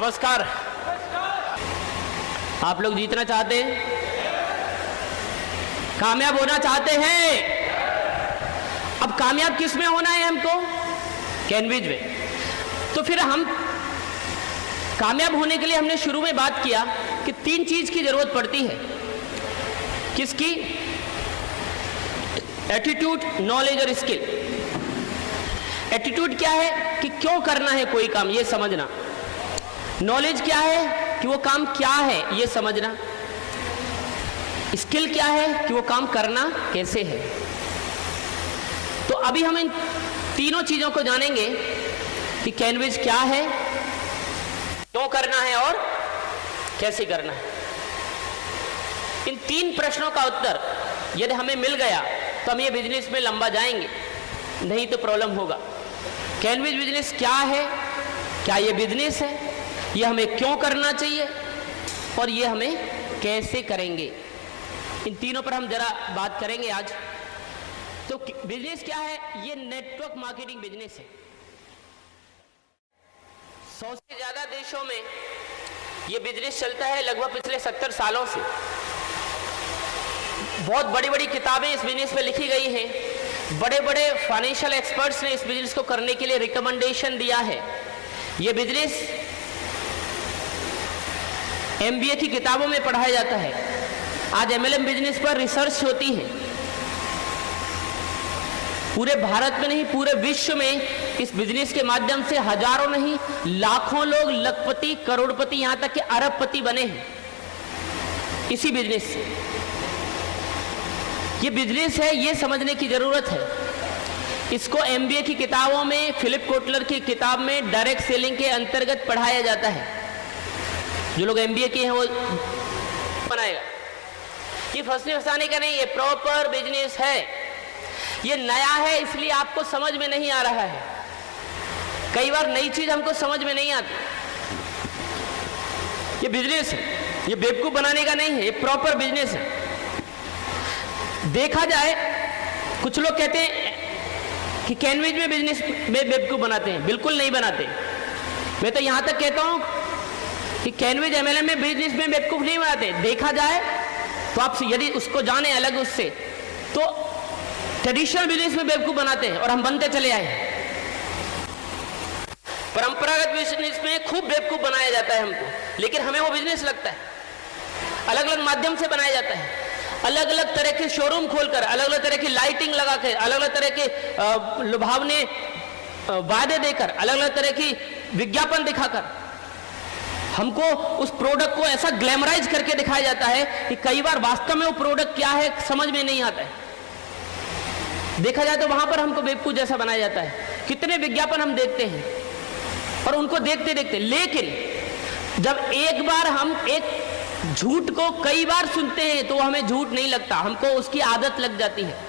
नमस्कार। आप लोग जीतना चाहते हैं, कामयाब होना चाहते हैं। अब कामयाब किस में होना है हमको? कैनविज में। तो फिर हम कामयाब होने के लिए हमने शुरू में बात किया कि 3 चीज की जरूरत पड़ती है। किसकी? एटीट्यूड, नॉलेज और स्किल। एटीट्यूड क्या है कि क्यों करना है कोई काम, ये समझना। नॉलेज क्या है कि वो काम क्या है, ये समझना। स्किल क्या है कि वो काम करना कैसे है। तो अभी हम इन तीनों चीजों को जानेंगे कि कैनविज क्या है, क्यों करना है और कैसे करना है। इन 3 प्रश्नों का उत्तर यदि हमें मिल गया तो हम ये बिजनेस में लंबा जाएंगे, नहीं तो प्रॉब्लम होगा। कैनविज बिजनेस क्या है, क्या ये बिजनेस है, ये हमें क्यों करना चाहिए और ये हमें कैसे करेंगे, इन तीनों पर हम जरा बात करेंगे आज। तो बिजनेस क्या है? ये नेटवर्क मार्केटिंग बिजनेस है। 100 से ज्यादा देशों में ये बिजनेस चलता है लगभग पिछले 70 सालों से। बहुत बड़ी बड़ी किताबें इस बिजनेस पे लिखी गई हैं। बड़े बड़े फाइनेंशियल एक्सपर्ट्स ने इस बिजनेस को करने के लिए रिकमेंडेशन दिया है। ये बिजनेस MBA की किताबों में पढ़ाया जाता है। आज MLM बिजनेस पर रिसर्च होती है। पूरे भारत में नहीं, पूरे विश्व में इस बिजनेस के माध्यम से हजारों नहीं लाखों लोग लखपति, करोड़पति, यहां तक कि अरबपति बने हैं इसी बिजनेस से। ये बिजनेस है, ये समझने की जरूरत है। इसको MBA की किताबों में, फिलिप कोटलर की किताब में डायरेक्ट सेलिंग के अंतर्गत पढ़ाया जाता है। जो लोग MBA के हैं वो बनाएगा। ये फंसने फंसाने का नहीं, ये प्रॉपर बिजनेस है। ये नया है इसलिए आपको समझ में नहीं आ रहा है। कई बार नई चीज हमको समझ में नहीं आती। ये बिजनेस है, ये बेवकूफ बनाने का नहीं है, ये प्रॉपर बिजनेस है। देखा जाए, कुछ लोग कहते हैं कि कैनविज में बिजनेस में बेवकूफ बनाते हैं। बिल्कुल नहीं बनाते। मैं तो यहां तक कहता हूं कि कैनविज MLM में बिजनेस में बेवकूफ नहीं बनाते। देखा जाए तो आप यदि उसको जाने अलग उससे, तो ट्रेडिशनल बिजनेस में बेवकूफ बनाते हैं और हम बनते चले आए। परंपरागत बिजनेस में खूब बेवकूफ बनाया जाता है हमको, लेकिन हमें वो बिजनेस लगता है। अलग अलग माध्यम से बनाया जाता है। अलग अलग तरह के शोरूम खोलकर, अलग अलग तरह की लाइटिंग लगाकर, अलग अलग तरह के लुभावने वादे देकर, अलग अलग तरह की विज्ञापन दिखाकर हमको उस प्रोडक्ट को ऐसा ग्लैमराइज करके दिखाया जाता है कि कई बार वास्तव में वो प्रोडक्ट क्या है समझ में नहीं आता है। देखा जाए तो वहां पर हमको बेवकूफ जैसा बनाया जाता है। कितने विज्ञापन हम देखते हैं और उनको देखते देखते, लेकिन जब एक बार हम एक झूठ को कई बार सुनते हैं तो हमें झूठ नहीं लगता, हमको उसकी आदत लग जाती है।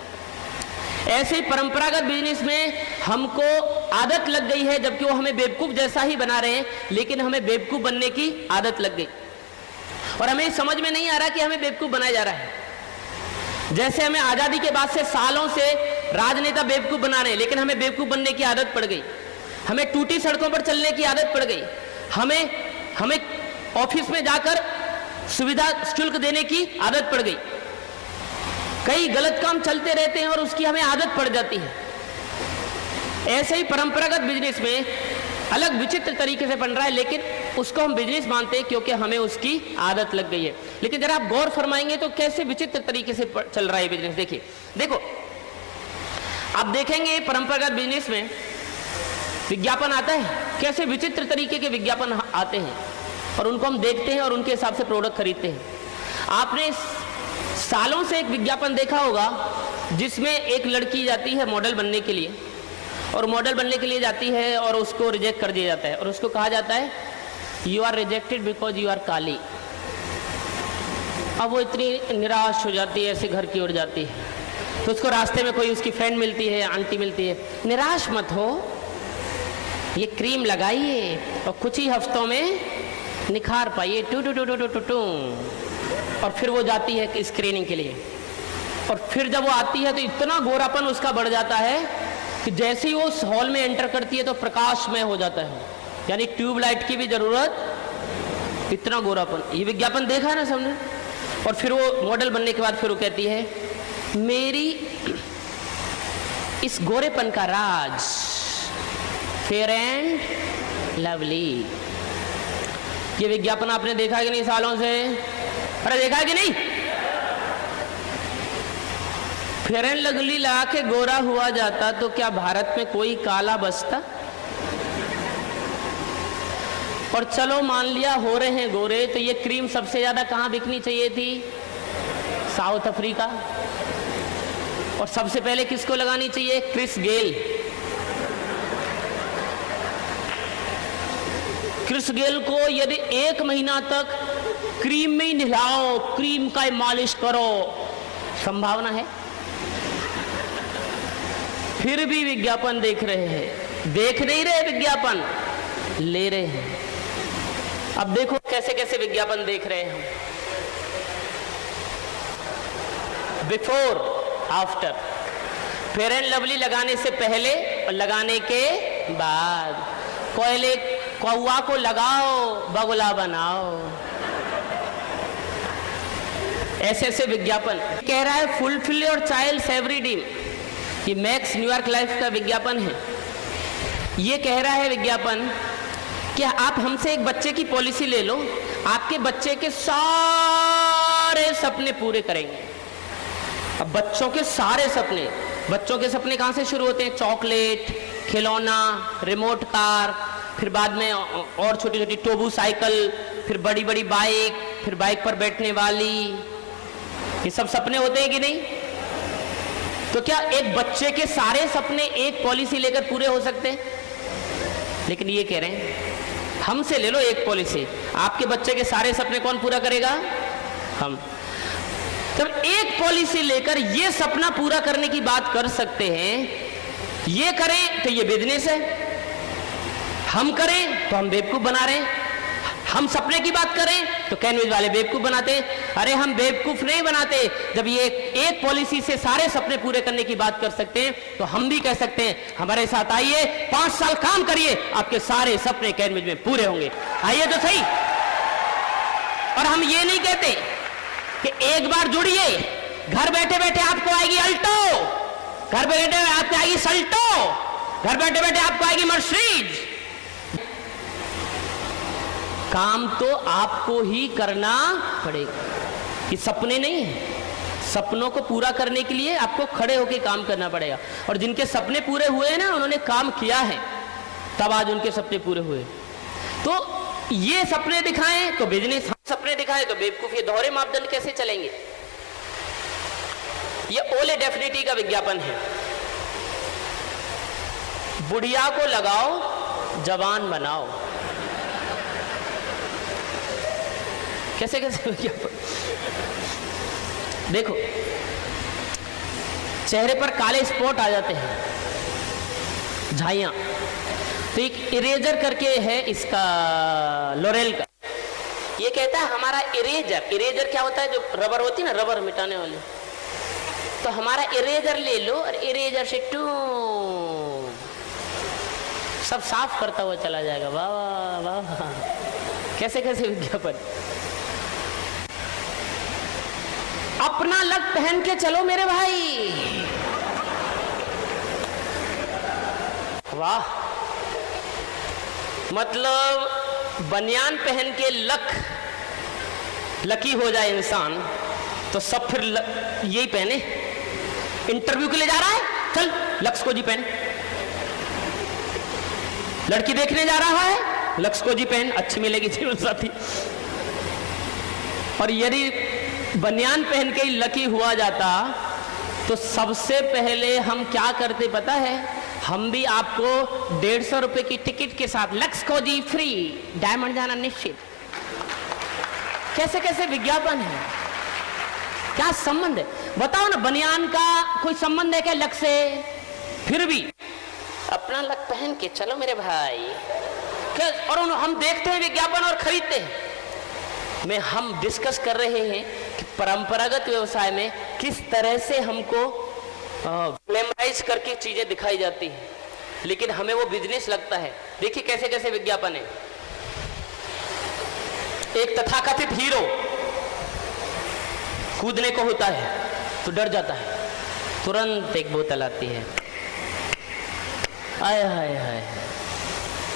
ऐसे ही परंपरागत बिजनेस में हमको आदत लग गई है, जबकि वो हमें बेवकूफ जैसा ही बना रहे हैं, लेकिन हमें बेवकूफ बनने की आदत लग गई और हमें समझ में नहीं आ रहा कि हमें बेवकूफ बनाया जा रहा है। जैसे हमें आजादी के बाद से सालों से राजनेता बेवकूफ बना रहे हैं, लेकिन हमें बेवकूफ बनने की आदत पड़ गई। हमें टूटी सड़कों पर चलने की आदत पड़ गई। हमें ऑफिस में जाकर सुविधा शुल्क देने की आदत पड़ गई। कई गलत काम चलते रहते हैं और उसकी हमें आदत पड़ जाती है। ऐसे ही परंपरागत बिजनेस में अलग विचित्र तरीके से बन रहा है, लेकिन उसको हम बिजनेस मानते हैं क्योंकि हमें उसकी आदत लग गई है। लेकिन जरा आप गौर फरमाएंगे तो कैसे विचित्र तरीके से चल रहा है बिजनेस। देखिए, देखो, आप देखेंगे परंपरागत बिजनेस में विज्ञापन आता है, कैसे विचित्र तरीके के विज्ञापन आते हैं और उनको हम देखते हैं और उनके हिसाब से प्रोडक्ट खरीदते हैं। आपने सालों से एक विज्ञापन देखा होगा जिसमें एक लड़की जाती है मॉडल बनने के लिए, और मॉडल बनने के लिए जाती है और उसको रिजेक्ट कर दिया जाता है और उसको कहा जाता है you are rejected because you are काली। अब वो इतनी निराश हो जाती है, ऐसे घर की ओर जाती है, तो उसको रास्ते में कोई उसकी फ्रेंड मिलती है, आंटी मिलती है, निराश मत हो, ये क्रीम लगाइए और कुछ ही हफ्तों में निखार पाइए, टू टू टू टू टू टू। और फिर वो जाती है स्क्रीनिंग के लिए, और फिर जब वो आती है तो इतना गोरापन उसका बढ़ जाता है कि जैसे ही वो उस हॉल में एंटर करती है तो प्रकाशमय हो जाता है, यानी ट्यूबलाइट की भी जरूरत इतना गोरापन, ये विज्ञापन देखा है ना सबने। और फिर वो मॉडल बनने के बाद फिर वो कहती है मेरी इस गोरेपन का राज फेयर एंड लवली। ये विज्ञापन आपने देखा कि नहीं सालों से? अरे देखा कि नहीं? फेयर एंड लवली लगा के गोरा हुआ जाता तो क्या भारत में कोई काला बचता? और चलो मान लिया हो रहे हैं गोरे, तो ये क्रीम सबसे ज्यादा कहां बिकनी चाहिए थी? South Africa. और सबसे पहले किसको लगानी चाहिए? Chris Gayle. क्रिस गेल को यदि 1 महीना तक क्रीम में ही नहलाओ, क्रीम का ही मालिश करो, संभावना है। फिर भी विज्ञापन देख रहे हैं। देख नहीं रहे विज्ञापन, ले रहे हैं। अब देखो कैसे कैसे विज्ञापन देख रहे हैं हम। Before after, fair and lovely लगाने से पहले और लगाने के बाद। कोयले कौवा को लगाओ, बगुला बनाओ। ऐसे ऐसे विज्ञापन कह रहा है fulfil your child's every dream. ये मैक्स न्यूयॉर्क लाइफ का विज्ञापन है। ये कह रहा है विज्ञापन कि आप हमसे एक बच्चे की पॉलिसी ले लो, आपके बच्चे के सारे सपने पूरे करेंगे। अब बच्चों के सारे सपने, बच्चों के सपने कहां से शुरू होते हैं? चॉकलेट, खिलौना, रिमोट कार, फिर बाद में और छोटी छोटी टोबू साइकिल, फिर बड़ी बड़ी बाइक, फिर बाइक पर बैठने वाली। ये सब सपने होते हैं कि नहीं? तो क्या एक बच्चे के सारे सपने एक पॉलिसी लेकर पूरे हो सकते हैं? लेकिन ये कह रहे हैं हमसे ले लो एक पॉलिसी, आपके बच्चे के सारे सपने कौन पूरा करेगा? हम। जब एक पॉलिसी लेकर ये सपना पूरा करने की बात कर सकते हैं, ये करें तो ये बिजनेस है, हम करें तो हम बेवकूफ बना रहे हैं। हम सपने की बात करें तो कैनवेज वाले बेवकूफ बनाते हैं। अरे हम बेवकूफ नहीं बनाते। जब ये एक पॉलिसी से सारे सपने पूरे करने की बात कर सकते हैं तो हम भी कह सकते हैं हमारे साथ आइए, 5 साल काम करिए, आपके सारे सपने कैनवेज में पूरे होंगे। आइए तो सही। और हम ये नहीं कहते कि एक बार जुड़िए, घर बैठे बैठे आपको आएगी अल्टो, घर बैठे बैठे आपको आएगी सल्टो, घर बैठे बैठे आपको आएगी मर्सिडीज। काम तो आपको ही करना पड़ेगा। ये सपने नहीं है। सपनों को पूरा करने के लिए आपको खड़े होकर काम करना पड़ेगा। और जिनके सपने पूरे हुए हैं ना, उन्होंने काम किया है, तब आज उनके सपने पूरे हुए। तो ये सपने दिखाएं तो बिजनेस, हम सपने दिखाएं तो बेवकूफ। ये दोहरे मापदंड कैसे चलेंगे? ये ओले डेफिनेटी का विज्ञापन है। बुढ़िया को लगाओ, जवान बनाओ। कैसे कैसे विज्ञापन देखो। चेहरे पर काले स्पॉट आ जाते हैं, झाइयां। तो एक इरेजर करके है इसका, लोरेल का। ये कहता है हमारा इरेजर, इरेजर क्या होता है? जो रबर होती है ना, रबर मिटाने वाली। तो हमारा इरेजर ले लो और इरेजर से टू सब साफ करता हुआ चला जाएगा। वाह वाह वाह, कैसे कैसे विज्ञापन। अपना लक पहन के चलो मेरे भाई। वाह, मतलब बनियान पहन के लकी हो जाए इंसान तो सब फिर यही पहने। इंटरव्यू के लिए जा रहा है, चल लक्स को जी पहन। लड़की देखने जा रहा है, लक्स को जी पहन, अच्छी मिलेगी जीवन साथी। और यदि बनियान पहन के ही लकी हुआ जाता तो सबसे पहले हम क्या करते पता है? हम भी आपको 150 रुपए की टिकट के साथ लक्स को जी फ्री, डायमंड जाना निश्चित। कैसे कैसे विज्ञापन है, क्या संबंध है बताओ ना? बनियान का कोई संबंध है क्या लक से? फिर भी अपना लक पहन के चलो मेरे भाई। और हम देखते हैं विज्ञापन और खरीदते हैं। में हम डिस्कस कर रहे हैं कि परंपरागत व्यवसाय में किस तरह से हमको ग्लैमराइज करके चीजें दिखाई जाती हैं, लेकिन हमें वो बिजनेस लगता है। देखिए कैसे कैसे विज्ञापन है। एक तथाकथित हीरो कूदने को होता है तो डर जाता है, तुरंत एक बोतल आती है, आय हाय हाय,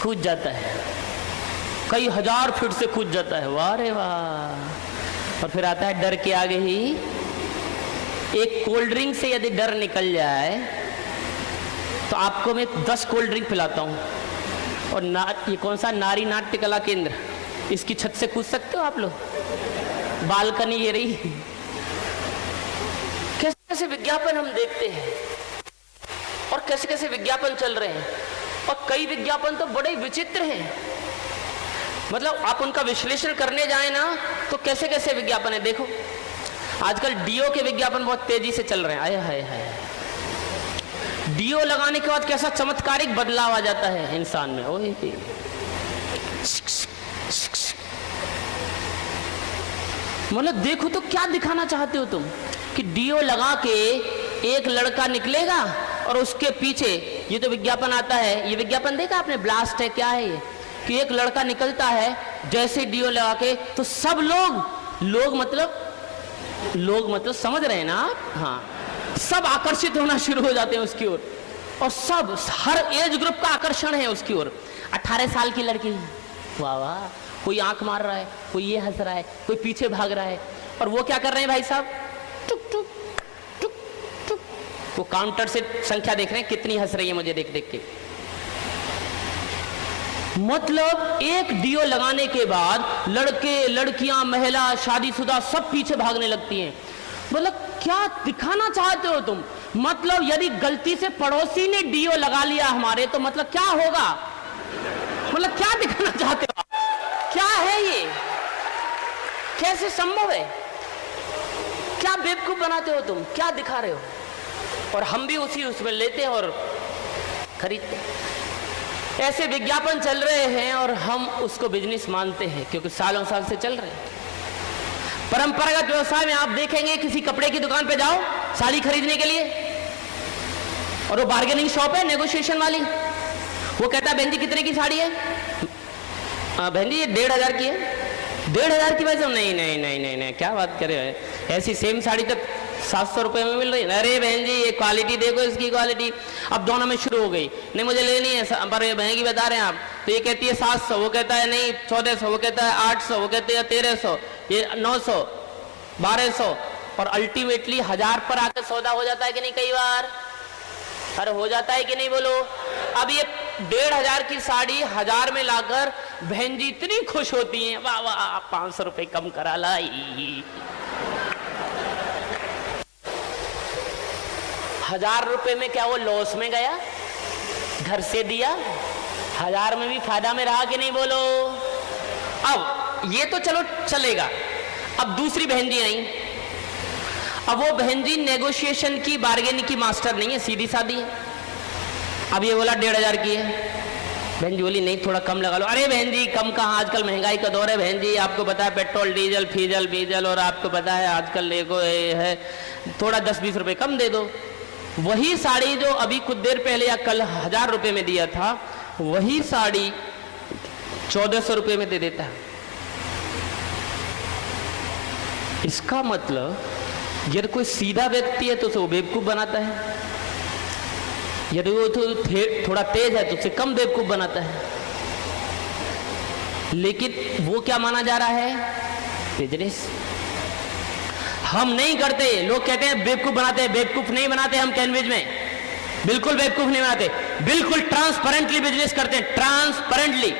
कूद जाता है, कई हजार फीट से कूद जाता है, वाह रे वाह। और फिर आता है डर के आगे ही एक कोल्ड ड्रिंक से यदि डर निकल जाए तो आपको मैं 10 कोल्ड ड्रिंक पिलाता हूं। और ये कौन सा नारी नाट्य कला केंद्र, इसकी छत से कूद सकते हो आप लोग, बालकनी ये रही। कैसे कैसे विज्ञापन हम देखते हैं और कैसे कैसे विज्ञापन चल रहे हैं, और कई विज्ञापन तो बड़े विचित्र हैं। मतलब आप उनका विश्लेषण करने जाए ना तो कैसे कैसे विज्ञापन है। देखो आजकल डीओ के विज्ञापन बहुत तेजी से चल रहे हैं, आय हाय हाय। डीओ लगाने के बाद कैसा चमत्कारिक बदलाव आ जाता है इंसान में, ओए मतलब देखो तो क्या दिखाना चाहते हो तुम कि डीओ लगा के एक लड़का निकलेगा और उसके पीछे ये तो विज्ञापन आता है, ये विज्ञापन देखा आपने, ब्लास्ट है क्या है ये, कि एक लड़का निकलता है जैसे डीओ लगा के तो सब लोग मतलब समझ रहे हैं ना आप, हाँ, सब आकर्षित होना शुरू हो जाते हैं उसकी ओर, और सब हर एज ग्रुप का आकर्षण है उसकी ओर। 18 साल की लड़की, वाह वाह, कोई आंख मार रहा है, कोई ये हंस रहा है, कोई पीछे भाग रहा है, और वो क्या कर रहे हैं भाई साहब, टुक टुक टुक टुक, वो काउंटर से संख्या देख रहे हैं कितनी हंस रही है मुझे देख देख के। मतलब एक डीओ लगाने के बाद लड़के लड़कियां महिला शादीशुदा सब पीछे भागने लगती हैं। मतलब क्या दिखाना चाहते हो तुम, मतलब यदि गलती से पड़ोसी ने डीओ लगा लिया हमारे तो मतलब क्या होगा, मतलब क्या दिखाना चाहते हो, क्या है ये, कैसे संभव है, क्या बेवकूफ बनाते हो तुम, क्या दिखा रहे हो। और हम भी उसमें लेते हैं और खरीदते हैं। ऐसे विज्ञापन चल रहे हैं और हम उसको बिजनेस मानते हैं क्योंकि सालों साल से चल रहे हैं। परंपरागत व्यवसाय में आप देखेंगे किसी कपड़े की दुकान पे जाओ साड़ी खरीदने के लिए, और वो बार्गेनिंग शॉप है, नेगोशिएशन वाली, वो कहता है बहन जी कितने की साड़ी है, बहन जी ये 1500 की है, 1500 की वैसे, नहीं नहीं नहीं नहीं नहीं क्या बात कर रहे हो, ऐसी सेम साड़ी तो 700 रुपये में मिल रही है। अरे बहन जी ये क्वालिटी देखो, इसकी क्वालिटी। अब दोनों में शुरू हो गई, नहीं मुझे लेनी है पर ये महंगी बता रहे हैं आप, तो ये कहती है 700, वो कहता है नहीं 1400, वो कहता है 800, वो कहते हैं 1300, ये 900, 1200, और अल्टीमेटली 1000 पर आकर सौदा हो जाता है कि नहीं कई बार, अरे हो जाता है कि नहीं बोलो। अब ये 1500 की साड़ी 1000 में लाकर बहन जी इतनी खुश होती हैं, वाह वाह 500 रुपये कम करा लाई। 1000 रुपये में क्या वो लॉस में गया, घर से दिया, 1000 में भी फायदा में रहा कि नहीं बोलो। अब ये तो चलो चलेगा। अब दूसरी बहन जी आई, अब वो बहन जी नेगोशिएशन की बार्गेनिंग की मास्टर नहीं है, सीधी सादी है। अब ये बोला 1500 की है, बहन जी बोली नहीं थोड़ा कम लगा लो। अरे बहन जी कम कहाँ, आजकल महंगाई का दौर है बहन जी, आपको पता है पेट्रोल डीजल फीजल बीजल, और आपको पता है आजकल देखो ये है, थोड़ा 10-20 रुपये कम दे दो। वही साड़ी जो अभी कुछ देर पहले या कल 1000 रुपये में दिया था, वही साड़ी 1400 रुपये में दे देता है। इसका मतलब यदि कोई सीधा व्यक्ति है तो उसे वो बेवकूफ बनाता है, यदि वो तो थोड़ा तेज है तो उसे कम बेवकूफ बनाता है। लेकिन वो क्या माना जा रहा है, बिजनेस। हम नहीं करते, लोग कहते हैं बेवकूफ बनाते हैं, बेवकूफ नहीं बनाते हम कैनवेज में, बिल्कुल बेवकूफ नहीं बनाते, बिल्कुल ट्रांसपेरेंटली बिजनेस करते हैं, ट्रांसपेरेंटली।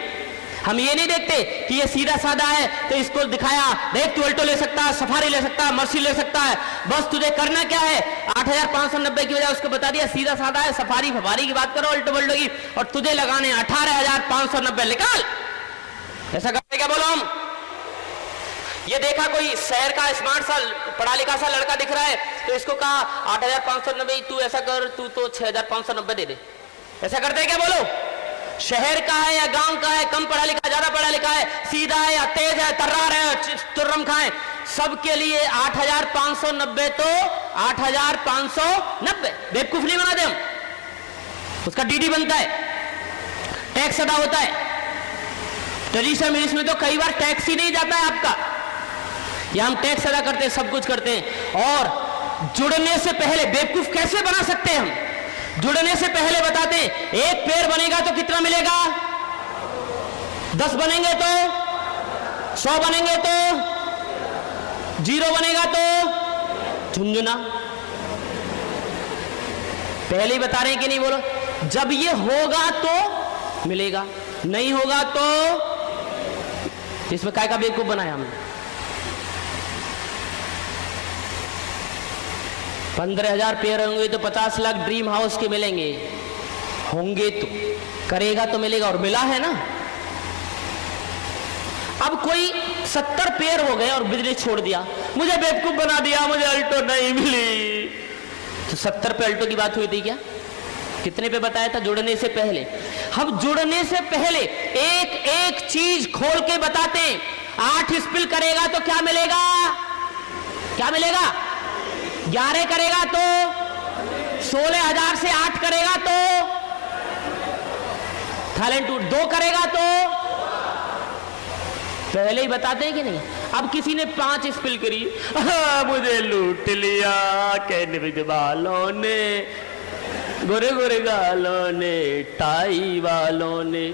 हम ये नहीं देखते कि ये सीधा साधा है तो इसको दिखाया, देख तू अल्टो ले सकता है, सफारी ले सकता है, मर्सी ले सकता है, बस तुझे करना क्या है, 8590 की वजह उसको बता दिया सीधा साधा है, सफारी फफारी की बात करो अल्टो बल्टो की, और तुझे लगाने 18590, निकाल। ऐसा करते क्या बोलो हम। ये देखा कोई शहर का स्मार्ट सा पढ़ा लिखा सा लड़का दिख रहा है तो इसको कहा 8590, तू ऐसा कर, तू तो 6590 दे दे। ऐसा करते हैं क्या बोलो। शहर का है या गांव का है, कम पढ़ा लिखा ज्यादा पढ़ा लिखा है, सीधा है या तेज है, तर्रार है तुर्रम खाए, सबके लिए 8590 तो 8590। बेवकूफ नहीं बनाते हम, उसका डीडी बनता है, टैक्स अदा होता है। ट्रेडिशनल बिजनेस में तो कई बार टैक्स ही नहीं जाता है आपका, या हम टैक्स अदा करते हैं, सब कुछ करते हैं। और जुड़ने से पहले बेवकूफ कैसे बना सकते हैं हम? जुड़ने से पहले बताते हैं एक पेड़ बनेगा तो कितना मिलेगा, 10 बनेंगे तो 100 बनेंगे तो 0 बनेगा तो झुंझुना। पहले ही बता रहे हैं कि नहीं, बोलो। जब ये होगा तो मिलेगा, नहीं होगा तो इसमें काय का बेवकूफ बनाया हमने। 15,000 पेड़ होंगे तो 50 लाख ड्रीम हाउस के मिलेंगे, होंगे तो, करेगा तो मिलेगा, और मिला है ना। अब कोई 70 पेड़ हो गए और बिजनेस छोड़ दिया, मुझे बेवकूफ बना दिया, मुझे अल्टो नहीं मिली। तो 70 पे अल्टो की बात हुई थी क्या? कितने पे बताया था जुड़ने से पहले? हम जुड़ने से पहले एक एक चीज खोल के बताते हैं। 8 स्पिल करेगा तो क्या मिलेगा, क्या मिलेगा? 11 करेगा तो 16,000 से 8 करेगा तो थाईलैंड टूर, 2 करेगा तो पहले ही बताते हैं कि नहीं। अब किसी ने 5 स्पिल करी, मुझे लूट लिया कहने वालों ने, गोरे गोरे गालों ने, टाई वालों ने।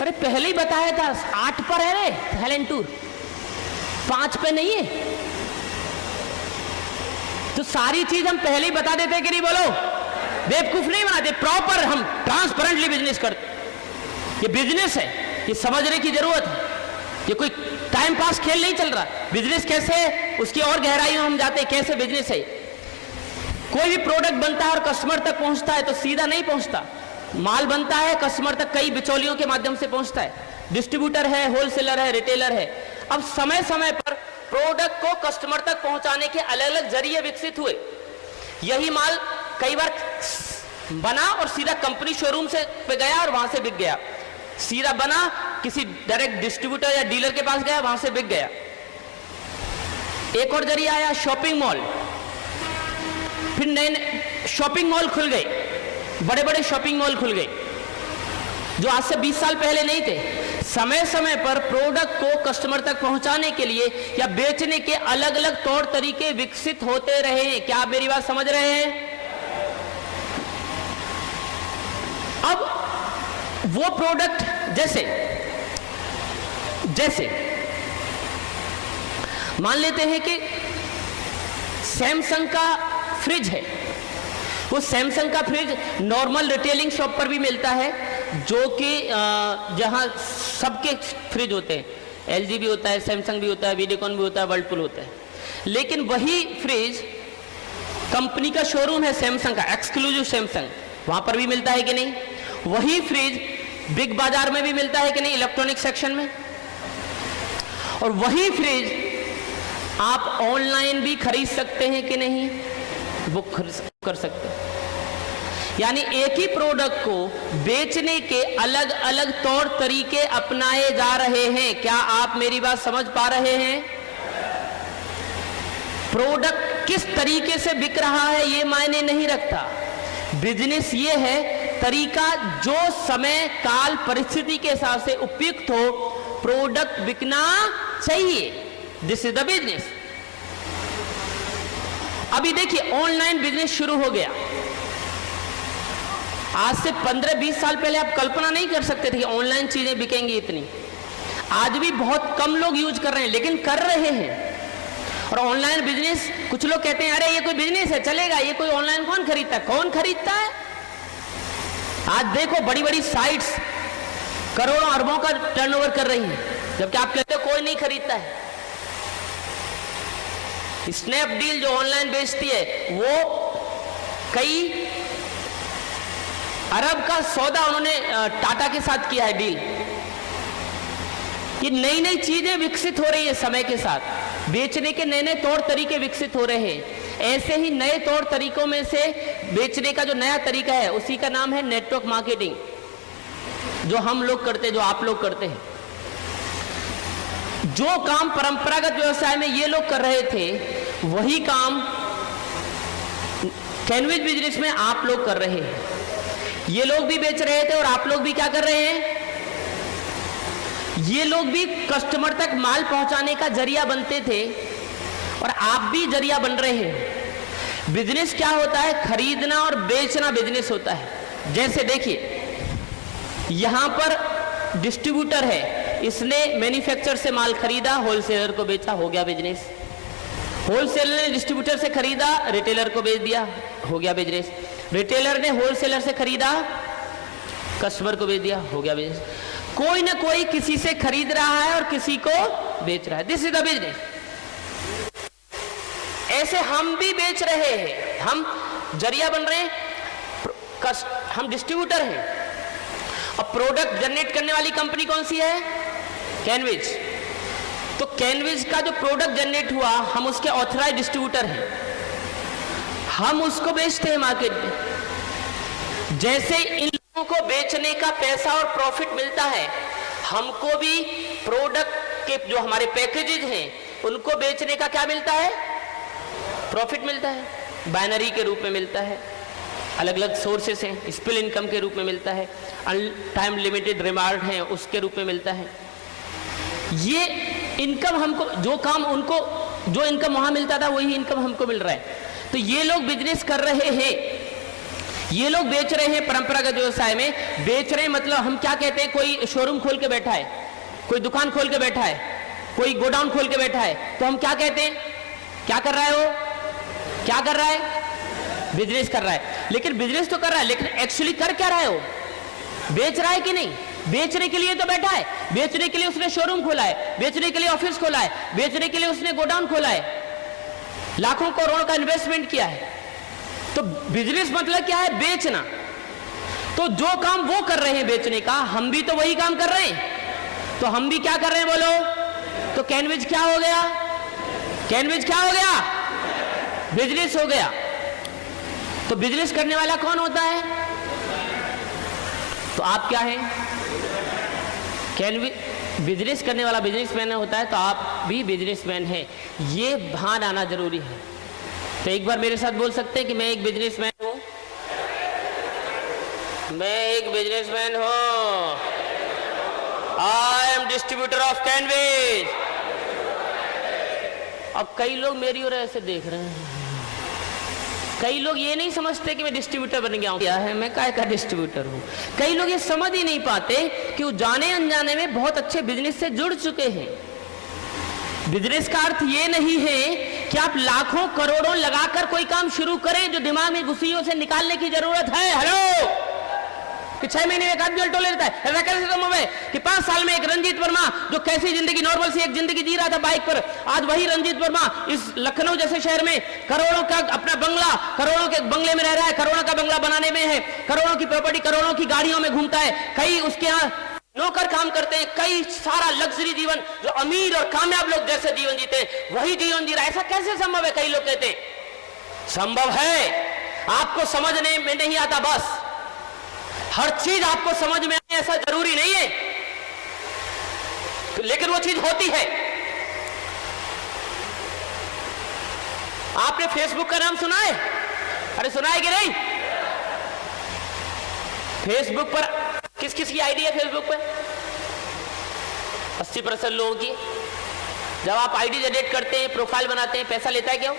अरे पहले ही बताया था 8 पर है रे थाईलैंड टूर, 5 पे नहीं है। तो सारी चीज हम पहले ही बता देते कि नहीं, बोलो। बेवकूफ नहीं बनाते, प्रॉपर हम ट्रांसपेरेंटली बिजनेस करते। ये बिजनेस है, ये समझने की जरूरत है। ये कोई टाइम पास खेल नहीं चल रहा। बिजनेस कैसे है उसकी और गहराई में हम जाते हैं, कैसे बिजनेस है। कोई भी प्रोडक्ट बनता है और कस्टमर तक पहुंचता है तो सीधा नहीं पहुंचता। माल बनता है, कस्टमर तक कई बिचौलियों के माध्यम से पहुंचता है। डिस्ट्रीब्यूटर है, होलसेलर है, रिटेलर है। अब समय समय पर प्रोडक्ट को कस्टमर तक पहुंचाने के अलग अलग जरिए विकसित हुए। यही माल कई बार बना और सीधा कंपनी शोरूम से पे गया और वहां से बिक गया। सीधा बना, किसी डायरेक्ट डिस्ट्रीब्यूटर या डीलर के पास गया, वहां से बिक गया। एक और जरिया आया शॉपिंग मॉल। फिर नए शॉपिंग मॉल खुल गए, बड़े बड़े शॉपिंग मॉल खुल गए जो आज से 20 साल पहले नहीं थे। समय समय पर प्रोडक्ट को कस्टमर तक पहुंचाने के लिए या बेचने के अलग अलग तौर तरीके विकसित होते रहे। क्या आप मेरी बात समझ रहे हैं? अब वो प्रोडक्ट जैसे मान लेते हैं कि सैमसंग का फ्रिज है। वो सैमसंग का फ्रिज नॉर्मल रिटेलिंग शॉप पर भी मिलता है, जो कि जहां सबके फ्रिज होते हैं, एलजी भी होता है, सैमसंग भी होता है, वीडियोकॉन भी होता है, वर्लपूल होता है। लेकिन वही फ्रिज कंपनी का शोरूम है सैमसंग का, एक्सक्लूसिव सैमसंग, वहां पर भी मिलता है कि नहीं? वही फ्रिज बिग बाजार में भी मिलता है कि नहीं, इलेक्ट्रॉनिक सेक्शन में? और वही फ्रिज आप ऑनलाइन भी खरीद सकते हैं कि नहीं? बुक कर सकते हैं। यानी एक ही प्रोडक्ट को बेचने के अलग अलग तौर तरीके अपनाए जा रहे हैं। क्या आप मेरी बात समझ पा रहे हैं? प्रोडक्ट किस तरीके से बिक रहा है ये मायने नहीं रखता। बिजनेस ये है तरीका जो समय काल परिस्थिति के हिसाब से उपयुक्त हो, प्रोडक्ट बिकना चाहिए। This is the business. अभी देखिए ऑनलाइन बिजनेस शुरू हो गया। आज से 15-20 साल पहले आप कल्पना नहीं कर सकते थे कि ऑनलाइन चीजें बिकेंगी इतनी। आज भी बहुत कम लोग यूज कर रहे हैं, लेकिन कर रहे हैं। और ऑनलाइन बिजनेस, कुछ लोग कहते हैं अरे ये कोई बिजनेस है, चलेगा, ये कोई ऑनलाइन कौन खरीदता है? कौन खरीदता है? आज देखो बड़ी बड़ी साइट्स करोड़ों अरबों का टर्नओवर कर रही हैं, जबकि आप कहते हो कोई नहीं खरीदता है। स्नैपडील जो ऑनलाइन बेचती है, वो कई अरब का सौदा उन्होंने टाटा के साथ किया है डील। ये नई नई चीजें विकसित हो रही है समय के साथ, बेचने के नए नए तौर तरीके विकसित हो रहे हैं। ऐसे ही नए तौर तरीकों में से बेचने का जो नया तरीका है उसी का नाम है नेटवर्क मार्केटिंग, जो हम लोग करते हैं, जो आप लोग करते हैं। जो काम परंपरागत व्यवसाय में ये लोग कर रहे थे, वही काम कैनविस बिजनेस में आप लोग कर रहे हैं। ये लोग भी बेच रहे थे और आप लोग भी क्या कर रहे हैं, ये लोग भी कस्टमर तक माल पहुंचाने का जरिया बनते थे और आप भी जरिया बन रहे हैं। बिजनेस क्या होता है, खरीदना और बेचना बिजनेस होता है। जैसे देखिए यहां पर डिस्ट्रीब्यूटर है, इसने मैन्युफैक्चरर से माल खरीदा, होलसेलर को बेचा, हो गया बिजनेस। होलसेलर ने डिस्ट्रीब्यूटर से खरीदा, रिटेलर को बेच दिया, हो गया बिजनेस। रिटेलर ने होलसेलर से खरीदा, कस्टमर को बेच दिया, हो गया बिजनेस। कोई ना कोई किसी से खरीद रहा है और किसी को बेच रहा है, दिस इज द बिजनेस। ऐसे हम भी बेच रहे हैं, हम जरिया बन रहे हैं, हम डिस्ट्रीब्यूटर हैं। अब प्रोडक्ट जनरेट करने वाली कंपनी कौन सी है, कैनविज। तो कैनविज का जो प्रोडक्ट जनरेट हुआ, हम उसके ऑथराइज्ड डिस्ट्रीब्यूटर हैं, हम उसको बेचते हैं मार्केट में। जैसे इन लोगों को बेचने का पैसा और प्रॉफिट मिलता है, हमको भी प्रोडक्ट के जो हमारे पैकेजेज हैं उनको बेचने का क्या मिलता है, प्रॉफिट मिलता है। बाइनरी के रूप में मिलता है, अलग अलग सोर्सेस हैं, स्पिल इनकम के रूप में मिलता है, टाइम लिमिटेड रिवार्ड हैं उसके रूप में मिलता है। ये इनकम हमको, जो काम उनको, जो इनकम वहां मिलता था वही इनकम हमको मिल रहा है। तो ये लोग बिजनेस कर रहे हैं, ये लोग बेच रहे हैं। परंपरागत व्यवसाय में बेच रहे हैं मतलब हम क्या कहते हैं, कोई शोरूम खोल के बैठा है, कोई दुकान खोल के बैठा है, कोई गोडाउन खोल के बैठा है, तो हम क्या कहते हैं, क्या कर रहा है वो, क्या कर रहा है, बिजनेस कर रहा है। लेकिन बिजनेस तो कर रहा है, लेकिन एक्चुअली कर क्या रहा है वो, बेच रहा है कि नहीं। बेचने के लिए तो बैठा है, बेचने के लिए उसने शोरूम खोला है, बेचने के लिए ऑफिस खोला है, बेचने के लिए उसने गोडाउन खोला है, लाखों करोड़ों का इन्वेस्टमेंट किया है। तो बिजनेस मतलब क्या है, बेचना। तो जो काम वो कर रहे हैं बेचने का, हम भी तो वही काम कर रहे हैं। तो हम भी क्या कर रहे हैं बोलो, तो कैनविज क्या हो गया, कैनविज क्या हो गया, बिजनेस हो गया। तो बिजनेस करने वाला कौन होता है, तो आप क्या हैं, कैनविज। बिजनेस करने वाला बिजनेसमैन होता है, तो आप भी बिजनेसमैन हैं, ये भान आना जरूरी है। तो एक बार मेरे साथ बोल सकते हैं कि मैं एक बिजनेसमैन हूं, मैं एक बिजनेसमैन हूं, आई एम डिस्ट्रीब्यूटर ऑफ कैनविज। अब कई लोग मेरी ओर ऐसे देख रहे हैं, कई लोग ये नहीं समझते कि मैं डिस्ट्रीब्यूटर बन गया हूं, क्या है, मैं काय का डिस्ट्रीब्यूटर हूं। कई लोग ये समझ ही नहीं पाते कि वो जाने अनजाने में बहुत अच्छे बिजनेस से जुड़ चुके हैं। बिजनेस का अर्थ ये नहीं है कि आप लाखों करोड़ों लगाकर कोई काम शुरू करें जो दिमाग में घुसियों से निकालने की जरूरत है। हेलो, कि 6 महीने में एक आदमी अल्टो ले लेता है, ऐसा कैसे संभव है कि 5 साल में एक रंजीत वर्मा जो कैसी जिंदगी, नॉर्मल सी एक जिंदगी जी रहा था बाइक पर, आज वही रंजीत वर्मा इस लखनऊ जैसे शहर में करोड़ों का अपना बंगला, करोड़ों के बंगले में रह रहा है, करोड़ों का बंगला बनाने में है, करोड़ों की प्रॉपर्टी, करोड़ों की गाड़ियों में घूमता है, कई उसके यहाँ नौकर काम करते हैं, कई सारा लग्जरी जीवन, जो अमीर और कामयाब लोग जैसे जीवन जीते हैं वही जीवन जी रहा है। ऐसा कैसे संभव है, कई लोग कहते हैं संभव है, आपको समझने में नहीं आता। बस हर चीज आपको समझ में आए ऐसा जरूरी नहीं है, लेकिन वो चीज होती है। आपने फेसबुक का नाम सुना है, अरे सुना है कि नहीं। फेसबुक पर किस किस की आईडी है, फेसबुक पर 80% लोगों की। जब आप आईडी जनरेट करते हैं, प्रोफाइल बनाते हैं, पैसा लेता है क्या,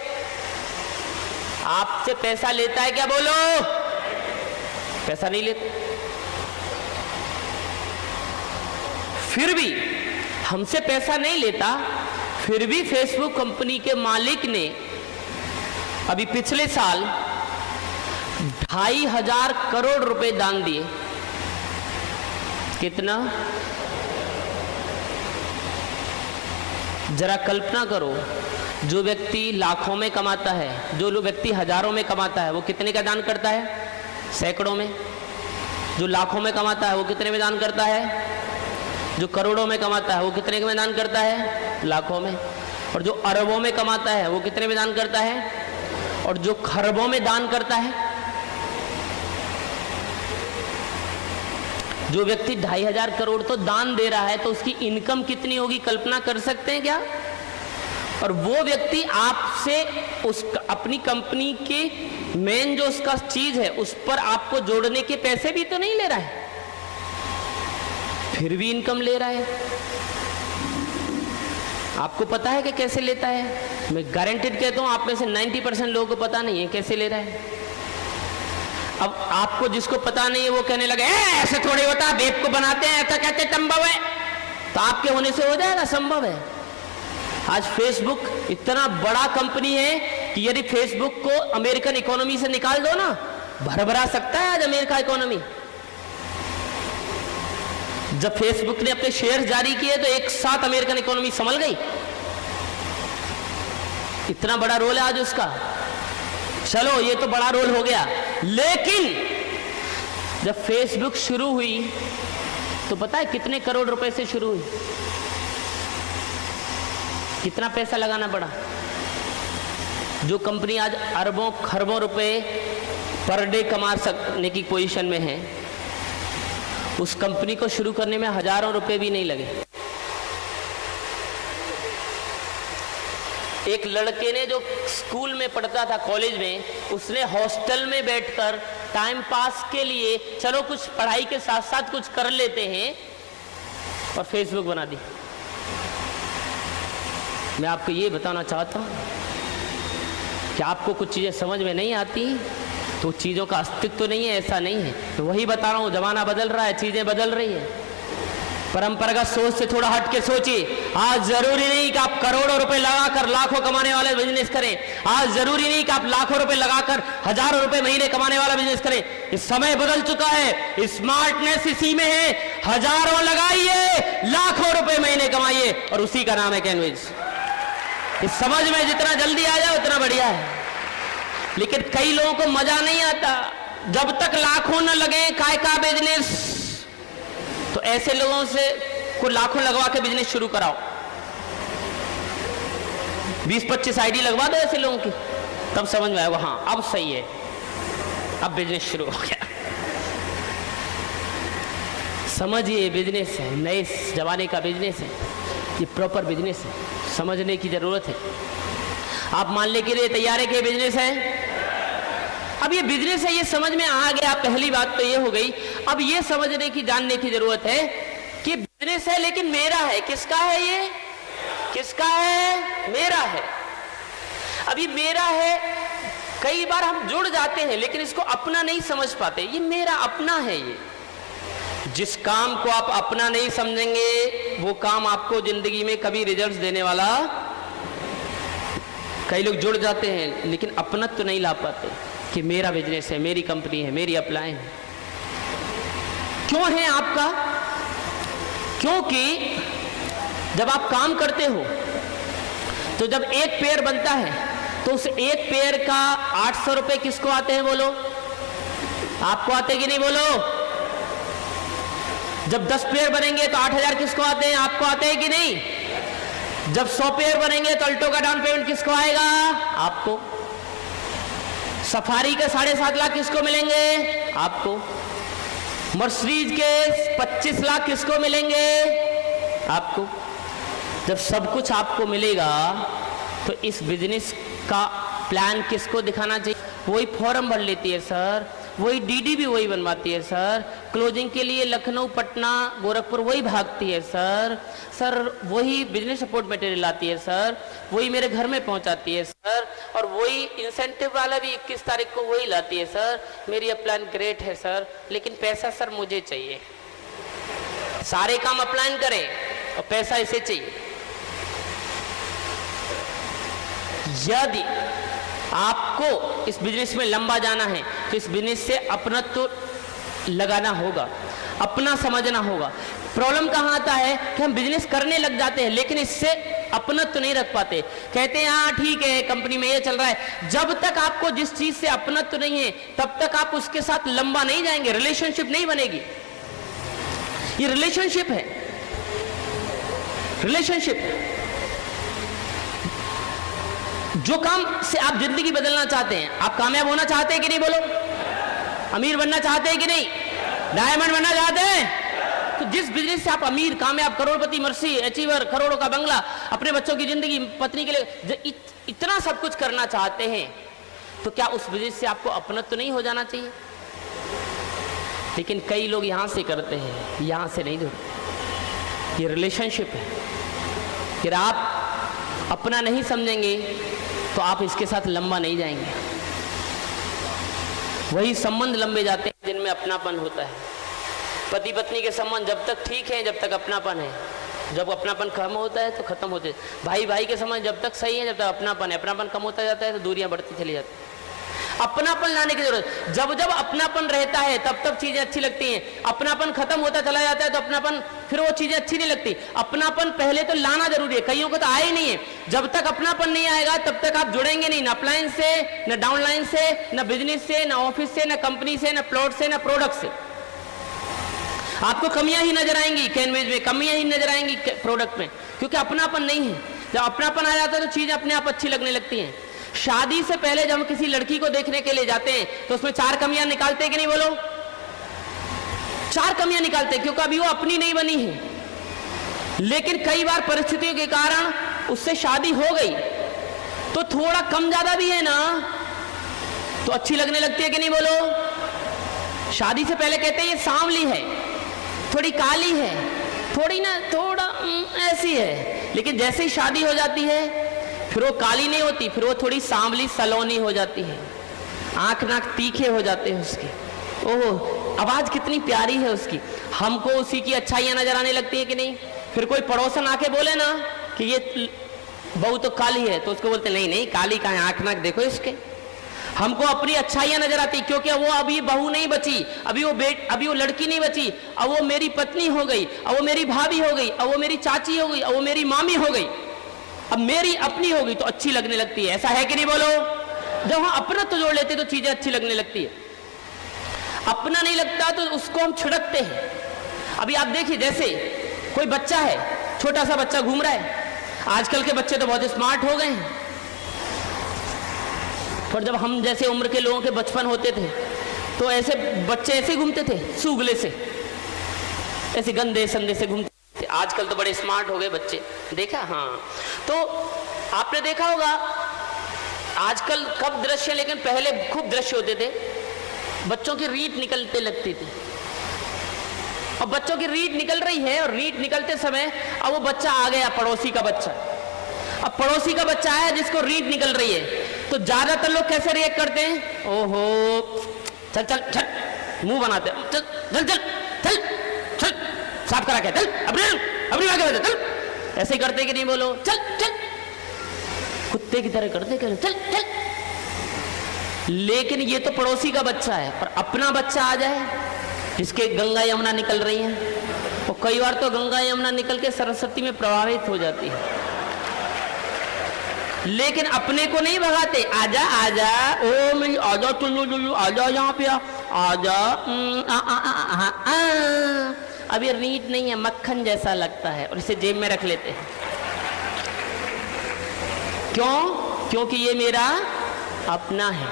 आपसे पैसा लेता है क्या, बोलो, पैसा नहीं लेता। फिर भी हमसे पैसा नहीं लेता, फिर भी फेसबुक कंपनी के मालिक ने अभी पिछले साल 2,500 करोड़ रुपए दान दिए। कितना, जरा कल्पना करो, जो व्यक्ति लाखों में कमाता है, जो व्यक्ति हजारों में कमाता है, वो कितने का दान करता है, सैकड़ों में। जो लाखों में कमाता है वो कितने में दान करता है, जो करोड़ों में कमाता है वो कितने में दान करता है, लाखों में। और जो अरबों में कमाता है वो कितने में दान करता है, और जो खरबों में दान करता है। जो व्यक्ति 2,500 करोड़ तो दान दे रहा है, तो उसकी इनकम कितनी होगी, कल्पना कर सकते हैं क्या। और वो व्यक्ति आपसे उस अपनी कंपनी के मेन जो उसका चीज है उस पर आपको जोड़ने के पैसे भी तो नहीं ले रहा है, फिर भी इनकम ले रहा है। आपको पता है कि कैसे लेता है? मैं गारंटेड कहता हूं आप में से 90% लोगों को पता नहीं है कैसे ले रहा है। अब आपको जिसको पता नहीं है वो कहने लगे ऐसे थोड़ी होता, बेब को बनाते हैं, ऐसा कहते संभव है, तो आपके होने से हो जाएगा? संभव है। आज फेसबुक इतना बड़ा कंपनी है कि यदि फेसबुक को अमेरिकन इकोनॉमी से निकाल दो ना, भरभरा सकता है आज अमेरिका इकोनॉमी। जब फेसबुक ने अपने शेयर जारी किए तो एक साथ अमेरिकन इकोनॉमी संभल गई। इतना बड़ा रोल है आज उसका। चलो ये तो बड़ा रोल हो गया, लेकिन जब फेसबुक शुरू हुई तो पता है कितने करोड़ रुपए से शुरू हुई? कितना पैसा लगाना पड़ा? जो कंपनी आज अरबों खरबों रुपए पर डे कमा सकने की पोजीशन में है, उस कंपनी को शुरू करने में हजारों रुपए भी नहीं लगे। एक लड़के ने जो स्कूल में पढ़ता था, कॉलेज में, उसने हॉस्टल में बैठकर टाइम पास के लिए चलो कुछ पढ़ाई के साथ साथ कुछ कर लेते हैं और फेसबुक बना दी। मैं आपको ये बताना चाहता हूं कि आपको कुछ चीजें समझ में नहीं आती तो चीजों का अस्तित्व तो नहीं है, ऐसा नहीं है। तो वही बता रहा हूं, जमाना बदल रहा है, चीजें बदल रही है। परंपरागत सोच से थोड़ा हट के सोचिए। आज जरूरी नहीं कि आप करोड़ों रुपए लगाकर लाखों कमाने वाला बिजनेस करें। आज जरूरी नहीं कि आप लाखों रुपए लगाकर हजारों रुपए महीने कमाने वाला बिजनेस करें। इस समय बदल चुका है, स्मार्टनेस इसी में है। हजारों लगाइए, लाखों रुपए महीने कमाइए, और उसी का नाम है कैनवेज। इस समझ में जितना जल्दी आ जाए उतना बढ़िया है। लेकिन कई लोगों को मजा नहीं आता। जब तक लाखों न लगे काय का बिजनेस, तो ऐसे लोगों से को लाखों लगवा के बिजनेस शुरू कराओ। 20-25 आईडी लगवा दो ऐसे लोगों की, तब समझ में आएगा हाँ अब सही है, अब बिजनेस शुरू हो गया। समझिए, बिजनेस है, नए जमाने का बिजनेस है, ये प्रॉपर बिजनेस है, समझने की जरूरत है। आप मानने के लिए तैयार है कि बिजनेस है? अब ये बिजनेस है, ये समझ में आ गया। पहली बात तो ये हो गई। अब ये समझने की, जानने की जरूरत है कि बिजनेस है लेकिन मेरा है। किसका है ये? किसका है? मेरा है। अभी मेरा है, कई बार हम जुड़ जाते हैं लेकिन इसको अपना नहीं समझ पाते। ये मेरा अपना है। ये जिस काम को आप अपना नहीं समझेंगे वो काम आपको जिंदगी में कभी रिजल्ट्स देने वाला। कई लोग जुड़ जाते हैं लेकिन अपनत्व तो नहीं ला पाते कि मेरा बिजनेस है, मेरी कंपनी है, मेरी अप्लाई है। क्यों है आपका? क्योंकि जब आप काम करते हो तो जब एक पेयर बनता है तो उस एक पेयर का 800 रुपए किसको आते हैं? बोलो, आपको आते कि नहीं? बोलो। जब 10 पेयर बनेंगे तो 8000 किसको आते हैं? आपको आते हैं कि नहीं? जब 100 पेयर बनेंगे तो अल्टो का डाउन पेमेंट किसको आएगा? आपको। सफारी के 7.5 लाख किसको मिलेंगे? आपको। मर्सिडीज के 25 लाख किसको मिलेंगे? आपको। जब सब कुछ आपको मिलेगा तो इस बिजनेस का प्लान किसको दिखाना चाहिए? वही फॉर्म भर लेती है सर, वही डीडी भी वही बनवाती है सर, क्लोजिंग के लिए लखनऊ, पटना, गोरखपुर वही भागती है सर, वही बिजनेस सपोर्ट मटेरियल लाती है सर, वही मेरे घर में पहुंचाती है सर, और वही इंसेंटिव वाला भी 21 तारीख को वही लाती है सर। मेरी अपलाइन ग्रेट है सर, लेकिन पैसा सर मुझे चाहिए। सारे काम अपलाइन करें और पैसा इसे चाहिए। यदि आपको इस बिजनेस में लंबा जाना है तो इस बिजनेस से अपनत्व लगाना होगा, अपना समझना होगा। प्रॉब्लम कहाँ आता है कि हम बिजनेस करने लग जाते हैं लेकिन इससे अपनत्व नहीं रख पाते। कहते हैं हाँ ठीक है कंपनी में ये चल रहा है। जब तक आपको जिस चीज से अपनत्व नहीं है तब तक आप उसके साथ लंबा नहीं जाएंगे, रिलेशनशिप नहीं बनेगी। ये रिलेशनशिप है, रिलेशनशिप। जो काम से आप जिंदगी बदलना चाहते हैं, आप कामयाब होना चाहते हैं कि नहीं? बोलो। अमीर बनना चाहते हैं कि नहीं? डायमंड बनना चाहते हैं? तो जिस बिजनेस से आप अमीर, कामयाब, करोड़पति, मर्सी, अचीवर, करोड़ों का बंगला, अपने बच्चों की जिंदगी, पत्नी के लिए इतना सब कुछ करना चाहते हैं, तो क्या उस बिजनेस से आपको अपनत्व तो नहीं हो जाना चाहिए? लेकिन कई लोग यहां से करते हैं, यहां से नहीं जुड़ते। ये रिलेशनशिप है। फिर आप अपना नहीं समझेंगे तो आप इसके साथ लंबा नहीं जाएंगे। वही संबंध लंबे जाते हैं जिनमें अपनापन होता है। पति पत्नी के संबंध जब तक ठीक है, जब तक अपनापन है। जब अपनापन कम होता है तो खत्म होते हैं। भाई भाई के संबंध जब तक सही है, जब तक अपनापन है। अपनापन कम होता जाता है तो दूरियां बढ़ती चली जाती है। अपनापन लाने की जरूरत, जब जब अपनापन रहता है तब तब चीजें अच्छी लगती हैं। अपनापन खत्म होता चला जाता है तो अपनापन, फिर वो चीजें अच्छी नहीं लगती। अपनापन पहले तो लाना जरूरी है, कईयों को तो आया ही नहीं है। जब तक अपनापन नहीं आएगा तब तक आप जुड़ेंगे नहीं, न अपलाइन से, न डाउनलाइन से, न बिजनेस से, न ऑफिस से, न कंपनी से, न प्लॉट से, न प्रोडक्ट से। आपको कमियां ही नजर आएंगी, कैनवेज में कमियां ही नजर आएंगी, प्रोडक्ट में, क्योंकि अपनापन नहीं है। जब अपनापन आ जाता है तो चीजें अपने आप अच्छी लगने लगती हैं। शादी से पहले जब हम किसी लड़की को देखने के लिए जाते हैं तो उसमें 4 कमियां निकालते हैं कि नहीं, बोलो? 4 कमियां निकालते हैं, क्योंकि अभी वो अपनी नहीं बनी है। लेकिन कई बार परिस्थितियों के कारण उससे शादी हो गई तो थोड़ा कम ज्यादा भी है ना तो अच्छी लगने लगती है कि नहीं, बोलो? शादी से पहले कहते हैं ये सांवली है, थोड़ी काली है, थोड़ी ना थोड़ा ऐसी है। लेकिन जैसे ही शादी हो जाती है फिर वो काली नहीं होती, फिर वो थोड़ी सांवली सलोनी हो जाती है। आंख नाक तीखे हो जाते हैं उसके। ओहो, आवाज कितनी प्यारी है उसकी। हमको उसी की अच्छाइयां नजर आने लगती है कि नहीं? फिर कोई पड़ोसन आके बोले ना कि ये बहू तो काली है, तो उसको बोलते नहीं नहीं काली का है, आंख नाक देखो इसके। हमको अपनी अच्छाइयां नजर आती, क्योंकि वो अभी बहू नहीं बची, अभी वो लड़की नहीं बची, अब वो मेरी पत्नी हो गई, अब वो मेरी भाभी हो गई, अब वो मेरी चाची हो गई, अब वो मेरी मामी हो गई, अब मेरी अपनी होगी तो अच्छी लगने लगती है। ऐसा है कि नहीं, बोलो? जब हम अपना तो जोड़ लेते तो चीजें अच्छी लगने लगती है। अपना नहीं लगता तो उसको हम छिड़कते हैं। अभी आप देखिए, जैसे कोई बच्चा है, छोटा सा बच्चा घूम रहा है। आजकल के बच्चे तो बहुत स्मार्ट हो गए हैं, पर जब हम जैसे उम्र के लोगों के बचपन होते थे तो ऐसे बच्चे ऐसे घूमते थे, सूगले से, ऐसे गंदे संदे से घूमते। आजकल तो बड़े स्मार्ट हो गए बच्चे, देखा? हाँ, तो आपने देखा होगा आजकल कब दृश्य, लेकिन पहले खूब दृश्य होते थे। बच्चों की रीढ़ निकलते लगती थी। अब बच्चों की रीढ़ निकल रही है और रीढ़ निकलते समय अब वो बच्चा आ गया, पड़ोसी का बच्चा। अब पड़ोसी का बच्चा आया जिसको रीढ़ निकल रही है, तो ज्यादातर लोग कैसे रिएक्ट करते हैं? ओहो, चल चल चल, मुंह बनाते, चल चल चल चल चल, साफ करा के चल, अपनी आगे चल। ऐसे ही करते कि नहीं, बोलो? चल चल, कुत्ते की तरह करते, चल चल। लेकिन ये तो पड़ोसी का बच्चा है, और अपना बच्चा आ जाए जिसके गंगा यमुना निकल रही है, और कई बार तो गंगा यमुना निकल के सरस्वती में प्रभावित हो जाती है। लेकिन अपने को नहीं भगाते, आजा आजा, ओ मेरी आजा, चलो आजा, यहाँ पे आजा। अब ये रीढ़ नहीं है, मक्खन जैसा लगता है, और इसे जेब में रख लेते हैं। क्यों? क्योंकि ये मेरा अपना है।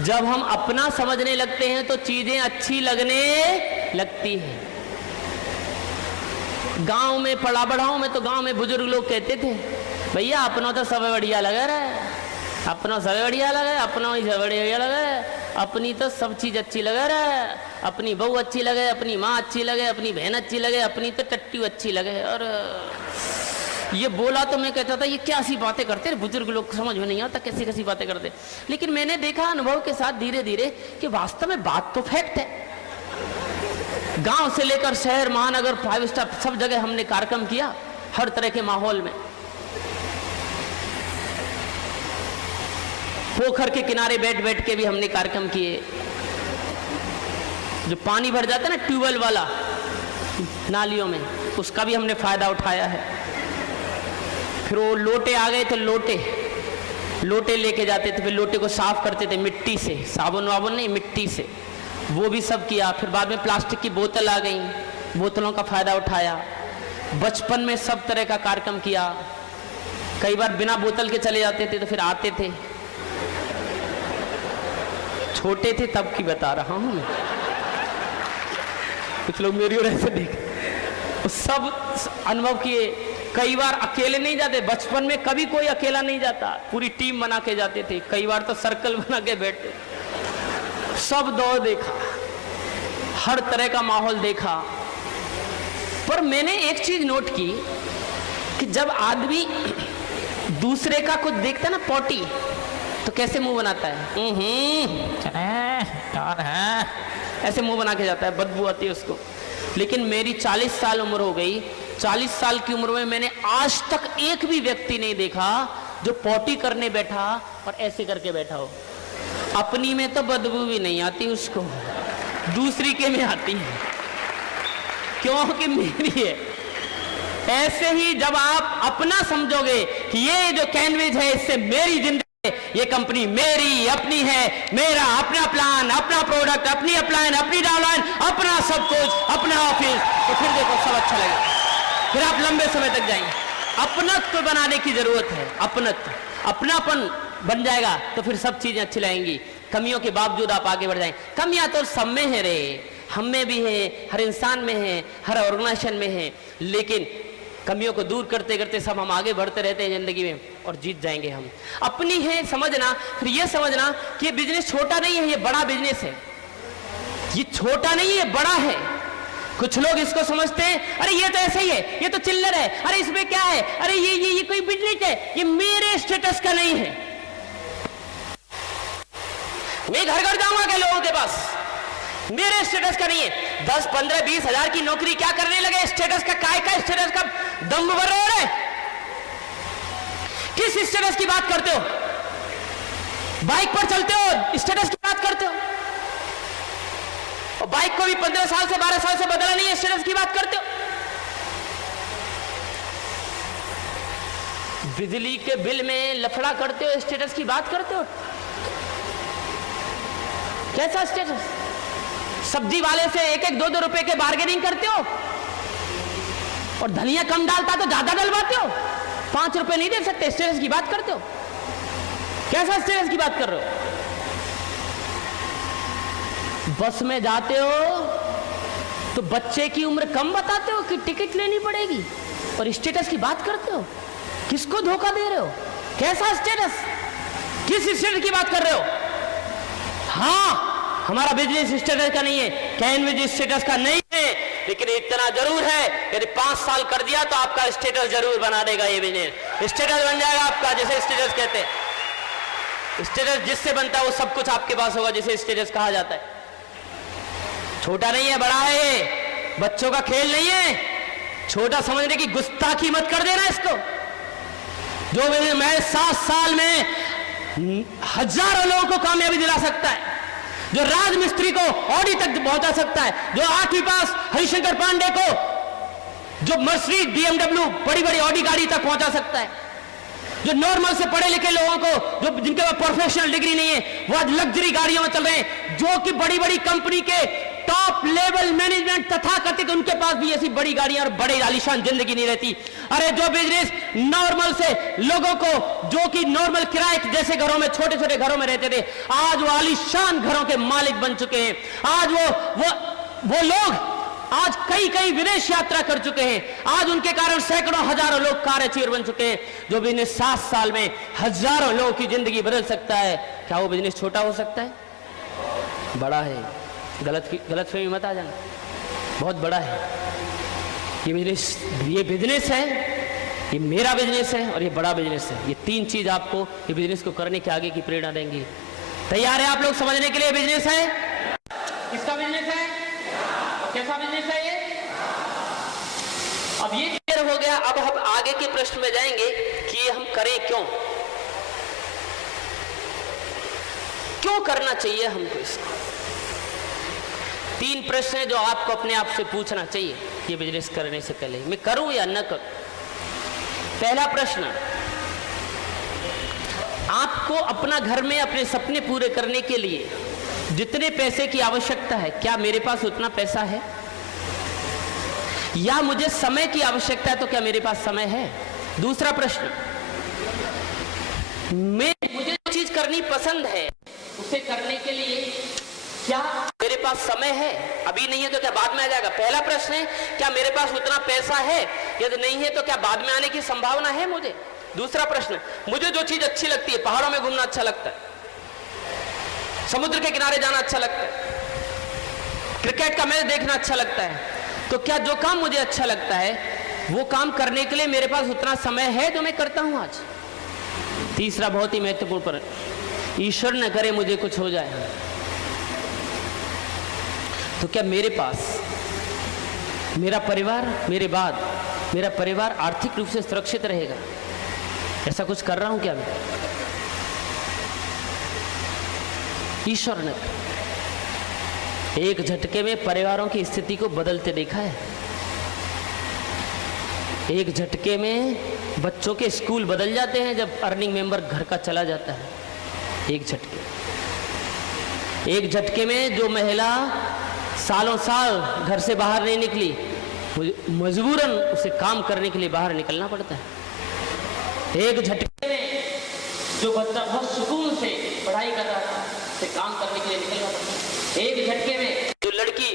जब हम अपना समझने लगते हैं तो चीजें अच्छी लगने लगती हैं। गांव में पड़ा बढ़ाओ में तो गांव में बुजुर्ग लोग कहते थे, भैया अपना तो सब बढ़िया लगा रहा है, अपना सब बढ़िया लगा है, अपना ही सब बढ़िया लगा है, अपनी तो सब चीज अच्छी लगा रहा है, अपनी बहू अच्छी लगे, अपनी माँ अच्छी लगे, अपनी बहन अच्छी लगे, अपनी तो टट्टी अच्छी लगे। और ये बोला तो मैं कहता था ये क्या सी बातें करते हैं बुजुर्ग लोग, समझ में नहीं आता कैसी कैसी बातें करते। लेकिन मैंने देखा अनुभव के साथ धीरे धीरे कि वास्तव में बात तो फैक्ट है। गांव से लेकर शहर, महानगर, 5 स्टार, सब जगह हमने कार्यक्रम किया, हर तरह के माहौल में। पोखर के किनारे बैठ बैठ के भी हमने कार्यक्रम किए। जो पानी भर जाता है ना ट्यूबवेल वाला नालियों में, उसका भी हमने फायदा उठाया है। फिर वो लोटे आ गए थे, लोटे लेके जाते थे, फिर लोटे को साफ करते थे मिट्टी से, साबुन वाबुन नहीं, मिट्टी से, वो भी सब किया। फिर बाद में प्लास्टिक की बोतल आ गई, बोतलों का फायदा उठाया। बचपन में सब तरह का कार्यक्रम किया। कई बार बिना बोतल के चले जाते थे तो फिर आते थे, छोटे थे तब की बता रहा हूं मैं, कुछ लोग मेरी ओर ऐसे देख सब अनुभव किए। कई बार अकेले नहीं जाते, बचपन में कभी कोई अकेला नहीं जाता, पूरी टीम बना के जाते थे। कई बार तो सर्कल बना के बैठते। सब दौर देखा, हर तरह का माहौल देखा। पर मैंने एक चीज नोट की कि जब आदमी दूसरे का कुछ देखता ना पोटी, तो कैसे मुंह बनाता है, यार है, ऐसे मुंह बना के जाता है, बदबू आती है उसको। लेकिन मेरी 40 साल उम्र हो गई, 40 साल की उम्र में मैंने आज तक एक भी व्यक्ति नहीं देखा जो पोटी करने बैठा और ऐसे करके बैठा हो। अपनी में तो बदबू भी नहीं आती उसको, दूसरी के में आती है, क्योंकि मेरी है। ऐसे ही जब आप अपना समझोगे कि ये जो कैनवेज है इससे मेरी जिंदगी, ये कंपनी मेरी अपनी है, मेरा अपना प्लान, अपना प्रोडक्ट, अपनी अपलाइन, अपनी डाउनलाइन, अपना सब कुछ, अपना ऑफिस, तो फिर देखो सब अच्छा लगेगा, फिर आप लंबे समय तक जाएंगे। अपनत्व बनाने की जरूरत है, अपनत्व, अपनापन बन जाएगा तो फिर सब चीजें अच्छी लगेंगी। कमियों के बावजूद आप आगे बढ़ जाएंगे। कमियां तो सब में है रे, हम में भी है, हर इंसान में है, हर ऑर्गेनाइजेशन में है, लेकिन कमियों को दूर करते करते सब हम आगे बढ़ते रहते हैं जिंदगी में और जीत जाएंगे हम। अपनी है समझना, फिर ये समझना कि ये बिजनेस छोटा नहीं है, ये बड़ा बिजनेस है। ये छोटा नहीं है, बड़ा है। कुछ लोग इसको समझते हैं, अरे ये तो ऐसे ही है, ये तो चिल्लर है, अरे इसमें क्या है, अरे ये कोई बिजनेस है, ये मेरे स्टेटस का नहीं है। मैं घर घर जाऊंगा क्या लोगों के पास, मेरे स्टेटस का नहीं है। 10, 15, 20 हजार की नौकरी क्या करने लगे स्टेटस का, काय का स्टेटस का दम भर रहे हैं। किस स्टेटस की बात करते हो, बाइक पर चलते हो स्टेटस की बात करते हो, और बाइक को भी 15 साल से 12 साल से बदला नहीं है, स्टेटस की बात करते हो। बिजली के बिल में लफड़ा करते हो, स्टेटस की बात करते हो। कैसा स्टेटस, सब्जी वाले से 1-1, 2-2 रुपए के बार्गेनिंग करते हो, और धनिया कम डालता तो ज्यादा डलवाते हो, 5 रुपए नहीं दे सकते, स्टेटस की बात करते हो। कैसा स्टेटस की बात कर रहे हो। बस में जाते हो तो बच्चे की उम्र कम बताते हो कि टिकट लेनी पड़ेगी, और स्टेटस की बात करते हो। किसको धोखा दे रहे हो, कैसा स्टेटस, किस स्टेटस की बात कर रहे हो। हाँ, हमारा बिजनेस स्टेटस का नहीं है, कैनवेज स्टेटस का नहीं है, लेकिन इतना जरूर है, यदि 5 साल कर दिया तो आपका स्टेटस जरूर बना देगा। ये बिजनेस स्टेटस बन जाएगा आपका, जैसे स्टेटस कहते हैं। स्टेटस जिससे बनता है वो सब कुछ आपके पास होगा, जिसे स्टेटस कहा जाता है। छोटा नहीं है, बड़ा है ये, बच्चों का खेल नहीं है। छोटा समझने की गुस्ताखी मत कर देना इसको। जो मैं 7 साल में हजारों लोगों को कामयाबी दिला सकता है, जो राजमिस्त्री को ऑडी तक पहुंचा सकता है, जो 8वीं पास हरिशंकर पांडे को, जो मर्सिडीज BMW बड़ी बड़ी ऑडी गाड़ी तक पहुंचा सकता है, जो नॉर्मल से पढ़े लिखे लोगों को, जो जिनके पास प्रोफेशनल डिग्री नहीं है, वो आज लग्जरी गाड़ियों में चल रहे हैं, जो कि बड़ी बड़ी कंपनी के टॉप लेवल मैनेजमेंट तथा कथित उनके पास भी ऐसी बड़ी गाड़ियां और बड़ी आलीशान जिंदगी नहीं रहती। अरे जो बिजनेस नॉर्मल से लोगों को, जो कि नॉर्मल किराए जैसे घरों में, छोटे छोटे घरों में रहते थे, आज वो आलीशान घरों के मालिक बन चुके हैं। आज वो लोग आज कई विदेश यात्रा कर चुके हैं। आज उनके कारण सैकड़ों हजारों लोग कार्यचीर बन चुके हैं। जो बिजनेस 7 साल में हजारों लोगों की जिंदगी बदल सकता है, क्या वो बिजनेस छोटा हो सकता है? बड़ा है। गलतफहमी मत आ जाना, बहुत बड़ा है ये बिजनेस है, ये मेरा बिजनेस है और ये बड़ा बिजनेस है। ये 3 चीज आपको ये बिजनेस को करने के आगे की प्रेरणा देंगी। तैयार है आप लोग समझने के लिए? बिजनेस है, किसका बिजनेस है, कैसा बिजनेस है ये? अब ये क्लियर हो गया। अब हम आगे के प्रश्न में जाएंगे कि ये हम करें क्यों करना चाहिए हमको इसको। 3 प्रश्न है जो आपको अपने आप से पूछना चाहिए ये बिजनेस करने से पहले, मैं करूं या न करूं। पहला प्रश्न, आपको अपना घर में अपने सपने पूरे करने के लिए जितने पैसे की आवश्यकता है, क्या मेरे पास उतना पैसा है? या मुझे समय की आवश्यकता है तो क्या मेरे पास समय है? दूसरा प्रश्न, मुझे जो चीज करनी पसंद है उसे करने के लिए क्या मेरे पास पास समय है? अभी नहीं है तो क्या बाद में आ जाएगा? पहला प्रश्न है, क्या मेरे पास उतना पैसा है? यदि नहीं है तो क्या बाद में आने की संभावना है मुझे? दूसरा प्रश्न, मुझे जो चीज अच्छी लगती है, पहाड़ों में घूमना अच्छा लगता है, समुद्र के किनारे जाना अच्छा लगता है, क्रिकेट का मैच देखना अच्छा लगता है, तो क्या जो काम मुझे अच्छा लगता है वो काम करने के लिए मेरे पास उतना समय है जो मैं करता हूं आज? तीसरा बहुत ही महत्वपूर्ण प्रश्न, ईश्वर न करे मुझे कुछ हो जाए तो क्या मेरे पास मेरा परिवार, मेरे बाद मेरा परिवार आर्थिक रूप से सुरक्षित रहेगा? ऐसा कुछ कर रहा हूं क्या मैं? ईश्वर ने एक झटके में परिवारों की स्थिति को बदलते देखा है। एक झटके में बच्चों के स्कूल बदल जाते हैं जब अर्निंग मेंबर घर का चला जाता है। एक झटके में जो महिला सालों साल घर से बाहर नहीं निकली, मजबूरन उसे काम करने के लिए बाहर निकलना पड़ता है। एक झटके में जो बच्चा बहुत सुकून से पढ़ाई कर रहा था, उसे काम करने के लिए निकलना पड़ता है। एक झटके में जो लड़की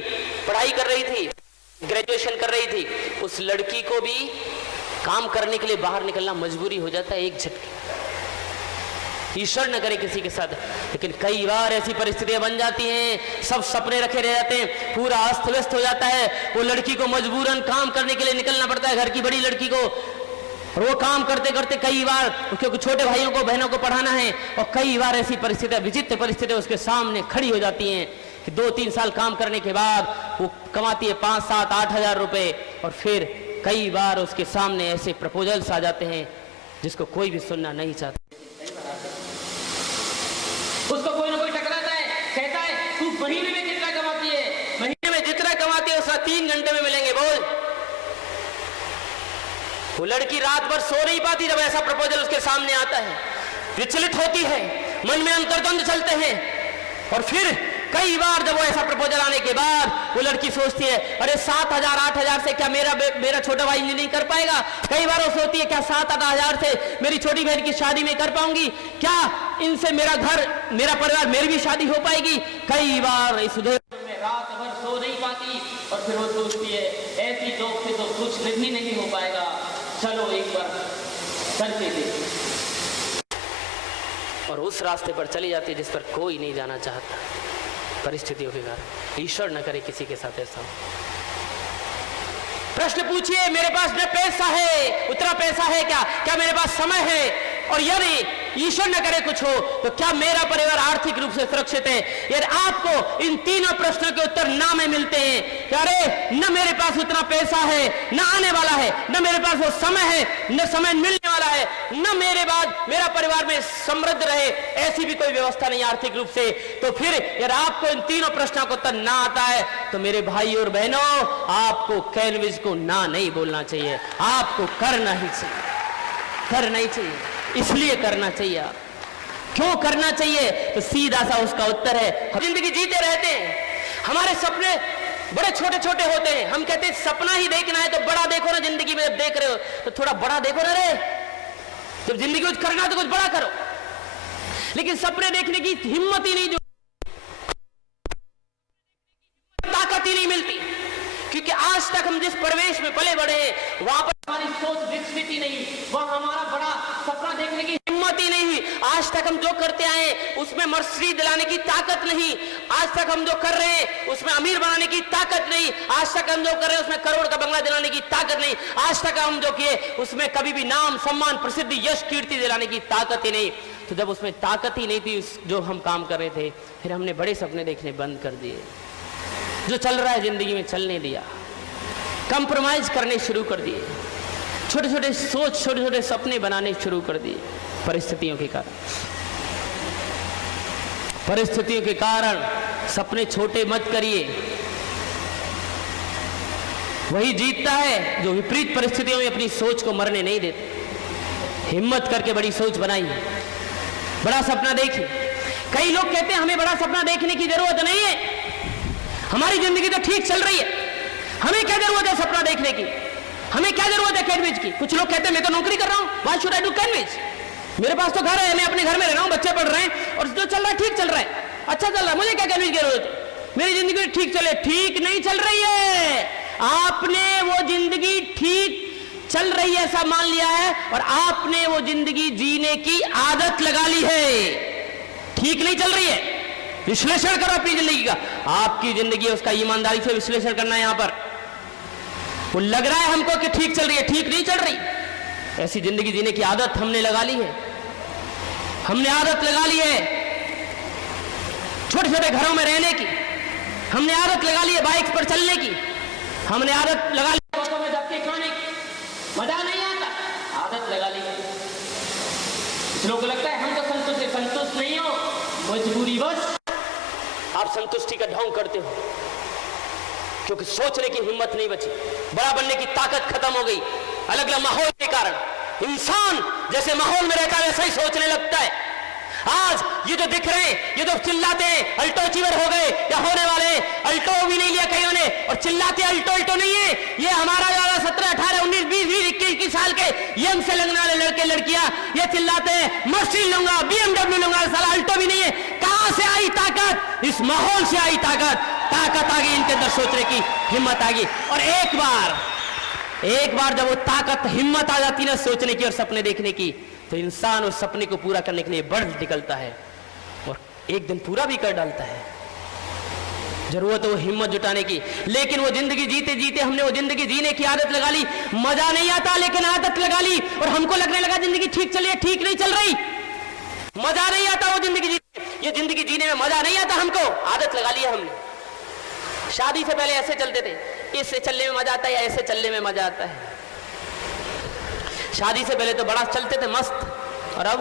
पढ़ाई कर रही थी, ग्रेजुएशन कर रही थी, उस लड़की को भी काम करने के लिए बाहर निकलना मजबूरी हो जाता है एक झटके। ईश्वर न करे किसी के साथ, लेकिन कई बार ऐसी परिस्थितियां बन जाती हैं, सब सपने रखे रह जाते हैं, पूरा अस्त व्यस्त हो जाता है। वो लड़की को मजबूरन काम करने के लिए निकलना पड़ता है, घर की बड़ी लड़की को। और वो काम करते करते कई बार क्योंकि छोटे भाइयों को, बहनों को पढ़ाना है, और कई बार ऐसी परिस्थितियां, विचित्र परिस्थितियां उसके सामने खड़ी हो जाती हैं कि 2-3 साल काम करने के बाद वो कमाती है 5, 7, 8 हजार रुपए, और फिर कई बार उसके सामने ऐसे प्रपोजल्स आ जाते हैं जिसको कोई भी सुनना नहीं चाहता। उसको कोई ना कोई टकराता है, कहता है तू महीने में कितना कमाती है? महीने में जितना कमाती है उसका 3 घंटे में मिलेंगे, बोल। वो लड़की रात भर सो नहीं पाती जब ऐसा प्रपोजल उसके सामने आता है, विचलित होती है, मन में अंतर्द्वंद चलते हैं। और फिर कई बार जब वो ऐसा प्रपोजल आने के बाद वो लड़की सोचती है, अरे 7,000 8,000 से क्या मेरा छोटा भाई इंजीनियरिंग कर पाएगा? कई बार वो सोचती है, क्या 7-8 हजार से मेरी छोटी बहन की शादी में कर पाऊंगी? क्या इनसे मेरा घर, मेरा परिवार, मेरी भी शादी हो पाएगी? कई बार इस उधेड़ में रात भर सो नहीं पाती, और फिर वो सोचती है ऐसी जॉब से तो कुछ भी नहीं हो पाएगा, चलो एक बार करके देख। और उस रास्ते पर चली जाती है जिस पर कोई नहीं जाना चाहता, परिस्थितियों के कारण। ईश्वर न करे किसी के साथ ऐसा हो। प्रश्न पूछिए, मेरे पास न पैसा है, उतना पैसा है क्या मेरे पास समय है? और यदि ईश्वर न करे कुछ हो तो क्या मेरा परिवार आर्थिक रूप से सुरक्षित है? यदि आपको इन तीनों प्रश्नों के उत्तर ना में मिलते हैं कि अरे न मेरे पास उतना पैसा है, न आने वाला है, न मेरे पास वो समय है, न समय मिलने वाला है, न मेरे बाद मेरा परिवार में समृद्ध रहे, ऐसी भी कोई व्यवस्था नहीं आर्थिक रूप से, तो फिर यदि आपको इन तीनों प्रश्नों का उत्तर ना आता है तो मेरे भाई और बहनों, आपको कैनविस को ना नहीं बोलना चाहिए, आपको करना ही चाहिए, करना ही चाहिए। इसलिए करना चाहिए। क्यों करना चाहिए? तो सीधा सा उसका उत्तर है, हम जिंदगी जीते रहते हैं, हमारे सपने बड़े छोटे छोटे होते हैं, हम कहते हैं सपना ही देखना है तो बड़ा देखो ना जिंदगी में। जब देख रहे हो तो थोड़ा बड़ा देखो ना रे, जब जिंदगी कुछ करना है तो कुछ बड़ा करो। लेकिन सपने देखने की हिम्मत ही नहीं, जो ताकत ही नहीं मिलती, क्योंकि आज तक हम जिस परिवेश में पले बड़े हैं वहां पर हमारी सोच विकसित ही नहीं, वहां हमारा बड़ा सपना देखने की हिम्मत ही नहीं। आज तक हम जो करते आए उसमें मर्सिडीज दिलाने की ताकत नहीं, आज तक हम जो कर रहे हैं उसमें अमीर बनाने की ताकत नहीं, आज तक हम जो कर रहे हैं उसमें करोड़ का बंगला दिलाने की ताकत नहीं, आज तक हम जो किए उसमें कभी भी नाम, सम्मान, प्रसिद्धि, यश, कीर्ति दिलाने की ताकत ही नहीं। तो जब उसमें ताकत ही नहीं थी जो हम काम कर रहे थे, फिर हमने बड़े सपने देखने बंद कर दिए, जो चल रहा है जिंदगी में चलने दिया, कंप्रोमाइज करने शुरू कर दिए, छोटे छोटे सोच, छोटे छोटे सपने बनाने शुरू कर दिए परिस्थितियों के कारण। परिस्थितियों के कारण सपने छोटे मत करिए। वही जीतता है जो विपरीत परिस्थितियों में अपनी सोच को मरने नहीं देते। हिम्मत करके बड़ी सोच बनाइए, बड़ा सपना देखिए। कई लोग कहते हैं हमें बड़ा सपना देखने की जरूरत नहीं है, हमारी जिंदगी तो ठीक चल रही है, हमें क्या जरूरत है सपना देखने की, हमें क्या जरूरत है कैनविज की। कुछ लोग कहते हैं मैं तो नौकरी कर रहा हूं, व्हाई शुड आई डू कैनविज, मेरे पास तो घर है, मैं अपने घर में रह रहा हूं, बच्चे पढ़ रहे हैं और जो चल रहा है ठीक चल रहा है, अच्छा चल रहा है, मुझे क्या कैनविज की जरूरत है। मेरी जिंदगी ठीक चले, ठीक नहीं चल रही है। आपने वो जिंदगी ठीक चल रही है ऐसा मान लिया है और आपने वो जिंदगी जीने की आदत लगा ली है। ठीक नहीं चल रही है, विश्लेषण करो अपनी जिंदगी का। आपकी जिंदगी उसका ईमानदारी से विश्लेषण करना है। यहां पर वो लग रहा है हमको कि ठीक चल रही है, ठीक नहीं चल रही। ऐसी जिंदगी जीने की आदत हमने लगा ली है। हमने आदत लगा ली है छोटे छोटे घरों में रहने की, हमने आदत लगा ली है बाइक पर चलने की, हमने आदत लगा ली है में धक्के खाने की। मजा नहीं आता, आदत लगा ली है। लोगों को लगता है हम तो संतुष्ट नहीं हो, मजबूरी बस। आप संतुष्टि का ढोंग करते हो क्योंकि सोचने की हिम्मत नहीं बची, बड़ा बनने की ताकत खत्म हो गई। अलग अलग माहौल के कारण इंसान जैसे माहौल में रहता है वैसा ही सोचने लगता है। आज ये जो दिख रहे हैं, ये जो चिल्लाते हैं अल्टो अचीवर हो गए या होने वाले, अल्टो भी नहीं लिया कईयों ने और चिल्लाते अल्टो नहीं है। ये हमारा 17, 18, 19, 20, 21 साल के यंग से लगने वाले लड़के लड़कियां ये चिल्लाते हैं मर्सिडीज लूंगा, BMW लूंगा, साला अल्टो भी नहीं है। कहां से आई ताकत? इस माहौल से आई ताकत आ गई इनके अंदर, सोचने की हिम्मत आ गई। और एक बार जब वो ताकत हिम्मत आ जाती ना सोचने की और सपने देखने की, तो इंसान उस सपने को पूरा करने के लिए बढ़ निकलता है और एक दिन पूरा भी कर डालता है। जरूरत है वो हिम्मत जुटाने की। लेकिन वो जिंदगी जीते जीते हमने वो जिंदगी जीने की आदत लगा ली। मजा नहीं आता लेकिन आदत लगा ली और हमको लगने लगा जिंदगी ठीक चल रही है, ठीक नहीं चल रही। मजा नहीं आता वो जिंदगी जीने, ये जिंदगी जीने में मजा नहीं आता हमको, आदत लगा ली है हमने। शादी से पहले ऐसे चलते थे, इससे चलने में मजा आता है या ऐसे चलने में मजा आता है। शादी से पहले तो बड़ा चलते थे मस्त, और अब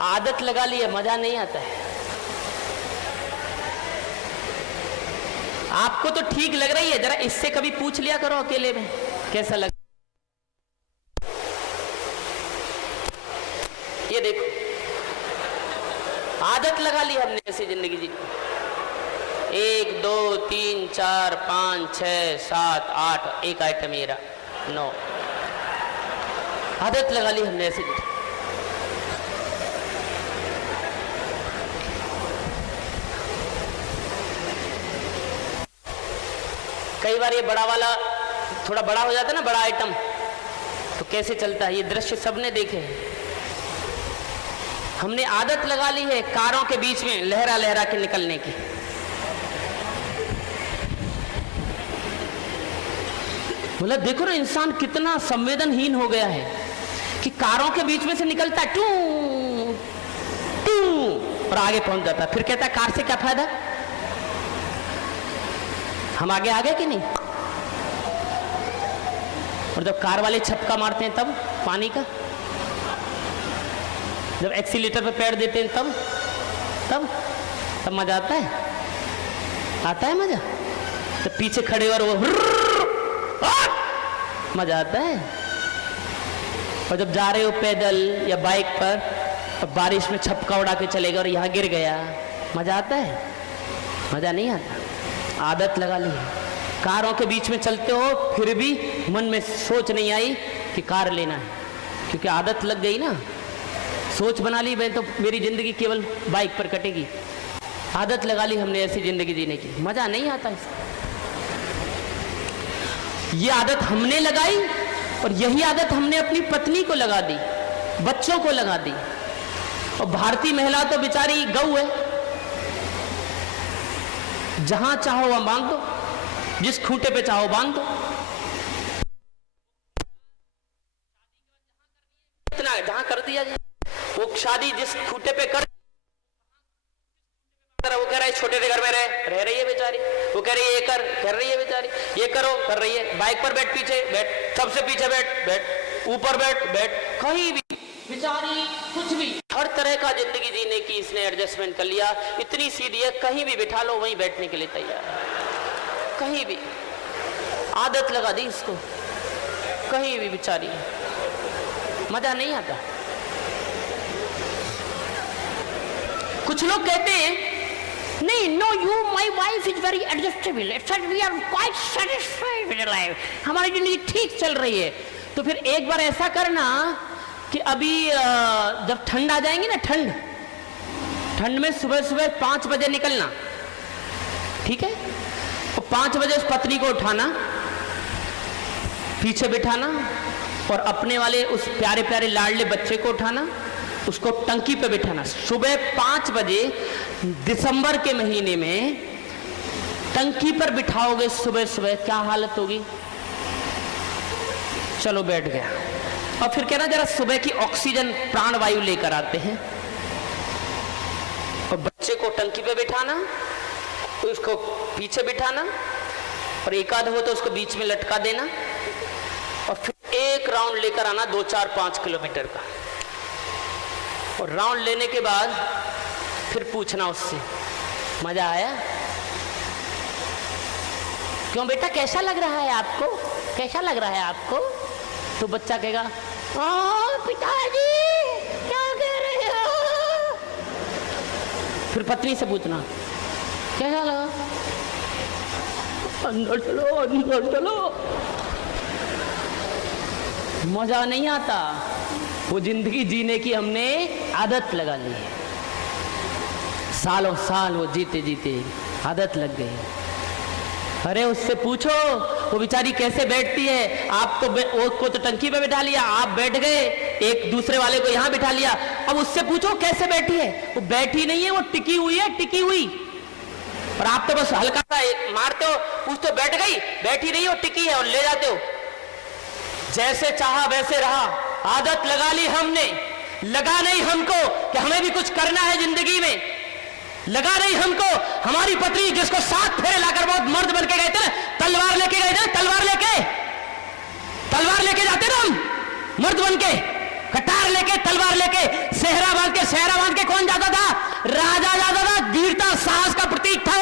आदत लगा ली है, मजा नहीं आता है। आपको तो ठीक लग रही है, जरा इससे कभी पूछ लिया करो अकेले में कैसा लग। ये देखो आदत लगा ली हमने ऐसी जिंदगी जी। 1 2 3 4 5 6 7 8 एक आइटम मेरा 9 आदत लगा ली हमने ऐसे। कई बार ये बड़ा वाला थोड़ा बड़ा हो जाता है ना, बड़ा आइटम, तो कैसे चलता है। ये दृश्य सबने देखे हैं। हमने आदत लगा ली है कारों के बीच में लहरा लहरा के निकलने की। मतलब देखो ना इंसान कितना संवेदनहीन हो गया है कि कारों के बीच में से निकलता है टू टू और आगे पहुंच जाता है। फिर कहता है कार से क्या फायदा, हम आगे आ गए कि नहीं। और जब कार वाले छपका मारते हैं तब पानी का, जब एक्सीलेटर पे पैर देते हैं तब मजा आता है मजा। जब पीछे खड़े और वो मजा आता है। और जब जा रहे हो पैदल या बाइक पर और बारिश में छपका उड़ा के चलेगा और यहाँ गिर गया, मजा आता है, मजा नहीं आता। आदत लगा ली है। कारों के बीच में चलते हो फिर भी मन में सोच नहीं आई कि कार लेना है, क्योंकि आदत लग गई ना। सोच बना ली मैं तो मेरी जिंदगी केवल बाइक पर कटेगी। आदत लगा ली हमने ऐसी जिंदगी जीने की, मजा नहीं आता इससे। ये आदत हमने लगाई और यही आदत हमने अपनी पत्नी को लगा दी, बच्चों को लगा दी। और भारतीय महिला तो बेचारी गऊ है, जहां चाहो वहां बांध दो, जिस खूंटे पे चाहो बांध दो। इतना जहां कर दिया जाए, वो शादी जिस खूंटे पे कर, वो कह रहा है छोटे से घर में रह रही है बेचारी, वो कह रही है ये कर रही है बेचारी, ये करो कर रही है। बाइक पर बैठ, पीछे बैठ, सबसे पीछे बैठ, ऊपर बैठ, कहीं भी बेचारी कुछ भी, हर तरह का जिंदगी जीने की इसने एडजस्टमेंट कर लिया। इतनी सीधी है, कहीं भी बिठा लो वहीं बैठने के लिए तैयार है, कहीं भी। आदत लगा दी इसको, कहीं भी बेचारी, मजा नहीं आता। कुछ लोग कहते हैं नहीं, no you my wife is very adjustable, we are quite satisfied with life, हमारी जिंदगी ठीक चल रही है। तो फिर एक बार ऐसा करना कि अभी जब ठंड आ जाएंगी ना, ठंड में सुबह सुबह 5 बजे निकलना, ठीक है? और 5 बजे उस पत्नी को उठाना, पीछे बिठाना और अपने वाले उस प्यारे प्यारे लाडले बच्चे को उठाना, उसको टंकी पे बिठाना। सुबह 5 बजे दिसंबर के महीने में टंकी पर बिठाओगे सुबह सुबह, क्या हालत होगी? चलो बैठ गया। और फिर कहना जरा सुबह की ऑक्सीजन प्राणवायु लेकर आते हैं। और बच्चे को टंकी पे बिठाना, तो उसको पीछे बिठाना और एक आध हो तो उसको बीच में लटका देना और फिर एक राउंड लेकर आना 2, 4, 5 किलोमीटर का। और राउंड लेने के बाद फिर पूछना उससे, मजा आया? क्यों बेटा, कैसा लग रहा है आपको? कैसा लग रहा है आपको? तो बच्चा कहेगा, पिताजी क्या कह रहे हो? फिर पत्नी से पूछना, कैसा लगा? अंदर चलो, अंदर चलो। मजा नहीं आता, वो जिंदगी जीने की हमने आदत लगा ली है। सालों साल वो जीते जीते आदत लग गई। अरे उससे पूछो वो बेचारी कैसे बैठती है। आपको को तो टंकी पे बिठा लिया, आप बैठ गए, एक दूसरे वाले को यहां बिठा लिया। अब उससे पूछो कैसे बैठी है। वो बैठी नहीं है, वो टिकी हुई है, टिकी हुई। और आप तो बस हल्का सा मारते हो, पूछ तो बैठ गई, बैठी नहीं हो, टिकी है और ले जाते हो। जैसे चाहा वैसे रहा, आदत लगा ली हमने। लगा नहीं हमको कि हमें भी कुछ करना है जिंदगी में। लगा नहीं हमको हमारी पत्नी जिसको 7 फेरे लाकर बहुत मर्द बन के गए थे, तलवार लेके गए थे, तलवार लेके जाते ना हम मर्द बन के, कटार लेके, तलवार लेके, सेहरा बांध के कौन जाता था? राजा जाता था, वीरता साहस का प्रतीक था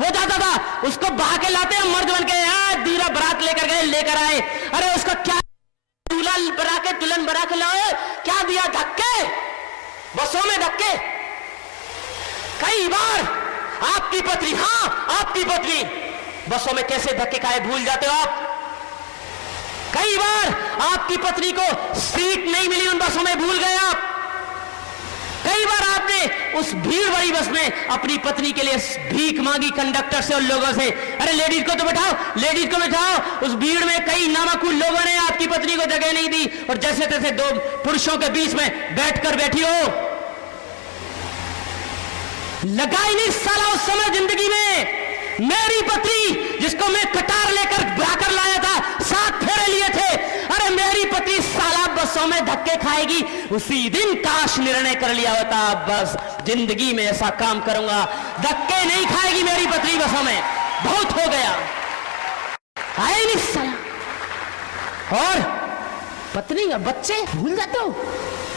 वो जाता था। उसको बहा के लाते हम मर्द बन के, दूल्हा बारात लेकर गए, लेकर आए। अरे उसका क्या दूल्हा बना के, दुल्हन बना के लाए, क्या दिया? धक्के, बसों में धक्के। कई बार आपकी पत्नी, आपकी पत्नी बसों में कैसे धक्के खाए भूल जाते हो आप। कई बार आपकी पत्नी को सीट नहीं मिली उन बसों में, भूल गए आप। कई बार आपने उस भीड़ भरी बस में अपनी पत्नी के लिए भीख मांगी कंडक्टर से और लोगों से, अरे लेडीज को तो बैठाओ, लेडीज को बैठाओ। उस भीड़ में कई नामाकुल लोगों ने आपकी पत्नी को जगह नहीं दी और जैसे तैसे 2 पुरुषों के बीच में बैठकर बैठी हो। लगा ही नहीं साला उस समय जिंदगी में। मेरी पत्नी जिसको मैं कटार लेकर ब्राकर लाया था, 7 फेरे लिए थे, अरे मेरी पत्नी साला बसों में धक्के खाएगी। उसी दिन काश निर्णय कर लिया होता, बस जिंदगी में ऐसा काम करूंगा, धक्के नहीं खाएगी मेरी पत्नी बसों में, बहुत हो गया। आए नहीं साला। और पत्नी और बच्चे भूल जाते हो।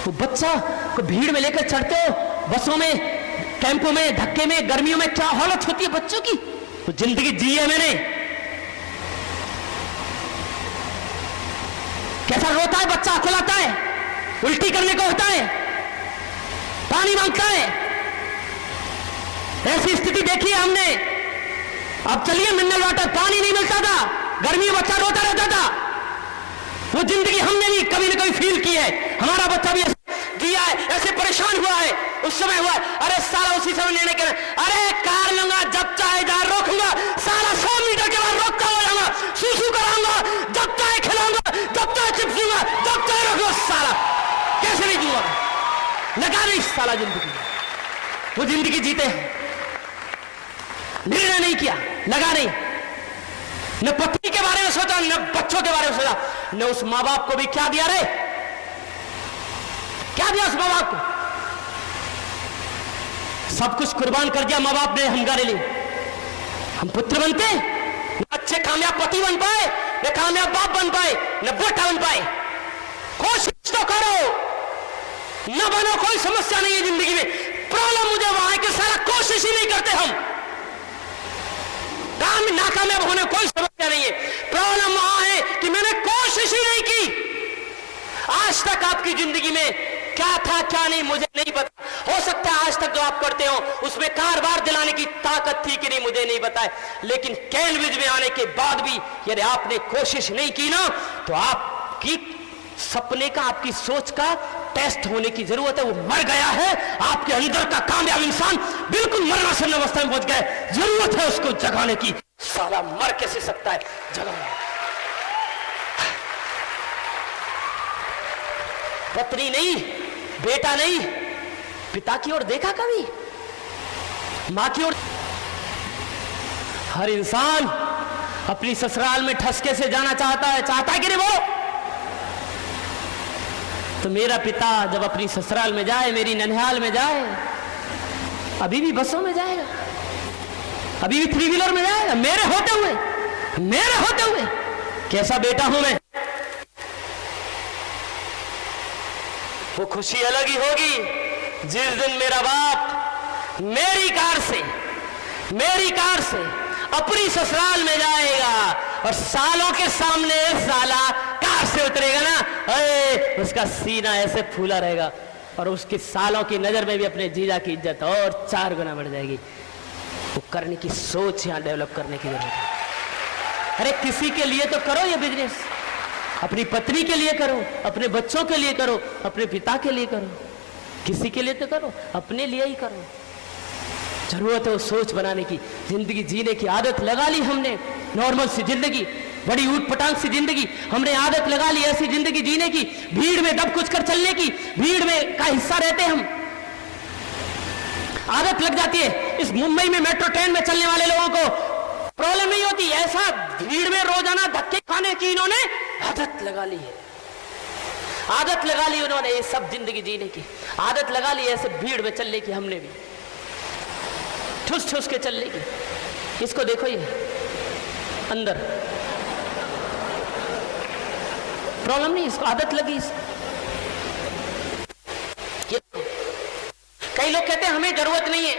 वो बच्चा को भीड़ में लेकर चढ़ते हो, बसों में, टेम्पो में, धक्के में, गर्मियों में क्या हालत होती है बच्चों की। तो जिंदगी जी है मैंने। कैसा रोता है बच्चा, खुलाता है, उल्टी करने को होता है, पानी मांगता है। ऐसी स्थिति देखी है हमने। अब चलिए मिनरल वाटर, पानी नहीं मिलता था, गर्मी में बच्चा रोता रहता था। वो जिंदगी हमने भी कभी ना कभी फील की है। हमारा बच्चा भी दिया है, ऐसे परेशान हुआ है, उस समय हुआ। अरे साला उसी समय लेने के, अरे कार लूंगा, जब चाहे जहां रोकूंगा, साला 100 मीटर के बाद रोकता हो जाऊंगा, सूसू कराऊंगा, जब चाहे खिलाऊंगा, जब चाहे चिपसूंगा, जब चाहे रोकूंगा। साला कैसे नहीं दूंगा? लगा नहीं साला जिंदगी। वो जिंदगी जीते हैं, निर्णय नहीं किया, लगा नहीं। न पत्नी के बारे में सोचा, न बच्चों के बारे में सोचा, न उस माँ बाप को भी क्या दिया रे, क्या दिया उस माँ बाप को? सब कुछ कुर्बान कर दिया माँ बाप ने हमारे लिए। हम पुत्र बनते, न अच्छे कामयाब पति बन पाए, न कामयाब बाप बन पाए, न बेटा बन पाए। कोशिश तो करो, न बनो, कोई समस्या नहीं है जिंदगी में। प्रॉब्लम मुझे वहां है कि सारा कोशिश ही नहीं करते हम। काम नाकामयाब होने कोई समस्या नहीं है। प्रॉब्लम वहां है कि मैंने कोशिश ही नहीं की। आज तक आपकी जिंदगी में क्या था क्या नहीं मुझे नहीं पता। हो सकता है आज तक जो आप करते हो उसमें कारबार दिलाने की ताकत थी कि नहीं मुझे नहीं पता है, लेकिन कैनविज में आने के बाद भी यदि आपने कोशिश नहीं की ना, तो आपकी सपने का, आपकी सोच का टेस्ट होने की जरूरत है। वो मर गया है, आपके अंदर का कामयाब इंसान बिल्कुल मरणासन अवस्था में पहुंच गया है, जरूरत है उसको जगाने की। साला मर कैसे सकता है, जगाना। पत्नी नहीं, बेटा नहीं, पिता की ओर देखा कभी, मां की ओर? हर इंसान अपनी ससुराल में ठसके से जाना चाहता है, चाहता है कि नहीं बोलो? तो मेरा पिता जब अपनी ससुराल में जाए, मेरी ननिहाल में जाए, अभी भी बसों में जाएगा, अभी भी 3 व्हीलर में जाएगा, मेरे होते हुए। कैसा बेटा हूं मैं? वो खुशी अलग ही होगी जिस दिन मेरा बाप मेरी कार से अपनी ससुराल में जाएगा और सालों के सामने साला कार से उतरेगा ना, अरे उसका सीना ऐसे फूला रहेगा और उसके सालों की नजर में भी अपने जीजा की इज्जत और 4 गुना बढ़ जाएगी। वो करने की सोच यहां डेवलप करने की जरूरत है। अरे किसी के लिए तो करो ये बिजनेस, अपनी पत्नी के लिए करो, अपने बच्चों के लिए करो, अपने पिता के लिए करो, किसी के लिए तो करो, अपने लिए ही करो। जरूरत है वो सोच बनाने की, जिंदगी जीने की आदत लगा ली हमने, नॉर्मल सी जिंदगी, बड़ी ऊट पटांग सी जिंदगी हमने आदत लगा ली, ऐसी जिंदगी जीने की, भीड़ में दब कुछ कर चलने की, भीड़ में का हिस्सा रहते हम, आदत लग जाती है। इस मुंबई में मेट्रो ट्रेन में चलने वाले लोगों को प्रॉब्लम नहीं होती, ऐसा भीड़ में रोजाना धक्के खाने की इन्होंने आदत लगा ली है, आदत लगा ली उन्होंने ये सब जिंदगी जीने की आदत लगा ली, ऐसे भीड़ में चलने की हमने भी, ठुस ठुस के चलने की। इसको देखो, ये अंदर प्रॉब्लम नहीं, इसको आदत लगी। ये कई लोग कहते हैं हमें जरूरत नहीं है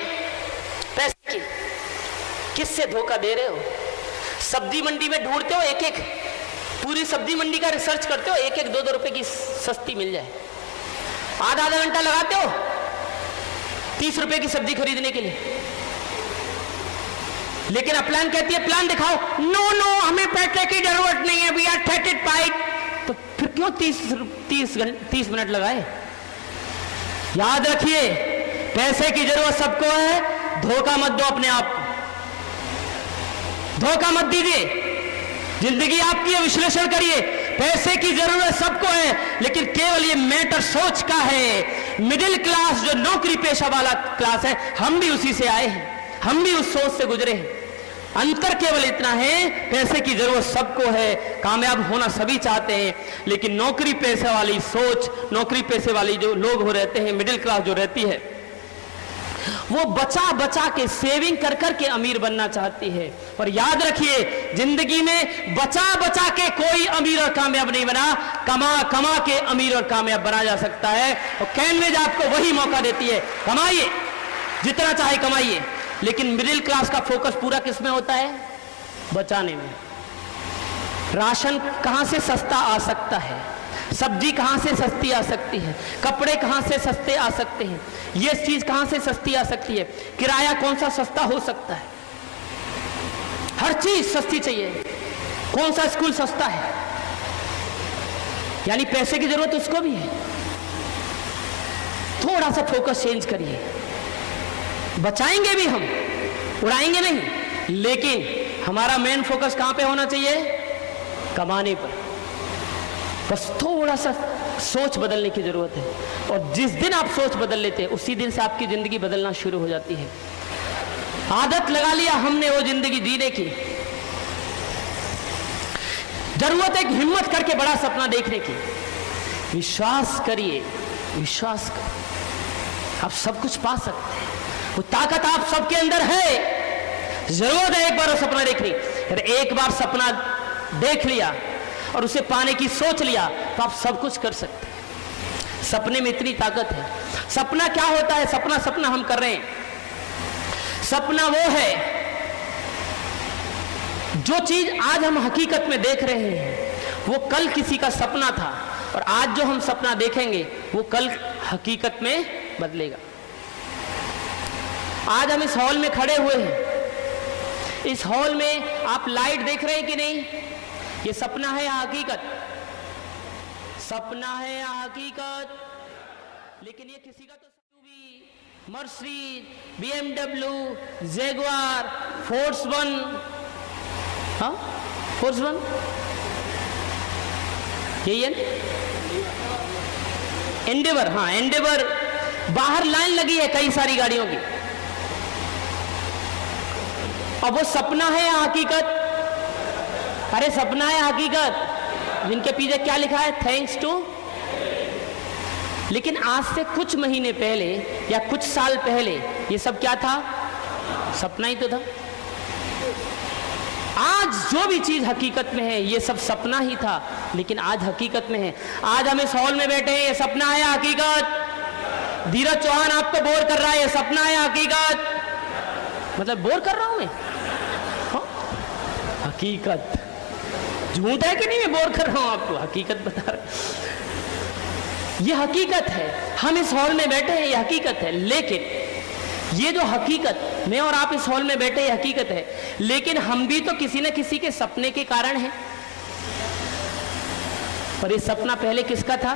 पैसे की, किससे धोखा दे रहे हो? सब्जी मंडी में ढूंढते हो, एक पूरी सब्जी मंडी का रिसर्च करते हो, 1-2 रुपए की सस्ती मिल जाए, आधा घंटा लगाते हो 30 रुपए की सब्जी खरीदने के लिए, लेकिन अपलान कहती है प्लान दिखाओ, नो हमें पैसे की जरूरत नहीं है, वी आर सेटिस्फाइड। तो फिर क्यों 30 मिनट लगाए? याद रखिए, पैसे की जरूरत सबको है, धोखा मत दो अपने आप को, धोखा मत दीजिए। जिंदगी आपकी है, विश्लेषण करिए। पैसे की जरूरत सबको है, लेकिन केवल ये मैटर सोच का है। मिडिल क्लास जो नौकरी पेशा वाला क्लास है, हम भी उसी से आए हैं, हम भी उस सोच से गुजरे हैं। अंतर केवल इतना है, पैसे की जरूरत सबको है, कामयाब होना सभी चाहते हैं, लेकिन नौकरी पैसे वाली सोच, नौकरी पैसे वाली जो लोग हो रहते हैं, मिडिल क्लास जो रहती है, वो बचा बचा के सेविंग कर कर के अमीर बनना चाहती है। और याद रखिए, जिंदगी में बचा बचा के कोई अमीर और कामयाब नहीं बना, कमा कमा के अमीर और कामयाब बना जा सकता है। और कैनवेज आपको वही मौका देती है, कमाइए, जितना चाहे कमाइए, लेकिन मिडिल क्लास का फोकस पूरा किस में होता है? बचाने में। राशन कहां से सस्ता आ सकता है, सब्जी कहां से सस्ती आ सकती है, कपड़े कहां से सस्ते आ सकते हैं, ये चीज कहां से सस्ती आ सकती है, किराया कौन सा सस्ता हो सकता है, हर चीज सस्ती चाहिए। कौन सा स्कूल सस्ता है? यानी पैसे की जरूरत उसको भी है। थोड़ा सा फोकस चेंज करिए। बचाएंगे भी हम, उड़ाएंगे नहीं, लेकिन हमारा मेन फोकस कहां पे होना चाहिए? कमाने पर। बस थोड़ा सा सोच बदलने की जरूरत है, और जिस दिन आप सोच बदल लेते हैं, उसी दिन से आपकी जिंदगी बदलना शुरू हो जाती है। आदत लगा लिया हमने वो जिंदगी जीने की। जरूरत है हिम्मत करके बड़ा सपना देखने की। विश्वास करिए, विश्वास करिए, आप सब कुछ पा सकते हैं। वो ताकत आप सबके अंदर है। जरूरत है एक बार वो सपना देखनी। अगर एक बार सपना देख लिया और उसे पाने की सोच लिया, तो आप सब कुछ कर सकते हैं। सपने में इतनी ताकत है। सपना क्या होता है? सपना हम कर रहे हैं। सपना वो है जो चीज आज हम हकीकत में देख रहे हैं, वो कल किसी का सपना था, और आज जो हम सपना देखेंगे वो कल हकीकत में बदलेगा। आज हम इस हॉल में खड़े हुए हैं। इस हॉल में आप लाइट देख रहे हैं कि नहीं? ये सपना है या हकीकत? सपना है या हकीकत? लेकिन ये किसी का तो Mercedes, BMW, Jaguar, force one, हाँ फोर्स वन, यही है एंडेवर, हाँ एंडेवर, बाहर लाइन लगी है कई सारी गाड़ियों की। अब वो सपना है या हकीकत? अरे सपना है हकीकत? जिनके पीछे क्या लिखा है? Thanks to. लेकिन आज से कुछ महीने पहले या कुछ साल पहले ये सब क्या था? सपना ही तो था। आज जो भी चीज हकीकत में है ये सब सपना ही था, लेकिन आज हकीकत में है। आज हम इस हॉल में बैठे हैं, ये सपना है या हकीकत? धीरज चौहान आपको बोर कर रहा है, ये सपना है या हकीकत? मतलब बोर कर रहा हूं मैं? हाँ? हकीकत। झूठ है कि नहीं? मैं बोर कर रहा हूं आपको, हकीकत बता रहा। ये हकीकत है, हम इस हॉल में बैठे हैं, ये हकीकत है। लेकिन ये जो हकीकत, मैं और आप इस हॉल में बैठे, ये हकीकत है, लेकिन हम भी तो किसी न किसी के सपने के कारण हैं। पर ये सपना पहले किसका था?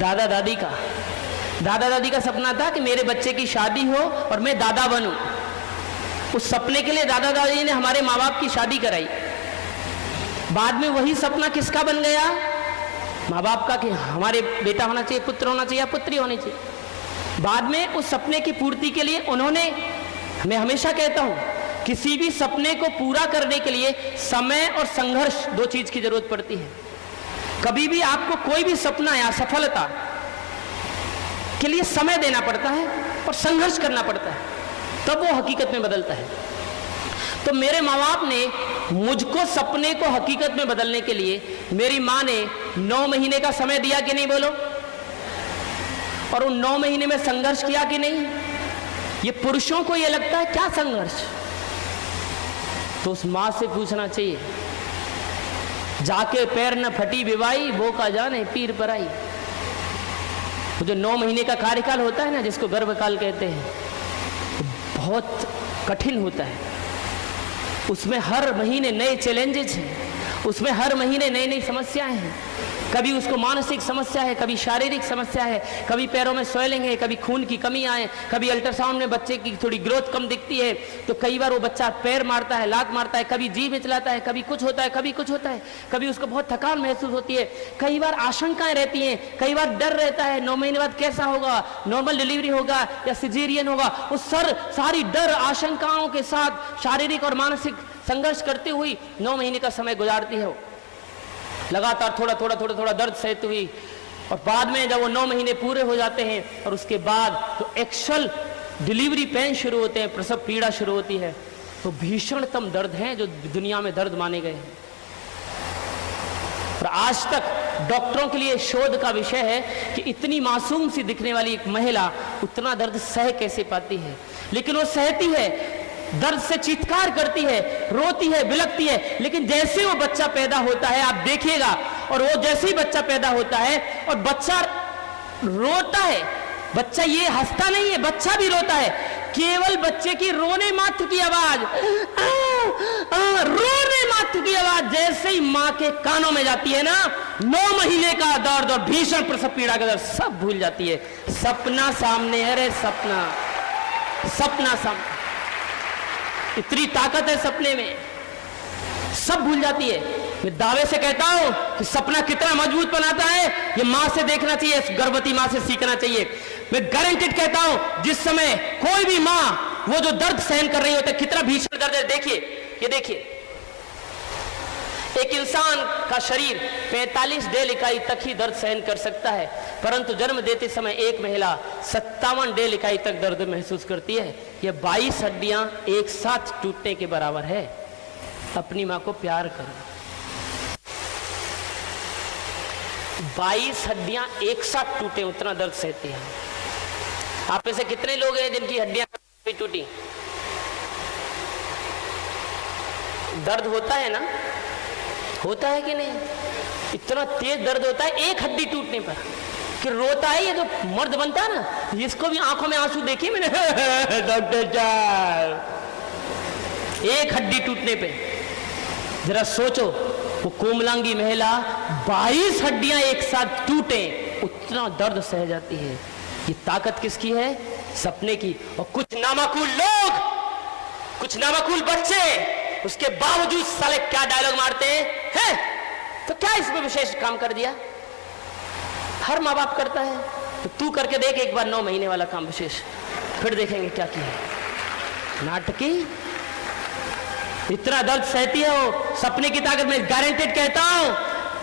दादा दादी का। दादा दादी का सपना था कि मेरे बच्चे की शादी हो और मैं दादा बनूं। उस सपने के लिए दादा दादी ने हमारे माँ बाप की शादी कराई। बाद में वही सपना किसका बन गया? माँ बाप का, कि हमारे बेटा होना चाहिए, पुत्र होना चाहिए या पुत्री होनी चाहिए। बाद में उस सपने की पूर्ति के लिए उन्होंने, मैं हमेशा कहता हूं, किसी भी सपने को पूरा करने के लिए समय और संघर्ष, दो चीज की जरूरत पड़ती है। कभी भी आपको कोई भी सपना या सफलता के लिए समय देना पड़ता है और संघर्ष करना पड़ता है, तब वो हकीकत में बदलता है। तो मेरे माँ बाप ने मुझको सपने को हकीकत में बदलने के लिए, मेरी माँ ने 9 महीने का समय दिया कि नहीं बोलो? और उन 9 महीने में संघर्ष किया कि नहीं? ये पुरुषों को ये लगता है क्या संघर्ष? तो उस माँ से पूछना चाहिए, जाके पैर न फटी विवाई, वो का जाने पीर पराई। वो जो 9 महीने का कार्यकाल होता है ना, जिसको गर्भकाल कहते हैं, तो बहुत कठिन होता है। उसमें हर महीने नए चैलेंजेस हैं, उसमें हर महीने नई नई समस्याएं हैं। कभी उसको मानसिक समस्या है, कभी शारीरिक समस्या है, कभी पैरों में स्वेलिंग है, कभी खून की कमी आए, कभी अल्ट्रासाउंड में बच्चे की थोड़ी ग्रोथ कम दिखती है, तो कई बार वो बच्चा पैर मारता है, लात मारता है, कभी जी मिचलाता है, कभी कुछ होता है, कभी कुछ होता है, कभी उसको बहुत थकान महसूस होती है, कई बार आशंकाएं रहती हैं, कई बार डर रहता है 9 महीने बाद कैसा होगा, नॉर्मल डिलीवरी होगा या सिजेरियन होगा। वो सारी डर आशंकाओं के साथ शारीरिक और मानसिक संघर्ष करती हुई 9 महीने का समय गुजारती है। लगातार थोड़ा थोड़ा दर्द सहती हुई, और बाद में जब वो 9 महीने पूरे हो जाते हैं और उसके बाद तो एक्चुअल डिलीवरी पेन शुरू होते हैं, प्रसव पीड़ा शुरू होती है, तो भीषणतम दर्द हैं जो दुनिया में दर्द माने गए हैं। और आज तक डॉक्टरों के लिए शोध का विषय है कि इतनी मासूम सी दिखने वाली एक महिला उतना दर्द सह कैसे पाती है। लेकिन वो सहती है, दर्द से चीत्कार करती है, रोती है, बिलखती है, लेकिन जैसे वो बच्चा पैदा होता है, आप देखिएगा, और वो जैसे ही बच्चा पैदा होता है और बच्चा रोता है, बच्चा ये हंसता नहीं है, बच्चा भी रोता है, केवल बच्चे की रोने मात्र की आवाज, रोने मात्र की आवाज जैसे ही माँ के कानों में जाती है ना, 9 महीने का दर्द और भीषण प्रसव पीड़ा का दर्द सब भूल जाती है। सपना सामने, अरे सपना, सपना सामने, इतनी ताकत है सपने में, सब भूल जाती है। मैं दावे से कहता हूं कि सपना कितना मजबूत बनाता है, ये मां से देखना चाहिए, गर्भवती मां से सीखना चाहिए। मैं गारंटेड कहता हूं, जिस समय कोई भी मां वो जो दर्द सहन कर रही होती है, कितना भीषण दर्द है, देखिए, ये देखिए, एक इंसान का शरीर 45 डेल इकाई तक ही दर्द सहन कर सकता है, परंतु जन्म देते समय एक महिला 57 डेल इकाई तक दर्द महसूस करती है। यह 22 हड्डियां एक साथ टूटने के बराबर है। अपनी मां को प्यार करो। 22 हड्डियां एक साथ टूटे, उतना दर्द सहती है। आप में से कितने लोग हैं जिनकी हड्डियां भी टूटी? दर्द होता है ना, होता है कि नहीं? इतना तेज दर्द होता है एक हड्डी टूटने पर कि रोता है। ये जो मर्द बनता है ना, इसको भी आंखों में आंसू देखिए मैंने डॉक्टर साहब, एक हड्डी टूटने पे। जरा सोचो वो कोमलांगी महिला 22 हड्डियां एक साथ टूटे उतना दर्द सह जाती है। ये ताकत किसकी है? सपने की। और कुछ नामाकूल लोग, कुछ नामाकूल बच्चे उसके बावजूद साले क्या डायलॉग मारते हैं? तो क्या इसमें विशेष काम कर दिया? हर माँ बाप करता है, तो तू करके देख एक बार 9 महीने वाला काम विशेष, फिर देखेंगे क्या किया है। नाटकी इतना दर्द सहती है वो सपने की ताकत में, गारंटेड कहता हूं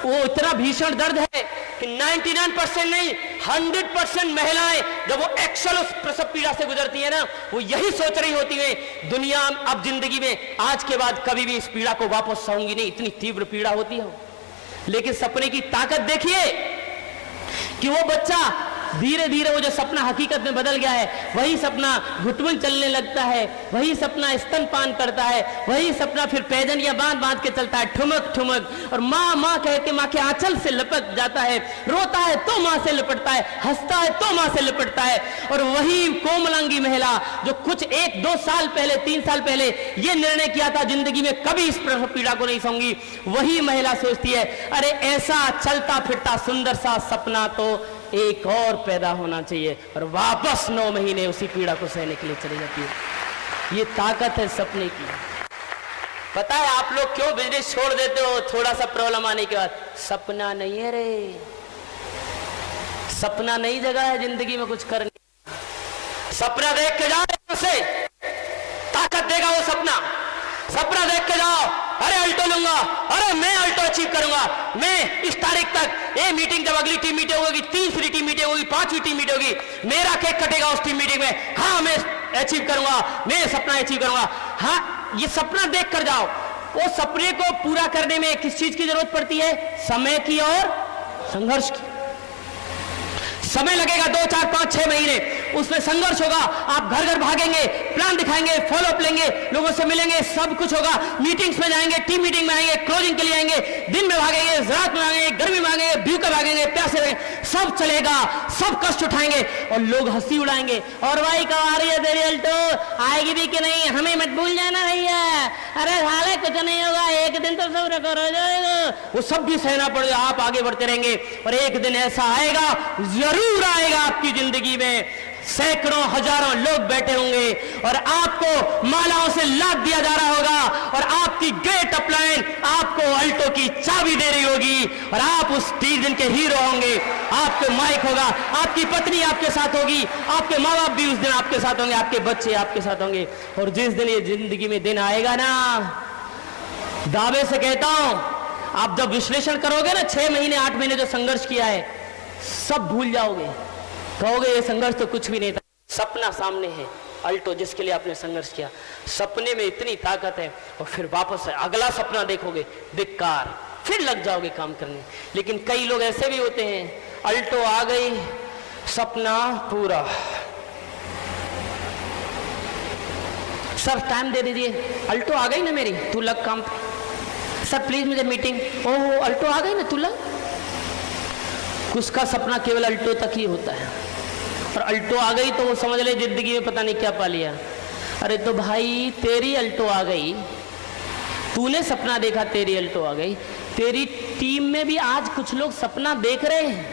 वो इतना भीषण दर्द है कि 99% नहीं 100% महिलाएं जब वो एक्सल उस प्रसव पीड़ा से गुजरती है ना, वो यही सोच रही होती है दुनिया अब जिंदगी में आज के बाद कभी भी इस पीड़ा को वापस सहूंगी नहीं, इतनी तीव्र पीड़ा होती है। लेकिन सपने की ताकत देखिए कि वो बच्चा धीरे धीरे वो जो सपना हकीकत में बदल गया है, वही सपना घुटमुन चलने लगता है, वही सपना स्तनपान करता है, वही सपना फिर पैजनियां बांध बांध के चलता है, ठुमक ठुमक, और माँ माँ कह के माँ के आंचल से लिपट जाता है, रोता है तो माँ से लिपटता है, हंसता है तो माँ से लिपटता है। और वही कोमलांगी महिला जो कुछ 1-2 साल पहले 3 साल पहले ये निर्णय किया था जिंदगी में कभी इस पीड़ा को नहीं सहूंगी, वही महिला सोचती है अरे ऐसा चलता फिरता सुंदर सा सपना तो एक और पैदा होना चाहिए, और वापस 9 महीने उसी पीड़ा को सहने के लिए चली जाती है। ये ताकत है सपने की। पता है आप लोग क्यों बिजनेस छोड़ देते हो थोड़ा सा प्रॉब्लम आने के बाद? सपना नहीं है रे, सपना नई जगह है जिंदगी में कुछ करने। सपना देख के जाओ, से ताकत देगा वो सपना। सपना देख के जाओ, अरे अल्टो लूंगा, अरे मैं अल्टो अचीव करूंगा, मैं इस तारीख तक ये मीटिंग, जब अगली टीम मीटिंग होगी, 3वीं टीम मीटिंग होगी, 5वीं टीम मीटिंग होगी, मेरा केक कटेगा उस टीम मीटिंग में, हाँ मैं अचीव करूंगा, मैं सपना अचीव करूंगा। हाँ ये सपना देख कर जाओ। वो सपने को पूरा करने में किस चीज की जरूरत पड़ती है? समय की और संघर्ष की। समय लगेगा 2, 4, 5, 6 महीने, उसमें संघर्ष होगा। आप घर घर भागेंगे, प्लान दिखाएंगे, फॉलोअप लेंगे, लोगों से मिलेंगे, सब कुछ होगा, मीटिंग्स में जाएंगे, टीम मीटिंग में आएंगे, क्लोजिंग के लिए आएंगे, दिन में भागेंगे, रात में भागेंगे, गर्मी में भागेंगे, भूखे भागेंगे, प्यासे भागेंगे, सब चलेगा, सब कष्ट उठाएंगे और लोग हंसी उड़ाएंगे। और भाई कब आ रही है तेरी अल्टो? आएगी भी कि नहीं? हमें मत भूल जाना भैया। अरे हाले कुछ नहीं होगा, एक दिन तो सब रिकवर हो जाएगा। वो सब भी सहना पड़ेगा, आप आगे बढ़ते रहेंगे और एक दिन ऐसा आएगा, जरूर आएगा आपकी जिंदगी में, सैकड़ों हजारों लोग बैठे होंगे और आपको मालाओं से लाद दिया जा रहा होगा और आपकी ग्रेट अपलाइन आपको अल्टो की चाबी दे रही होगी और आप उस दिन के हीरो होंगे। आपके माइक होगा, आपकी पत्नी आपके साथ होगी, आपके माँ बाप भी उस दिन आपके साथ होंगे, आपके बच्चे आपके साथ होंगे। और जिस दिन ये जिंदगी में दिन आएगा ना, दावे से कहता हूं, आप जब विश्लेषण करोगे ना 6 महीने 8 महीने जो संघर्ष किया है, सब भूल जाओगे, कहोगे ये संघर्ष तो कुछ भी नहीं था। सपना सामने है, अल्टो जिसके लिए आपने संघर्ष किया, सपने में इतनी ताकत है। और फिर वापस अगला सपना देखोगे, धिक्कार, फिर लग जाओगे काम करने। लेकिन कई लोग ऐसे भी होते हैं, अल्टो आ गई, सपना पूरा, सर टाइम दे दीजिए, अल्टो आ गई ना मेरी, तू लग काम पे, सर प्लीज मुझे मीटिंग, ओह अल्टो आ गई ना, तू लग। उसका सपना केवल अल्टो तक ही होता है, और अल्टो आ गई तो वो समझ ले जिंदगी में पता नहीं क्या पा लिया। अरे तो भाई तेरी अल्टो आ गई, तूने सपना देखा, तेरी अल्टो आ गई, तेरी टीम में भी आज कुछ लोग सपना देख रहे हैं,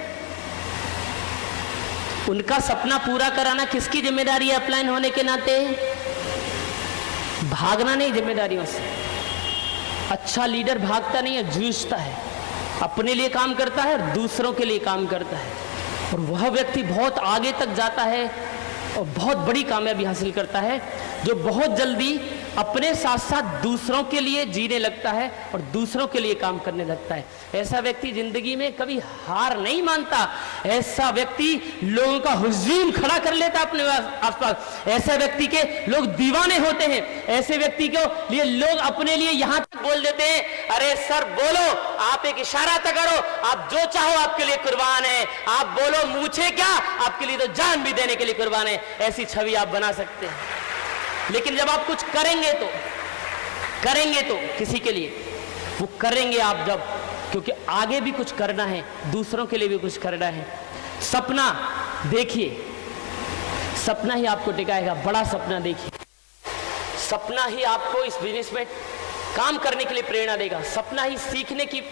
उनका सपना पूरा कराना किसकी जिम्मेदारी है? अपलाइन होने के नाते भागना नहीं जिम्मेदारियों से। अच्छा लीडर भागता नहीं है, जूझता है, अपने लिए काम करता है और दूसरों के लिए काम करता है, और वह व्यक्ति बहुत आगे तक जाता है और बहुत बड़ी कामयाबी हासिल करता है, जो बहुत जल्दी अपने साथ साथ दूसरों के लिए जीने लगता है और दूसरों के लिए काम करने लगता है। ऐसा व्यक्ति जिंदगी में कभी हार नहीं मानता, ऐसा व्यक्ति लोगों का हुजूम खड़ा कर लेता अपने आसपास, ऐसे व्यक्ति के लोग दीवाने होते हैं, ऐसे व्यक्ति को लिए लोग अपने लिए यहां तक बोल देते हैं, अरे सर बोलो, आप एक इशारा तक करो, आप जो चाहो आपके लिए कुर्बान है, आप बोलो मुझे क्या, आपके लिए तो जान भी देने के लिए कुर्बान है। ऐसी छवि आप बना सकते हैं। लेकिन जब आप कुछ करेंगे तो किसी के लिए वो करेंगे आप जब, क्योंकि आगे भी कुछ करना है, दूसरों के लिए भी कुछ करना है। सपना देखिए, सपना ही आपको टिकाएगा, बड़ा सपना देखिए, सपना ही आपको इस बिजनेस में काम करने के लिए प्रेरणा देगा, सपना ही सीखने की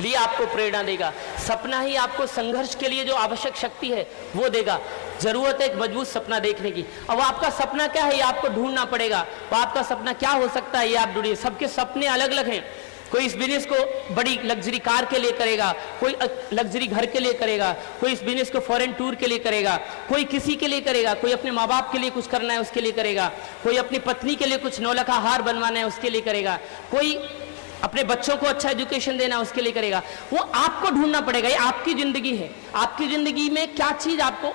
लिए आपको प्रेरणा देगा, सपना ही आपको संघर्ष के लिए जो आवश्यक शक्ति है वो देगा। जरूरत है एक मजबूत सपना देखने की। अब आपका सपना क्या है ये आपको ढूंढना पड़ेगा। तो आपका सपना क्या हो सकता है ये आप ढूंढिए। सबके सपने अलग अलग हैं। कोई इस बिजनेस को बड़ी लग्जरी कार के लिए करेगा, कोई लग्जरी घर के लिए करेगा, कोई इस बिजनेस को फॉरेन टूर के लिए करेगा, कोई किसी के लिए करेगा, कोई अपने माँ बाप के लिए कुछ करना है उसके लिए करेगा, कोई अपनी पत्नी के लिए कुछ नौलखा हार बनवाना है उसके लिए करेगा, कोई अपने बच्चों को अच्छा एजुकेशन देना उसके लिए करेगा। वो आपको ढूंढना पड़ेगा। ये आपकी जिंदगी है। आपकी जिंदगी में क्या चीज आपको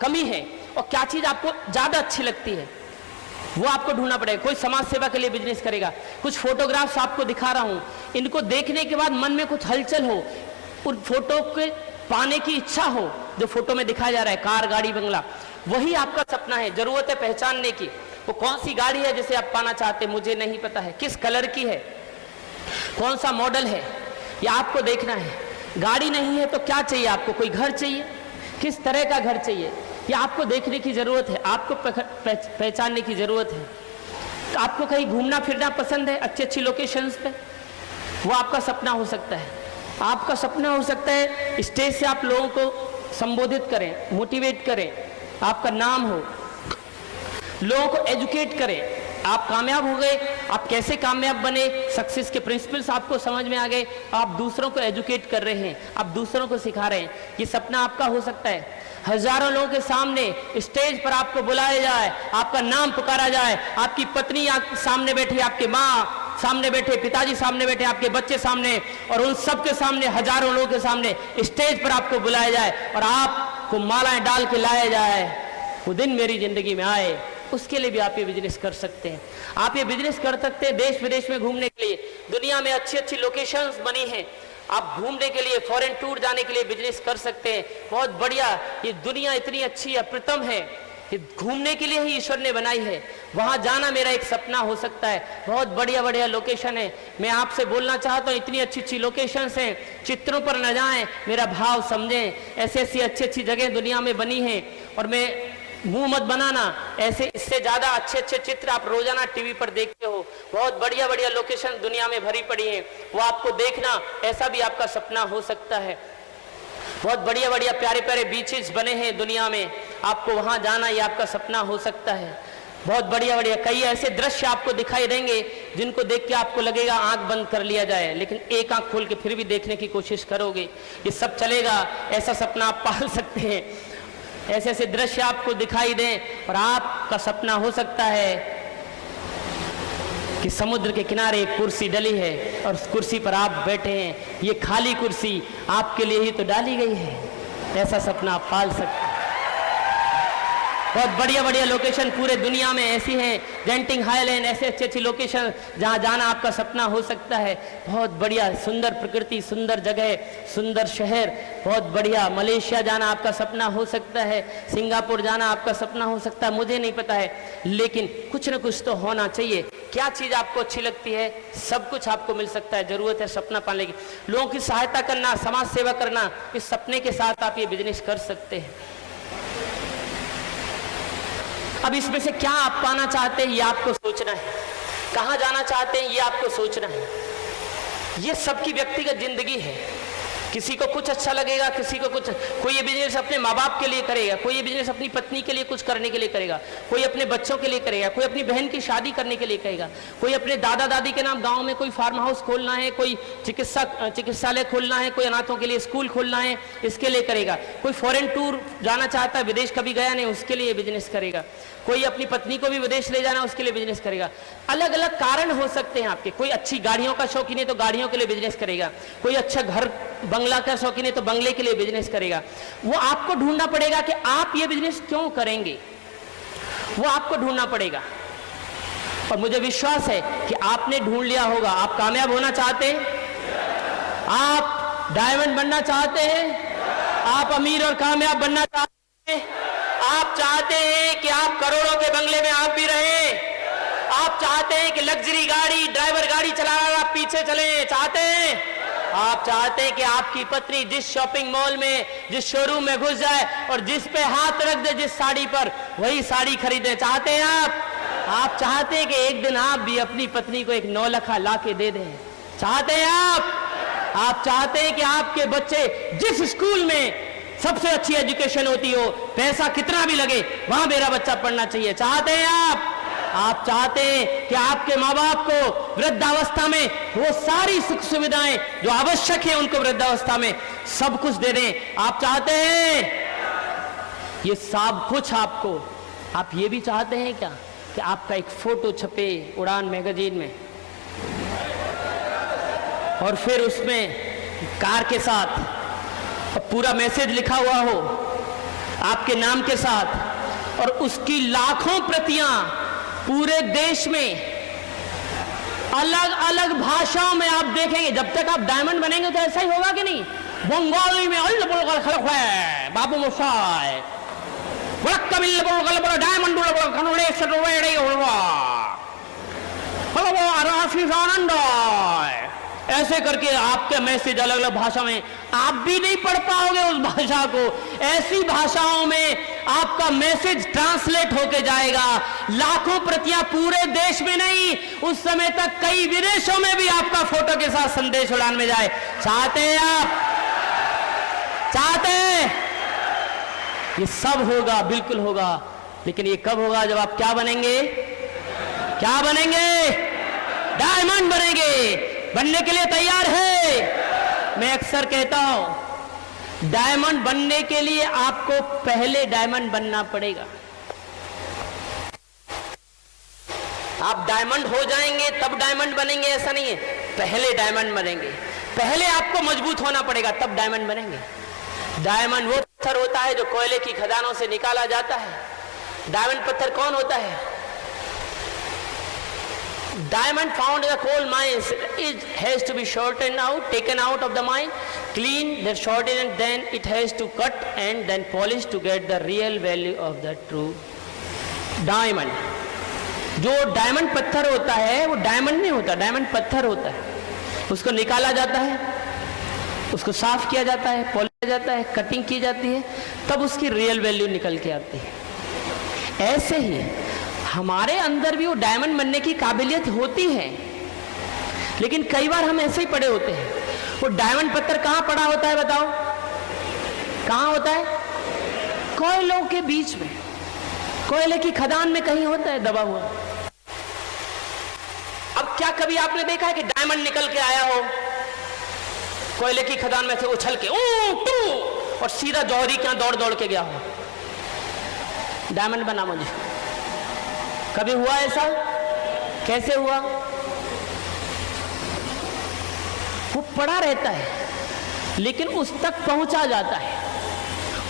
कमी है और क्या चीज आपको ज्यादा अच्छी लगती है वो आपको ढूंढना पड़ेगा। कोई समाज सेवा के लिए बिजनेस करेगा। कुछ फोटोग्राफ्स आपको दिखा रहा हूं, इनको देखने के बाद मन में कुछ हलचल हो, उन फोटो के पाने की इच्छा हो जो फोटो में दिखाया जा रहा है, कार गाड़ी बंगला, वही आपका सपना है। जरूरत है पहचानने की। वो कौन सी गाड़ी है जिसे आप पाना चाहते हैं मुझे नहीं पता है, किस कलर की है, कौन सा मॉडल है, ये आपको देखना है। गाड़ी नहीं है तो क्या चाहिए आपको, कोई घर चाहिए, किस तरह का घर चाहिए, ये आपको देखने की जरूरत है, आपको पहचानने की जरूरत है। तो आपको कहीं घूमना फिरना पसंद है, अच्छी अच्छी लोकेशंस पे, वो आपका सपना हो सकता है। आपका सपना हो सकता है स्टेज से आप लोगों को संबोधित करें, मोटिवेट करें, आपका नाम हो, लोगों को एजुकेट करें। आप कामयाब हो गए, आप कैसे कामयाब बने, सक्सेस के प्रिंसिपल्स आपको समझ में आ गए, आप दूसरों को एजुकेट कर रहे हैं, आप दूसरों को सिखा रहे हैं। ये सपना आपका हो सकता है। हजारों लोगों के सामने स्टेज पर आपको बुलाया जाए, आपका नाम पुकारा जाए, आपकी पत्नी सामने बैठी, आपकी माँ सामने बैठे, पिताजी सामने बैठे, आपके बच्चे सामने, और उन सब के सामने, हजारों लोगों के सामने स्टेज पर आपको बुलाया जाए और आपको मालाएं डाल के लाया जाए। वो दिन मेरी जिंदगी में आए, उसके लिए भी आप ये बिजनेस कर सकते हैं। आप ये बिजनेस कर सकते हैं देश विदेश में घूमने के लिए। दुनिया में अच्छी अच्छी लोकेशंस बनी हैं, आप घूमने के लिए, फॉरेन टूर जाने के लिए बिजनेस कर सकते हैं। बहुत बढ़िया, ये दुनिया इतनी अच्छी अप्रतिम है, ये घूमने के लिए ही ईश्वर ने बनाई है। वहां जाना मेरा एक सपना हो सकता है। बहुत बढ़िया बढ़िया लोकेशन है। मैं आपसे बोलना चाहता हूँ, इतनी अच्छी अच्छी लोकेशंस हैं, चित्रों पर न जाएं, मेरा भाव समझें। ऐसी ऐसी अच्छी अच्छी जगह दुनिया में बनी हैं, और मैं मुंह मत बनाना, ऐसे इससे ज्यादा अच्छे अच्छे चित्र आप रोजाना टीवी पर देखते हो। बहुत बढ़िया बढ़िया लोकेशन दुनिया में भरी पड़ी हैं, वो आपको देखना, ऐसा भी आपका सपना हो सकता है। बहुत बढ़िया बढ़िया प्यारे प्यारे बीचेस बने हैं दुनिया में, आपको वहां जाना, ये आपका सपना हो सकता है। बहुत बढ़िया बढ़िया कई ऐसे दृश्य आपको दिखाई देंगे जिनको देख के आपको लगेगा आंख बंद कर लिया जाए, लेकिन एक आंख खोल के फिर भी देखने की कोशिश करोगे। ये सब चलेगा, ऐसा सपना आप पाल सकते हैं। ऐसे ऐसे दृश्य आपको दिखाई दें और आपका सपना हो सकता है कि समुद्र के किनारे एक कुर्सी डली है और उस कुर्सी पर आप बैठे हैं। ये खाली कुर्सी आपके लिए ही तो डाली गई है। ऐसा सपना आप पाल सकते हैं। बहुत बढ़िया बढ़िया लोकेशन पूरे दुनिया में ऐसी हैं, जेंटिंग हाईलैंड, ऐसे अच्छी अच्छी लोकेशन जहां जाना आपका सपना हो सकता है। बहुत बढ़िया सुंदर प्रकृति, सुंदर जगह, सुंदर शहर, बहुत बढ़िया। मलेशिया जाना आपका सपना हो सकता है, सिंगापुर जाना आपका सपना हो सकता है, मुझे नहीं पता है, लेकिन कुछ न कुछ तो होना चाहिए। क्या चीज आपको अच्छी लगती है, सब कुछ आपको मिल सकता है। जरूरत है सपना पाने की, लोगों की सहायता करना, समाज सेवा करना, इस सपने के साथ आप ये बिजनेस कर सकते हैं। अब इसमें से क्या आप पाना चाहते हैं ये आपको सोचना है, कहां जाना चाहते हैं ये आपको सोचना है। ये सबकी व्यक्तिगत जिंदगी है। किसी को कुछ अच्छा लगेगा, किसी को कुछ। कोई ये बिजनेस अपने माँ बाप के लिए करेगा, कोई ये बिजनेस अपनी पत्नी के लिए कुछ करने के लिए करेगा, कोई अपने बच्चों के लिए करेगा, कोई अपनी बहन की शादी करने के लिए करेगा, कोई अपने दादा दादी के नाम गांव में कोई फार्म हाउस खोलना है, कोई चिकित्सालय खोलना है, कोई अनाथों के लिए स्कूल खोलना है, इसके लिए करेगा। कोई फॉरेन टूर जाना चाहता है, विदेश कभी गया नहीं, उसके लिए बिजनेस करेगा। कोई अपनी पत्नी को भी विदेश ले जाना, उसके लिए बिजनेस करेगा। अलग अलग कारण हो सकते हैं आपके। कोई अच्छी गाड़ियों का शौकीन है तो गाड़ियों के लिए बिजनेस करेगा, कोई अच्छा घर बंगला का शौकीन है तो बंगले के लिए बिजनेस करेगा। वो आपको ढूंढना पड़ेगा कि आप ये बिजनेस क्यों करेंगे, वो आपको ढूंढना पड़ेगा। और मुझे विश्वास है कि आपने ढूंढ लिया होगा। आप कामयाब होना चाहते हैं, आप डायमंड बनना चाहते हैं, आप अमीर और कामयाब बनना चाहते हैं, आप चाहते हैं कि आप करोड़ों के बंगले में आप भी रहें, आप चाहते हैं कि लग्जरी गाड़ी, ड्राइवर गाड़ी चला रहा आप पीछे चले, चाहते हैं, आप चाहते हैं कि आपकी पत्नी जिस शॉपिंग मॉल में, जिस शोरूम में घुस जाए और जिस पे हाथ रख दे, जिस साड़ी पर, वही साड़ी खरीदे, चाहते हैं आप। आप चाहते हैं कि एक दिन आप भी अपनी पत्नी को एक 9 लाख ला के दे दें? चाहते हैं आप चाहते हैं कि आपके बच्चे जिस स्कूल में सबसे अच्छी एजुकेशन होती हो, पैसा कितना भी लगे, वहां मेरा बच्चा पढ़ना चाहिए? चाहते हैं आप चाहते हैं कि आपके माँ बाप को वृद्धावस्था में वो सारी सुख सुविधाएं जो आवश्यक है उनको वृद्धावस्था में सब कुछ दे दें? आप चाहते हैं ये सब कुछ आपको? आप ये भी चाहते हैं क्या कि आपका एक फोटो छपे उड़ान मैगजीन में और फिर उसमें कार के साथ पूरा मैसेज लिखा हुआ हो आपके नाम के साथ, और उसकी लाखों प्रतियां पूरे देश में अलग अलग भाषाओं में आप देखेंगे? जब तक आप डायमंड बनेंगे तो ऐसा ही होगा कि नहीं? बंगाली में बाबू मोसाय डायमंड ऐसे करके आपके मैसेज अलग अलग भाषा में, आप भी नहीं पढ़ पाओगे उस भाषा को। ऐसी भाषाओं में आपका मैसेज ट्रांसलेट होके जाएगा, लाखों प्रतियां पूरे देश में नहीं, उस समय तक कई विदेशों में भी आपका फोटो के साथ संदेश उड़ान में जाए। चाहते हैं आप? चाहते हैं? ये सब होगा, बिल्कुल होगा, लेकिन ये कब होगा? जब आप क्या बनेंगे? क्या बनेंगे? डायमंड बनेंगे। बनने के लिए तैयार है? मैं अक्सर कहता हूं डायमंड बनने के लिए आपको पहले डायमंड बनना पड़ेगा। आप डायमंड हो जाएंगे तब डायमंड बनेंगे ऐसा नहीं है, पहले डायमंड बनेंगे। पहले आपको मजबूत होना पड़ेगा तब डायमंड बनेंगे। डायमंड वो पत्थर होता है जो कोयले की खदानों से निकाला जाता है। डायमंड पत्थर कौन होता है? Diamond found in the coal mines, it has to be shortened out, taken out of the mine, cleaned, then shortened, and then it has to cut and then polished to get the real value of the true diamond. जो diamond पत्थर होता है वो diamond नहीं होता, diamond पत्थर होता है। उसको निकाला जाता है, उसको साफ किया जाता है, पॉलिश किया जाता है, कटिंग की जाती है, तब उसकी रियल वैल्यू निकल के आती है। ऐसे ही हमारे अंदर भी वो डायमंड बनने की काबिलियत होती है, लेकिन कई बार हम ऐसे ही पड़े होते हैं। वो डायमंड पत्थर कहां पड़ा होता है बताओ? कहां होता है? कोयलों के बीच में, कोयले की खदान में कहीं होता है दबा हुआ। अब क्या कभी आपने देखा है कि डायमंड निकल के आया हो कोयले की खदान में से उछल के और सीधा जौहरी के यहां दौड़ दौड़ के गया हो, डायमंड बना मुझे? कभी हुआ ऐसा? कैसे हुआ? वो पड़ा रहता है लेकिन उस तक पहुंचा जाता है,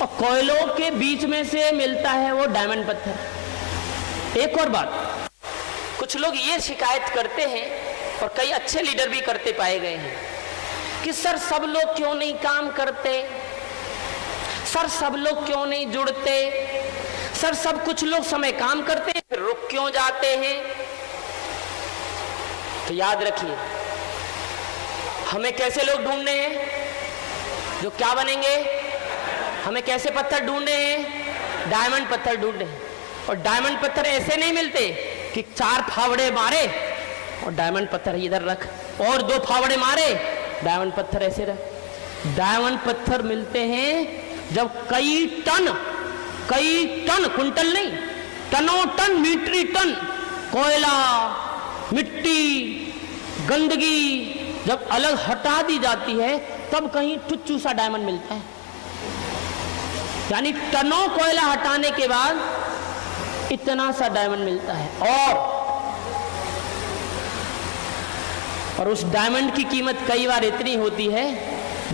और कोयलों के बीच में से मिलता है वो डायमंड पत्थर। एक और बात, कुछ लोग ये शिकायत करते हैं और कई अच्छे लीडर भी करते पाए गए हैं कि सर सब लोग क्यों नहीं काम करते, सर सब लोग क्यों नहीं जुड़ते, सर सब कुछ लोग समय काम करते हैं फिर रुक क्यों जाते हैं। तो याद रखिए, हमें कैसे लोग ढूंढने हैं जो क्या बनेंगे? हमें कैसे पत्थर ढूंढने हैं? डायमंड पत्थर ढूंढने हैं। और डायमंड पत्थर ऐसे नहीं मिलते कि 4 फावड़े मारे और डायमंड पत्थर इधर रख, और 2 फावड़े मारे डायमंड पत्थर ऐसे रख। डायमंड पत्थर मिलते हैं जब कई टन, कुंटल नहीं, टनों टन, मीट्री टन कोयला, मिट्टी, गंदगी जब अलग हटा दी जाती है तब कहीं टुच्चू सा डायमंड मिलता है। यानी टनों कोयला हटाने के बाद इतना सा डायमंड मिलता है। और उस डायमंड की कीमत कई बार इतनी होती है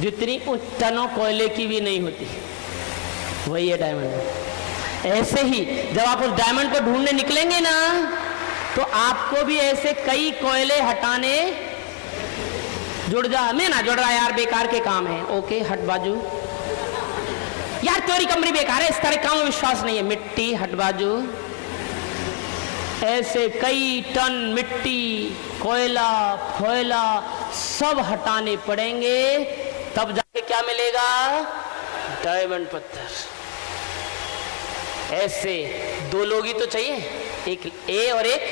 जितनी उस टनों कोयले की भी नहीं होती। वही है डायमंड। ऐसे ही जब आप उस डायमंड को ढूंढने निकलेंगे ना तो आपको भी ऐसे कई कोयले हटाने जुड़ जा। मैं ना जुड़ रहा यार, बेकार के काम है। ओके हट बाजू यार, तेरी कमरी बेकार है, इस तरह काम में विश्वास नहीं है। मिट्टी हट बाजू। ऐसे कई टन मिट्टी, कोयला, फोयला सब हटाने पड़ेंगे, तब जाके क्या मिलेगा? डायमंड पत्थर। ऐसे 2 लोग ही तो चाहिए। एक ए और एक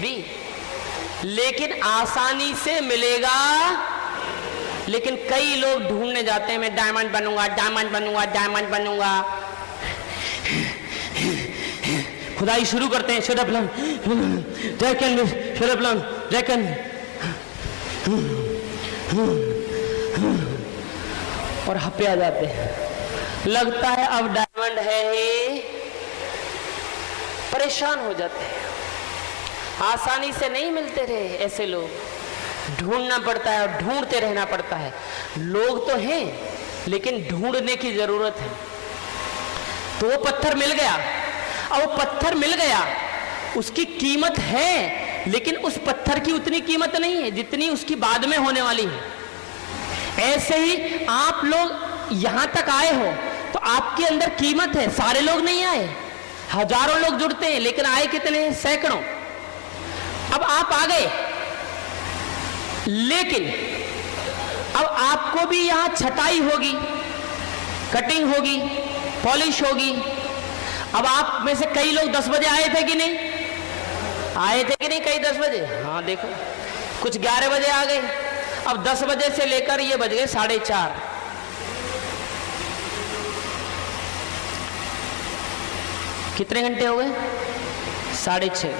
बी, लेकिन आसानी से मिलेगा। लेकिन कई लोग ढूंढने जाते हैं, मैं डायमंड बनूंगा, डायमंड बनूंगा, डायमंड बनूंगा, खुदाई शुरू करते हैं, शोधपलन जयकन शोधपलन जयकन, और हप्पे आ जाते हैं। लगता है अब डायमंड है ही, परेशान हो जाते हैं। आसानी से नहीं मिलते रहे ऐसे लोग, ढूंढना पड़ता है और ढूंढते रहना पड़ता है। लोग तो हैं लेकिन ढूंढने की जरूरत है। तो वो पत्थर मिल गया, और वो पत्थर मिल गया, उसकी कीमत है, लेकिन उस पत्थर की उतनी कीमत नहीं है जितनी उसकी बाद में होने वाली है। ऐसे ही आप लोग यहां तक आए हो तो आपके अंदर कीमत है। सारे लोग नहीं आए, हजारों लोग जुड़ते हैं, लेकिन आए कितने हैं? सैकड़ों। अब आप आ गए, लेकिन अब आपको भी यहां छटाई होगी, कटिंग होगी, पॉलिश होगी। अब आप में से कई लोग 10 बजे आए थे कि नहीं? आए थे कि नहीं कई 10 बजे? हाँ देखो, कुछ 11 बजे आ गए। अब 10 बजे से लेकर ये बज गए 4:30। कितने घंटे हो गए? 6:30।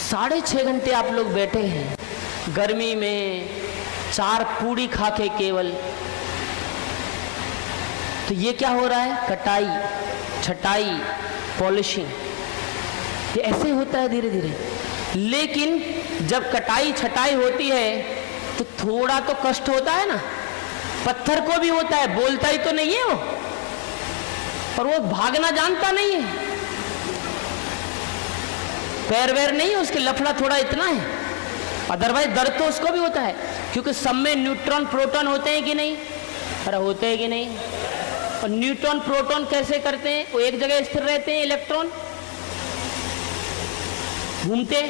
6.5 घंटे आप लोग बैठे हैं गर्मी में, 4 पूड़ी खा के केवल। तो ये क्या हो रहा है? कटाई, छटाई, पॉलिशिंग, ये ऐसे होता है धीरे धीरे। लेकिन जब कटाई छटाई होती है तो थोड़ा तो कष्ट होता है ना, पत्थर को भी होता है, बोलता ही तो नहीं है वो, और वो भागना जानता नहीं है, पैर वैर नहीं है उसके, लफड़ा थोड़ा इतना है। अदरवाइज दर्द तो उसको भी होता है, क्योंकि सब में न्यूट्रॉन प्रोटॉन होते हैं कि नहीं? अरे होते हैं कि नहीं? और न्यूट्रॉन प्रोटॉन कैसे करते हैं? वो एक जगह स्थिर रहते हैं, इलेक्ट्रॉन घूमते।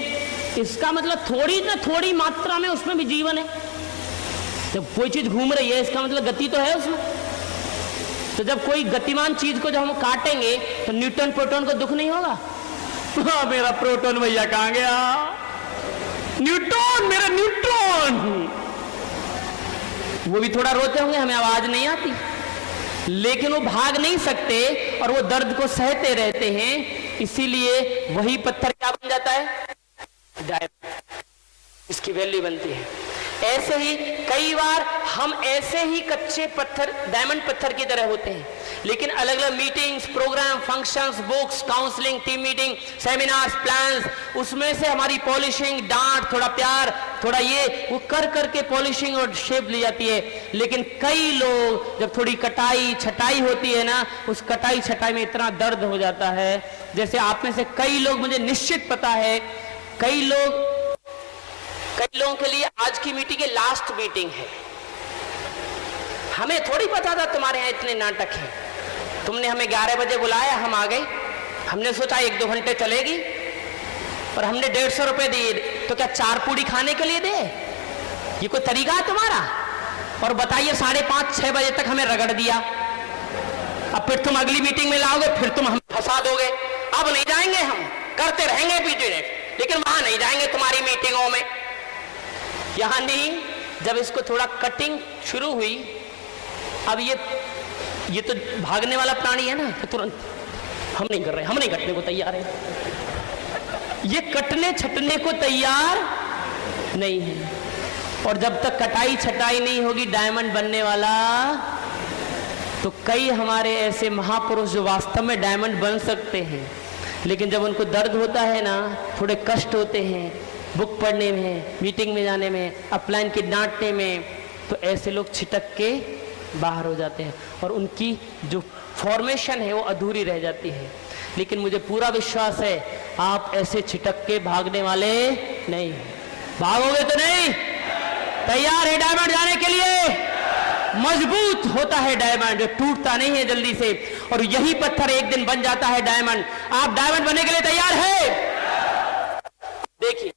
इसका मतलब थोड़ी ना थोड़ी मात्रा में उसमें भी जीवन है। जब कोई चीज घूम रही है इसका मतलब गति तो है उसमें। तो जब कोई गतिमान चीज को जब हम काटेंगे तो न्यूट्रॉन प्रोटॉन को दुख नहीं होगा? हाँ, मेरा प्रोटॉन भैया कहां गया? न्यूट्रॉन, मेरा न्यूट्रॉन। वो भी थोड़ा रोते होंगे, हमें आवाज नहीं आती, लेकिन वो भाग नहीं सकते और वो दर्द को सहते रहते हैं। इसीलिए वही पत्थर क्या बन जाता है? डायमंड। इसकी वैल्यू बनती है। ऐसे ही कई बार हम ऐसे ही कच्चे पत्थर, डायमंड पत्थर की तरह होते हैं, लेकिन अलग अलग meetings, programme, functions, books, counselling, team meeting, seminars, plans, उसमें से हमारी पॉलिशिंग, डांट, थोड़ा प्यार, थोड़ा ये वो कर करके पॉलिशिंग और शेप ली जाती है। लेकिन कई लोग जब थोड़ी कटाई छटाई होती है ना, उस कटाई छटाई में इतना दर्द हो जाता है। जैसे आप में से कई लोग, मुझे निश्चित पता है, कई लोगों के लिए आज की मीटिंग की लास्ट मीटिंग है। हमें थोड़ी पता था तुम्हारे यहाँ इतने नाटक हैं। तुमने हमें 11 बजे बुलाया, हम आ गए। हमने सोचा 1-2 घंटे चलेगी, और हमने 150 रुपए दिए, तो क्या 4 पूड़ी खाने के लिए दे? ये कोई तरीका है तुम्हारा? और बताइए 5:30-6 बजे तक हमें रगड़ दिया। अब फिर तुम अगली मीटिंग में लाओगे, फिर तुम हम फंसा दोगे। अब नहीं जाएंगे, हम करते रहेंगे पीटीएफ, लेकिन वहां नहीं जाएंगे तुम्हारी मीटिंगों में। यहां नहीं, जब इसको थोड़ा कटिंग शुरू हुई, अब ये तो भागने वाला प्राणी है ना, तो तुरंत हम नहीं कर रहे, हम नहीं कटने को तैयार है। ये कटने छटने को तैयार नहीं है। और जब तक कटाई छटाई नहीं होगी डायमंड बनने वाला, तो कई हमारे ऐसे महापुरुष जो वास्तव में डायमंड बन सकते हैं, लेकिन जब उनको दर्द होता है ना, थोड़े कष्ट होते हैं बुक पढ़ने में, मीटिंग में जाने में, अपलाइन के डांटने में, तो ऐसे लोग छिटक के बाहर हो जाते हैं और उनकी जो फॉर्मेशन है वो अधूरी रह जाती है। लेकिन मुझे पूरा विश्वास है आप ऐसे छिटक के भागने वाले नहीं। भागोगे तो नहीं? तैयार है डायमंड जाने के लिए? मजबूत होता है डायमंड, जो टूटता नहीं है जल्दी से, और यही पत्थर एक दिन बन जाता है डायमंड। आप डायमंड बनने के लिए तैयार है? देखिए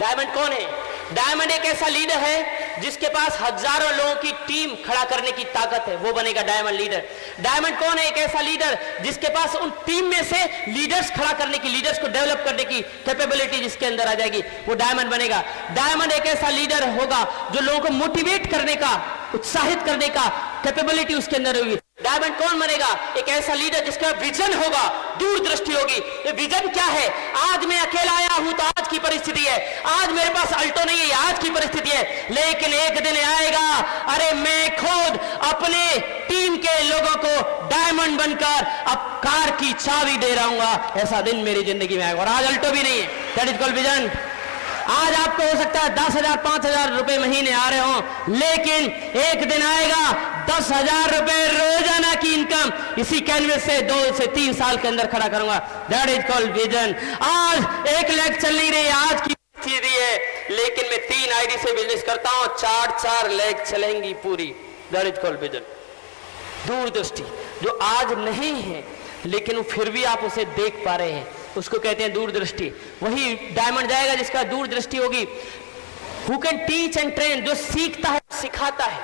डायमंड कौन है? डायमंड एक ऐसा लीडर है जिसके पास हजारों लोगों की टीम खड़ा करने की ताकत है, वो बनेगा डायमंड लीडर। डायमंड कौन है? एक ऐसा लीडर जिसके पास उन टीम में से लीडर्स खड़ा करने की, लीडर्स को डेवलप करने की कैपेबिलिटी जिसके अंदर आ जाएगी, वो डायमंड बनेगा। डायमंड एक ऐसा लीडर होगा जो लोगों को मोटिवेट करने का, उत्साहित करने का कैपेबिलिटी उसके अंदर होगी। डायमंड कौन बनेगा? एक ऐसा लीडर जिसका विजन होगा, दूरदृष्टि होगी। ये विजन क्या है? आज मैं अकेला आया हूं तो आज की परिस्थिति है, आज मेरे पास अल्टो नहीं है, आज की परिस्थिति है, लेकिन एक दिन आएगा, अरे मैं खुद अपने टीम के लोगों को डायमंड बनकर अब कार की चाबी दे रहा हूं, ऐसा दिन मेरी जिंदगी में आएगा। और आज अल्टो भी नहीं है, दैट इज कॉल्ड विजन। आज आपको हो सकता है 10,000 5,000 रुपए महीने आ रहे हो, लेकिन एक दिन आएगा 10,000 रुपए रोजाना की इनकम इसी कैनवस से 2 से 3 साल के अंदर खड़ा करूंगा, दैट इज कॉल्ड विजन। आज 1 लाख चल नहीं रही, आज की स्थिति है, लेकिन मैं 3 आईडी से बिजनेस करता हूं, 4 लाख चलेंगी पूरी, दैट इज कॉल्ड विजन। दूरदृष्टि जो आज नहीं है लेकिन फिर भी आप उसे देख पा रहे हैं, उसको कहते हैं दूरदृष्टि। वही डायमंड जाएगा जिसका दूरदृष्टि होगी। Who can teach and train, जो सीखता है सिखाता है,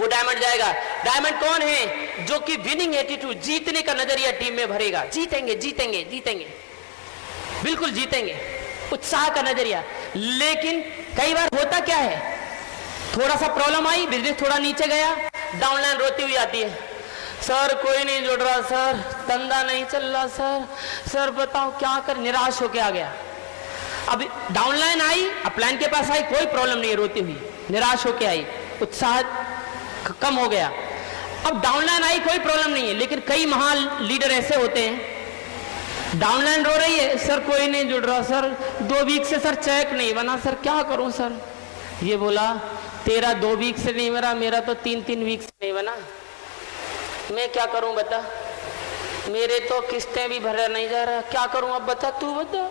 वो डायमंड जाएगा। डायमंड कौन है? जो कि विनिंग एटीट्यूड, जीतने का नजरिया टीम में भरेगा, जीतेंगे जीतेंगे जीतेंगे, बिल्कुल जीतेंगे, उत्साह का नजरिया। लेकिन कई बार होता क्या है, थोड़ा सा प्रॉब्लम आई, बिजनेस थोड़ा नीचे गया, डाउनलाइन रोती हुई आती है, सर कोई नहीं जुड़ रहा, सर धंधा नहीं चल रहा, सर बताओ क्या कर, निराश होके आ गया। अब डाउनलाइन आई, अपलाइन के पास आई, कोई प्रॉब्लम नहीं, रोती हुई, निराश होके आई, उत्साह कम हो गया। अब डाउनलाइन आई, कोई प्रॉब्लम नहीं है, लेकिन कई महान लीडर ऐसे होते हैं, डाउनलाइन रो रही है, सर कोई नहीं जुड़ रहा, सर 2 वीक से सर चेक नहीं बना, सर क्या करूं सर। ये बोला तेरा 2 वीक से नहीं बना, मेरा तो 3 वीक से नहीं बना, मैं क्या करूं बता, मेरे तो किस्तें भी भरा नहीं जा रहा, क्या करूं अब बता, तू बता।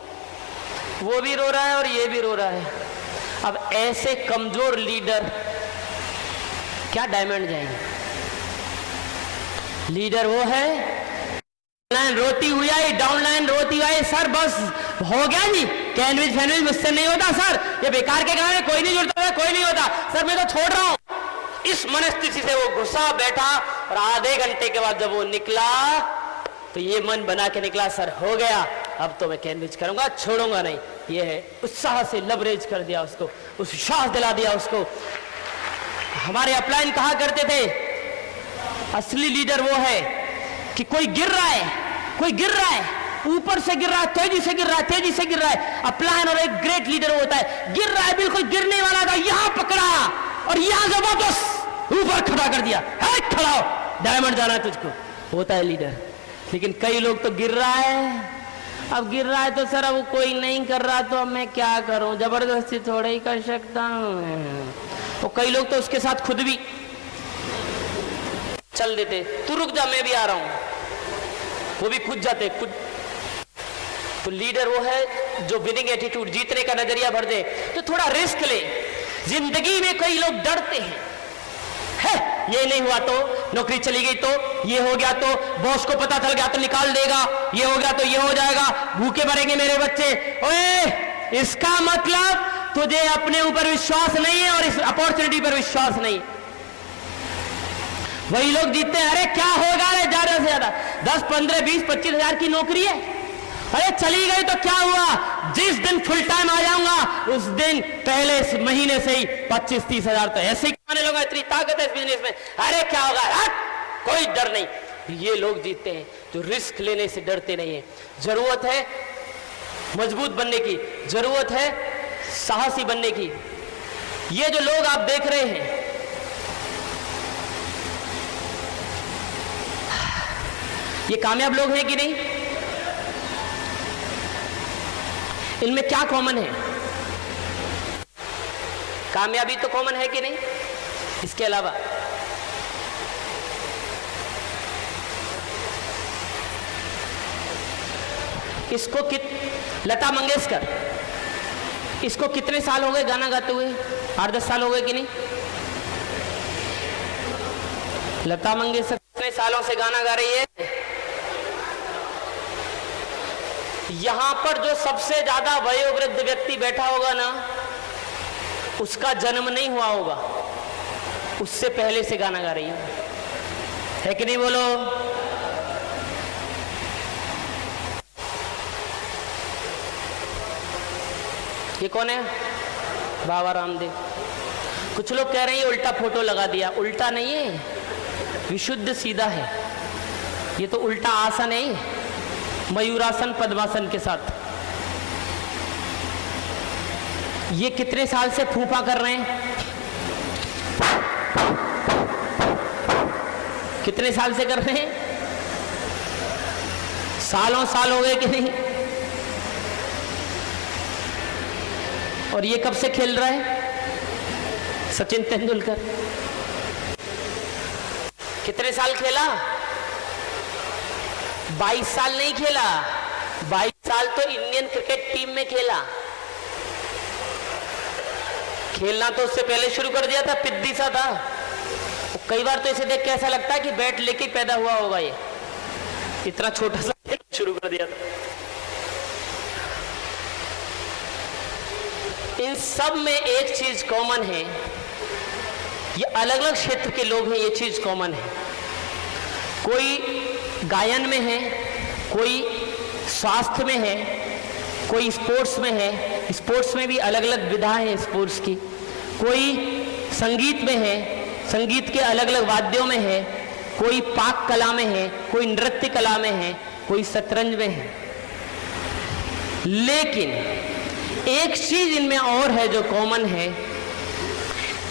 वो भी रो रहा है और ये भी रो रहा है। अब ऐसे कमजोर लीडर क्या डायमंड जाएंगे? लीडर वो है, डाउनलाइन रोती हुई आई, डाउनलाइन रोती हुई आई, सर बस हो गया जी, कैनविज फैनविज मुझसे नहीं होता सर, ये बेकार के काम है, कोई नहीं जुड़ता, कोई नहीं होता सर, मैं तो छोड़ रहा हूं। इस मनस्थिति से वो गुस्सा बैठा और आधे घंटे के बाद जब वो निकला तो ये मन बना के निकला, सर हो गया, अब तो मैं कैनविज करूंगा, छोड़ूंगा नहीं। ये है उत्साह से लवरेज कर दिया उसको, उस विश्वास दिला दिया उसको। हमारे अपलाइन कहा करते थे, असली लीडर वो है कि कोई गिर रहा है, कोई गिर रहा है, ऊपर से गिर रहा है, तेजी से गिर रहा है, तेजी से गिर रहा है। अपलाइन और एक ग्रेट लीडर होता है, गिर रहा है, बिल्कुल गिरने वाला था, यहां पकड़ा और यहां जबरदस्त ऊपर खड़ा कर दिया, है खड़ा हो, डायमंड जाना है तुझको, होता है लीडर। लेकिन कई लोग तो गिर रहा है, अब गिर रहा है तो सर अब कोई नहीं कर रहा तो अब मैं क्या करूं, जबरदस्ती थोड़ा ही कर सकता हूं। और कई लोग तो उसके साथ खुद भी चल देते, तू रुक जा मैं भी आ रहा हूं, वो भी कूद जाते खुद। तो लीडर वो है जो विनिंग एटीट्यूड, जीतने का नजरिया भर दे, तो थोड़ा रिस्क ले। जिंदगी में कई लोग डरते हैं, है ये नहीं हुआ तो नौकरी चली गई, तो ये हो गया तो बॉस को पता चल गया तो निकाल देगा, ये हो गया तो ये हो जाएगा, भूखे मरेंगे मेरे बच्चे। ओए, इसका मतलब तुझे अपने ऊपर विश्वास नहीं है और इस अपॉर्चुनिटी पर विश्वास नहीं। वही लोग जीतते हैं, अरे क्या होगा, अरे ज्यादा से ज्यादा 10 15 20 25 हजार की नौकरी है, अरे चली गई तो क्या हुआ, जिस दिन फुल टाइम आ जाऊंगा उस दिन पहले इस महीने से ही 25 30 हजार तो ऐसे ही कमाने लगा, इतनी ताकत है इस बिजनेस में, अरे क्या होगा, कोई डर नहीं। ये लोग जीतते हैं जो रिस्क लेने से डरते नहीं है। जरूरत है मजबूत बनने की, जरूरत है साहसी बनने की। ये जो लोग आप देख रहे हैं, ये कामयाब लोग हैं कि नहीं? इनमें क्या कॉमन है? कामयाबी तो कॉमन है कि नहीं? इसके अलावा इसको लता मंगेशकर, इसको कितने साल हो गए गाना गाते हुए? 8-10 साल हो गए कि नहीं? लता मंगेशकर कितने सालों से गाना गा रही है? यहां पर जो सबसे ज्यादा वयोवृद्ध व्यक्ति बैठा होगा ना, उसका जन्म नहीं हुआ होगा, उससे पहले से गाना गा रही हूं, है कि नहीं? बोलो। ये कौन है? बाबा रामदेव। कुछ लोग कह रहे हैं ये उल्टा फोटो लगा दिया। उल्टा नहीं है, विशुद्ध सीधा है। ये तो उल्टा आसन है, मयूरासन पद्मासन के साथ। ये कितने साल से फूफा कर रहे हैं? कितने साल से कर रहे हैं? सालों साल हो गए कि नहीं? और ये कब से खेल रहा है? सचिन तेंदुलकर कितने साल खेला? 22 साल नहीं खेला, 22 साल तो इंडियन क्रिकेट टीम में खेला। खेलना तो उससे पहले शुरू कर दिया था, पिद्दी सा था। कई बार तो इसे देख के ऐसा लगता है कि बैट लेके पैदा हुआ होगा, ये इतना छोटा सा शुरू कर दिया था। इन सब में एक चीज कॉमन है, ये अलग अलग क्षेत्र के लोग हैं, ये चीज कॉमन है। कोई गायन में है, कोई स्वास्थ्य में है, कोई स्पोर्ट्स में है। स्पोर्ट्स में भी अलग अलग विधाएं हैं स्पोर्ट्स की। कोई संगीत में है, संगीत के अलग अलग वाद्यों में है। कोई पाक कला में है, कोई नृत्य कला में है, कोई शतरंज में है। लेकिन एक चीज इनमें और है जो कॉमन है,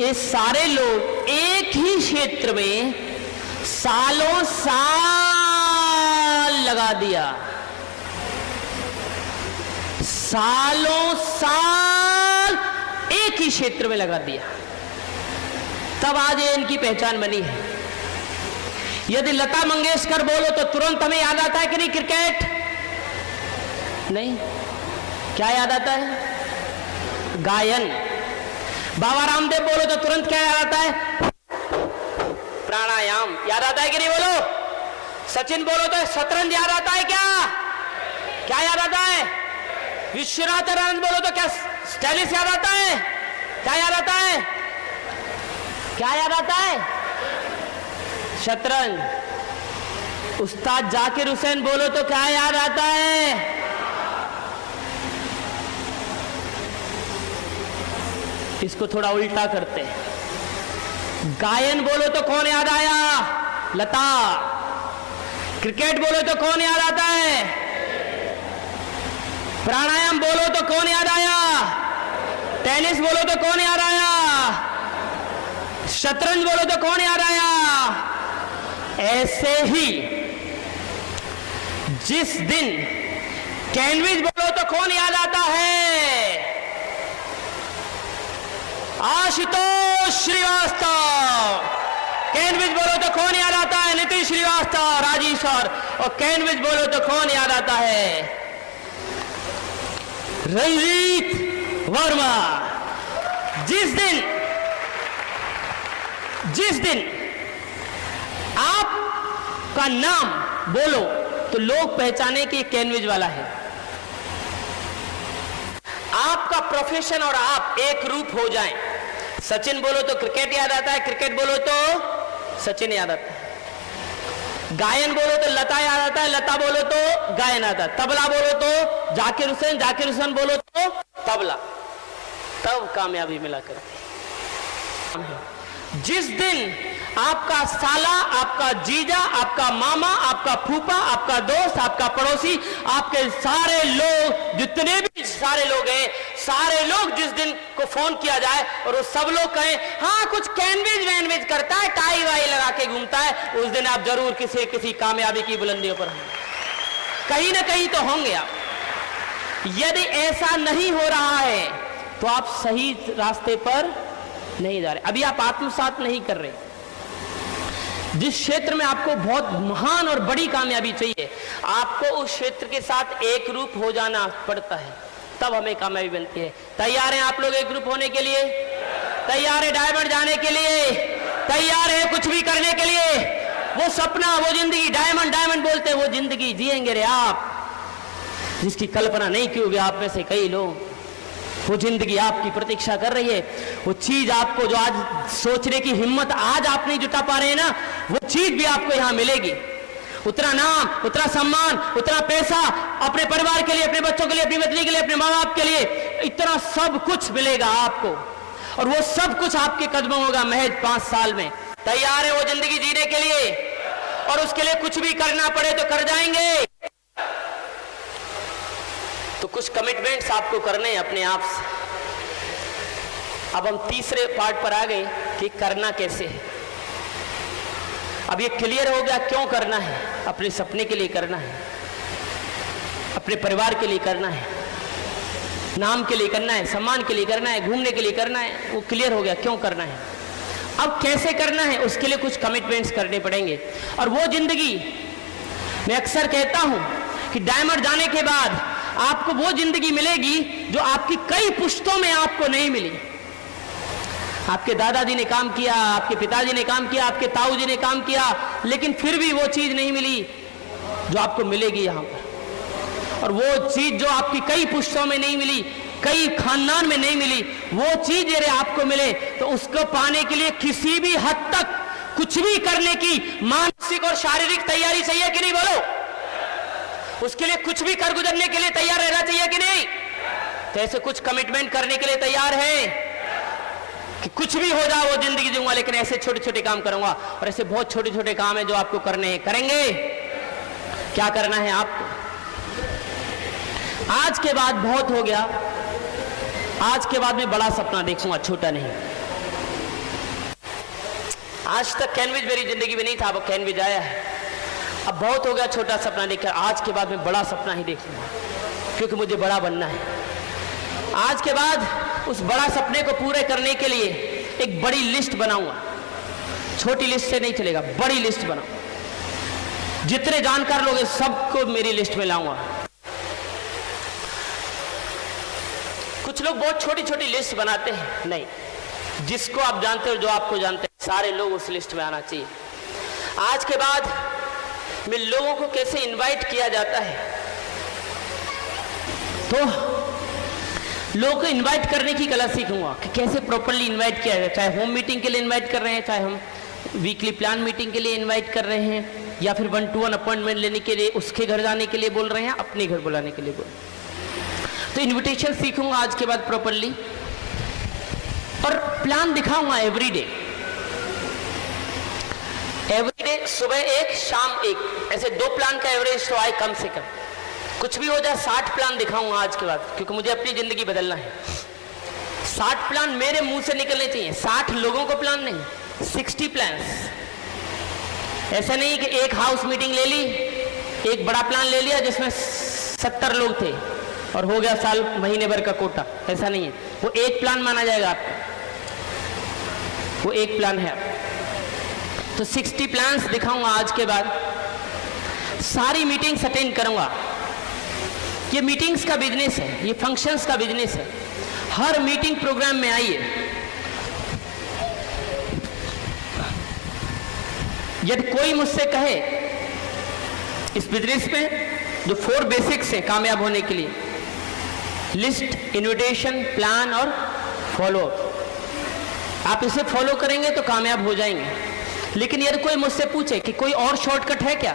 ये सारे लोग एक ही क्षेत्र में सालों साल लगा दिया, सालों साल एक ही क्षेत्र में लगा दिया, तब आज ये इनकी पहचान बनी है। यदि लता मंगेशकर बोलो तो तुरंत हमें याद आता है कि नहीं? क्रिकेट नहीं, क्या याद आता है? गायन। बाबा रामदेव बोलो तो तुरंत क्या याद आता है? प्राणायाम। याद आता है कि नहीं? बोलो। सचिन बोलो तो शतरंज याद आता है क्या? क्या याद आता है? विश्वनाथ आनंद बोलो तो क्या टेनिस याद आता है? क्या याद आता है? क्या याद आता है? शतरंज। उस्ताद जाकिर हुसैन बोलो तो क्या याद आता है? इसको थोड़ा उल्टा करते हैं। गायन बोलो तो कौन याद आया? लता। क्रिकेट बोलो तो कौन याद आता है? प्राणायाम बोलो तो कौन याद आया? टेनिस बोलो तो कौन याद आया? शतरंज बोलो तो कौन याद आया? ऐसे ही जिस दिन कैनविस बोलो तो कौन याद आता है? आशुतोष श्रीवास्तव। कैनविस बोलो तो कौन याद आता है? नीतीश श्रीवास्तव, राजीव सर। और कैनविस बोलो तो कौन याद आता है? रंजीत वर्मा। जिस दिन आपका नाम बोलो तो लोग पहचाने कि कैनविस वाला है। आपका प्रोफेशन और आप एक रूप हो जाएं। सचिन बोलो तो क्रिकेट याद आता है, क्रिकेट बोलो तो सचिन याद आता है। गायन बोलो तो लता याद आता है, लता बोलो तो गायन आता है। तबला बोलो तो जाकिर हुसैन, जाकिर हुसैन बोलो तो तबला। तब कामयाबी मिला करती। जिस दिन आपका साला, आपका जीजा, आपका मामा, आपका फूफा, आपका दोस्त, आपका पड़ोसी, आपके सारे लोग, जितने भी सारे लोग हैं, सारे लोग जिस दिन को फोन किया जाए और वो सब लोग कहें हाँ कुछ कैनविस वैनविस करता है, टाई वाई लगा के घूमता है, उस दिन आप जरूर किसी कामयाबी की बुलंदियों पर होंगे, कहीं ना कहीं तो होंगे आप। यदि ऐसा नहीं हो रहा है तो आप सही रास्ते पर नहीं जा रहे। अभी आप आत्मसात नहीं कर रहे। जिस क्षेत्र में आपको बहुत महान और बड़ी कामयाबी चाहिए, आपको उस क्षेत्र के साथ एक रूप हो जाना पड़ता है, तब हमें कामयाबी बनती है। तैयार हैं आप लोग एक ग्रुप होने के लिए? तैयार है डायमंड जाने के लिए? तैयार है कुछ भी करने के लिए? वो सपना, वो जिंदगी, डायमंड डायमंड बोलते हैं, वो जिंदगी जिएंगे रे आप, जिसकी कल्पना नहीं की होगी आप में से कई लोग। वो जिंदगी आपकी प्रतीक्षा कर रही है। वो चीज आपको जो आज सोचने की हिम्मत आज आप नहीं जुटा पा रहे हैं ना, वो चीज भी आपको यहां मिलेगी। उतना नाम, उतना सम्मान, उतना पैसा, अपने परिवार के लिए, अपने बच्चों के लिए, अपनी पत्नी के लिए, अपने माँ बाप के लिए, इतना सब कुछ मिलेगा आपको। और वो सब कुछ आपके कदमों में होगा महज 5 साल में। तैयार है वो जिंदगी जीने के लिए? और उसके लिए कुछ भी करना पड़े तो कर जाएंगे। तो कुछ कमिटमेंट्स आपको करने हैं अपने आप से। अब हम तीसरे पार्ट पर आ गए कि करना कैसे है। अब ये क्लियर हो गया क्यों करना है। अपने सपने के लिए करना है, अपने परिवार के लिए करना है, नाम के लिए करना है, सम्मान के लिए करना है, घूमने के लिए करना है। वो क्लियर हो गया क्यों करना है। अब कैसे करना है, उसके लिए कुछ कमिटमेंट्स करने पड़ेंगे। और वो जिंदगी, मैं अक्सर कहता हूं कि डायमंड जाने के बाद आपको वो जिंदगी मिलेगी जो आपकी कई पुश्तों में आपको नहीं मिली। आपके दादाजी ने काम किया, आपके पिताजी ने काम किया, आपके ताऊ जी ने काम किया, लेकिन फिर भी वो चीज नहीं मिली जो आपको मिलेगी यहां पर। और वो चीज जो आपकी कई पुश्तों में नहीं मिली, कई खानदान में नहीं मिली, वो चीज यदि आपको मिले तो उसको पाने के लिए किसी भी हद तक कुछ भी करने की मानसिक और शारीरिक तैयारी चाहिए कि नहीं? बोलो। उसके लिए कुछ भी कर गुजरने के लिए तैयार रहना चाहिए कि नहीं? तो ऐसे कुछ कमिटमेंट करने के लिए तैयार है कि कुछ भी हो जाए वो जिंदगी दूंगा, लेकिन ऐसे छोटे छोटे काम करूंगा। और ऐसे बहुत छोटे छोटे काम है जो आपको करने हैं, करेंगे। क्या करना है आपको? आज के बाद बहुत हो गया, आज के बाद मैं बड़ा सपना देखूंगा, छोटा नहीं। आज तक कैनविज मेरी जिंदगी में नहीं था, अब कैनविज आया है। अब बहुत हो गया छोटा सपना देखकर, आज के बाद मैं बड़ा सपना ही देखूंगा, क्योंकि मुझे बड़ा बनना है। आज के बाद उस बड़ा सपने को पूरे करने के लिए एक बड़ी लिस्ट बनाऊंगा। छोटी लिस्ट से नहीं चलेगा, बड़ी लिस्ट बनाऊंगा। जितने जानकार लोग हैं सबको मेरी लिस्ट में लाऊंगा। कुछ लोग बहुत छोटी छोटी लिस्ट बनाते हैं, नहीं, जिसको आप जानते हो, जो आपको जानते हैं, सारे लोग उस लिस्ट में आना चाहिए। आज के बाद मैं लोगों को कैसे इनवाइट किया जाता है, तो लोगों को इनवाइट करने की कला सीखूंगा कि कैसे प्रॉपर्ली इनवाइट किया जाए। चाहे होम मीटिंग के लिए इनवाइट कर रहे हैं, चाहे हम वीकली प्लान मीटिंग के लिए इनवाइट कर रहे हैं, या फिर 1-to-1 अपॉइंटमेंट लेने के लिए उसके घर जाने के लिए बोल रहे हैं, अपने घर बुलाने के लिए बोल रहे हैं। तो इनविटेशन सीखूंगा आज के बाद प्रॉपर्ली, और प्लान दिखाऊंगा एवरीडे। एवरीडे सुबह एक, शाम एक, ऐसे 2 प्लान का एवरेज तो आए कम से कम। कुछ भी हो जाए 60 प्लान दिखाऊंगा आज के बाद, क्योंकि मुझे अपनी जिंदगी बदलना है। 60 प्लान मेरे मुंह से निकलने चाहिए, 60 लोगों को प्लान नहीं, 60 प्लान्स। ऐसा नहीं कि एक हाउस मीटिंग ले ली, एक बड़ा प्लान ले लिया जिसमें 70 लोग थे और हो गया साल महीने भर का कोटा। ऐसा नहीं है, वो एक प्लान माना जाएगा आपका, वो एक प्लान है। तो 60 प्लान्स दिखाऊंगा आज के बाद। सारी मीटिंग्स अटेंड करूंगा। ये मीटिंग्स का बिजनेस है, ये फंक्शंस का बिजनेस है। हर मीटिंग प्रोग्राम में आइए। यदि कोई मुझसे कहे इस बिजनेस में जो 4 बेसिक्स हैं कामयाब होने के लिए, लिस्ट, इन्विटेशन, प्लान और फॉलो अप, आप इसे फॉलो करेंगे तो कामयाब हो जाएंगे। लेकिन यदि कोई मुझसे पूछे कि कोई और शॉर्टकट है क्या,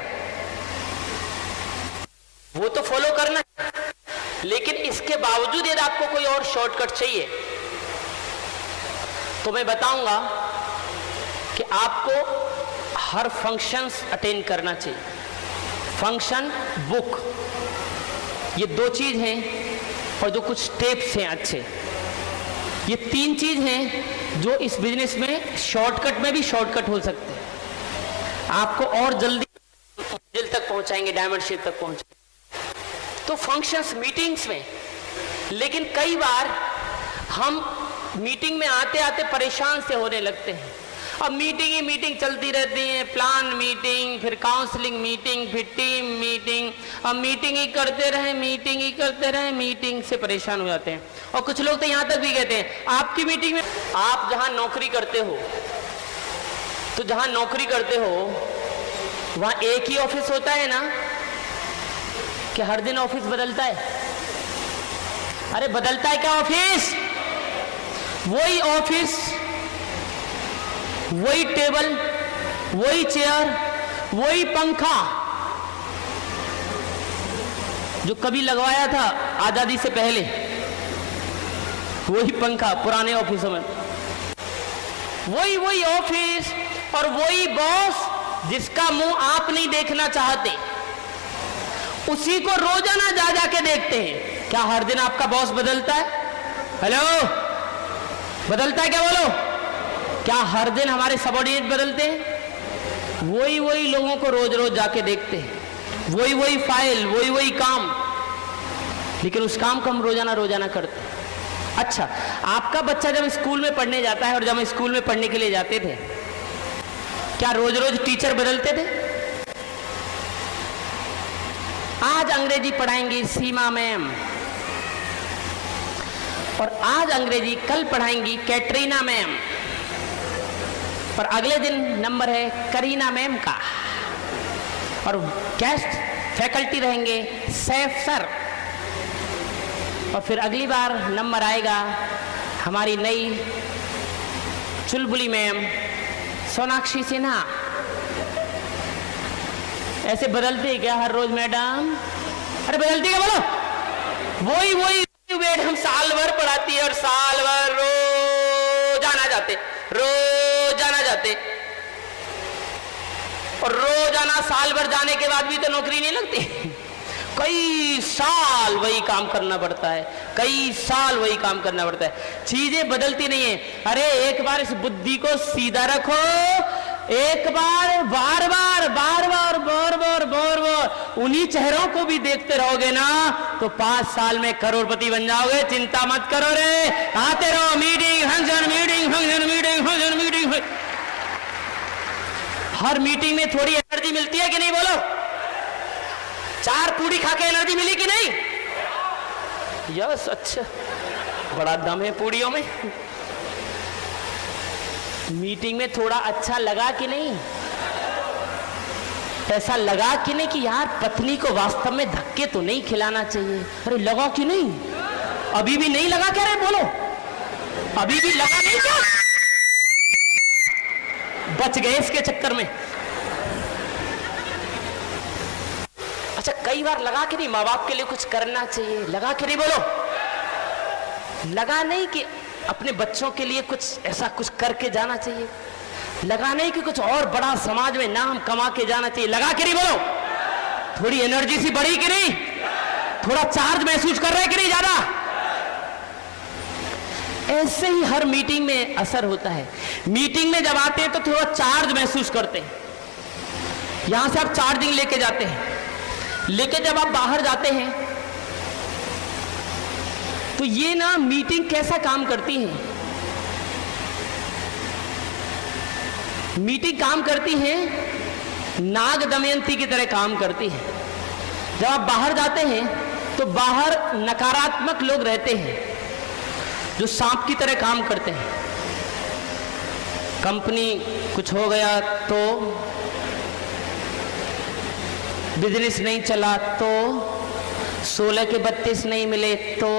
वो तो फॉलो करना है, लेकिन इसके बावजूद यदि आपको कोई और शॉर्टकट चाहिए तो मैं बताऊंगा कि आपको हर फंक्शंस अटेंड करना चाहिए। फंक्शन, बुक, ये 2 चीज हैं, और जो कुछ स्टेप्स हैं अच्छे, ये 3 चीज हैं जो इस बिजनेस में शॉर्टकट में भी शॉर्टकट हो सकते हैं। आपको और जल्दी मंजिल तक पहुंचाएंगे, डायमंड शेप तक पहुंचाएंगे। तो फंक्शंस, मीटिंग्स में, लेकिन कई बार हम मीटिंग में आते आते परेशान से होने लगते हैं। अब मीटिंग ही मीटिंग चलती रहती है, प्लान मीटिंग, फिर काउंसलिंग मीटिंग, फिर टीम मीटिंग। अब मीटिंग ही करते रहे, मीटिंग ही करते रहे, मीटिंग से परेशान हो जाते हैं। और कुछ लोग तो यहाँ तक भी कहते हैं, आपकी मीटिंग में, आप जहाँ नौकरी करते हो, तो जहाँ नौकरी करते हो वहाँ एक ही ऑफिस होता है ना, कि हर दिन ऑफिस बदलता है? अरे बदलता है क्या ऑफिस? वही ऑफिस, वही टेबल, वही चेयर, वही पंखा जो कभी लगवाया था आजादी से पहले, वही पंखा पुराने ऑफिसों में, वही ऑफिस और वही बॉस जिसका मुंह आप नहीं देखना चाहते, उसी को रोजाना जा जाके देखते हैं। क्या हर दिन आपका बॉस बदलता है? हेलो, बदलता है क्या? बोलो, क्या हर दिन हमारे सबऑर्डिनेट बदलते हैं? वही लोगों को रोज रोज जाके देखते हैं, वही फाइल, वही काम, लेकिन उस काम को हम रोजाना करते हैं। अच्छा, आपका बच्चा जब स्कूल में पढ़ने जाता है और जब हम स्कूल में पढ़ने के लिए जाते थे, क्या रोज रोज टीचर बदलते थे? आज अंग्रेजी पढ़ाएंगी सीमा मैम, और आज अंग्रेजी कल पढ़ाएंगी कैटरीना मैम, और अगले दिन नंबर है करीना मैम का, और गेस्ट फैकल्टी रहेंगे सैफ सर, और फिर अगली बार नंबर आएगा हमारी नई चुलबुली मैम सोनाक्षी सिन्हा। ऐसे बदलते हैं क्या हर रोज मैडम? अरे बदलती क्या? बोलो, वही मैडम साल भर पढ़ाती है और साल भर रोजाना जाते, और रोजाना साल भर जाने के बाद भी तो नौकरी नहीं लगती। कई साल वही काम करना पड़ता है, चीजें बदलती नहीं है। अरे एक बार इस बुद्धि को सीधा रखो, एक बार बार उन्हीं चेहरों को भी देखते रहोगे ना तो 5 साल में करोड़पति बन जाओगे। चिंता मत करो रे, आते रहो, मीटिंग फंक्शन। हर मीटिंग में थोड़ी एनर्जी मिलती है कि नहीं? बोलो, 4 पूड़ी खा के एनर्जी मिली कि नहीं? यस, अच्छा, बड़ा दम है पूड़ियों में। मीटिंग में थोड़ा अच्छा लगा कि नहीं? ऐसा लगा कि नहीं कि यार पत्नी को वास्तव में धक्के तो नहीं खिलाना चाहिए? अरे लगा कि नहीं? अभी भी नहीं लगा क्या? रे बोलो, अभी भी लगा नहीं क्या? बच गए इसके चक्कर में। अच्छा, कई बार लगा कि नहीं माँ बाप के लिए कुछ करना चाहिए? लगा कि नहीं? बोलो, लगा नहीं कि अपने बच्चों के लिए कुछ ऐसा कुछ करके जाना चाहिए? लगा नहीं कि कुछ और बड़ा समाज में नाम कमा के जाना चाहिए? लगा कि नहीं? बोलो, थोड़ी एनर्जी सी बढ़ी कि नहीं? थोड़ा चार्ज महसूस कर रहे कि नहीं? ज्यादा। ऐसे ही हर मीटिंग में असर होता है। मीटिंग में जब आते हैं तो थोड़ा चार्ज महसूस करते हैं, यहां से आप चार्जिंग लेके जाते हैं, लेकिन जब आप बाहर जाते हैं तो ये ना मीटिंग कैसा काम करती है? मीटिंग काम करती है नाग दमयंती की तरह काम करती है। जब आप बाहर जाते हैं तो बाहर नकारात्मक लोग रहते हैं जो सांप की तरह काम करते हैं। कंपनी कुछ हो गया तो, बिजनेस नहीं चला तो, 16 के 32 नहीं मिले तो,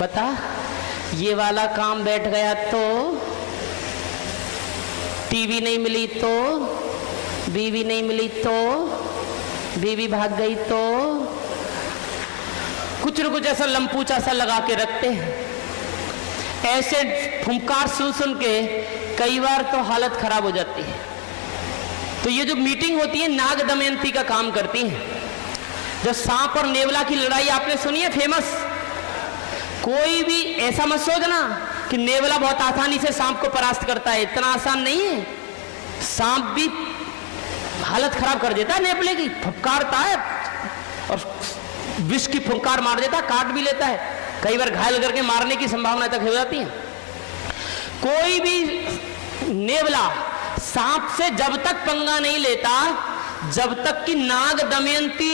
पता ये वाला काम बैठ गया तो, टीवी नहीं मिली तो, बीवी नहीं मिली तो, बीवी भाग गई तो, कुछ न कुछ ऐसा लंपूचा सा लगा के रखते हैं। ऐसे फुंकार सुन के कई बार तो हालत खराब हो जाती है। तो ये जो मीटिंग होती है नाग दमयंती का काम करती है। जब सांप और नेवला की लड़ाई आपने सुनी है फेमस, कोई भी ऐसा मत सोचना कि नेवला बहुत आसानी से सांप को परास्त करता है, इतना आसान नहीं है। सांप भी हालत खराब कर देता है नेवले की, फटकारता है और विष की फुंकार मार देता है, काट भी लेता है, कई बार घायल करके मारने की संभावना तक हो जाती है। कोई भी नेवला सांप से जब तक पंगा नहीं लेता जब तक कि नाग दमयंती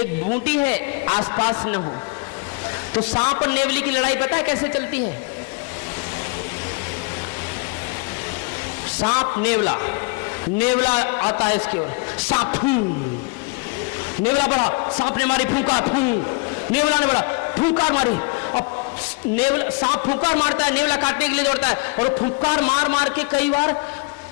एक बूटी है आसपास न हो। तो सांप और नेवली की लड़ाई पता है कैसे चलती है? सांप नेवला, नेवला आता है इसकी ओर, सांप फू, नेवला बढ़ा, सांप ने मारी फूंका, फू, नेवला ने बड़ा फुंकार मारी, अब सांप फुंकार मारता है, नेवला काटने के लिए दौड़ता है, और फुंकार मार मार के कई बार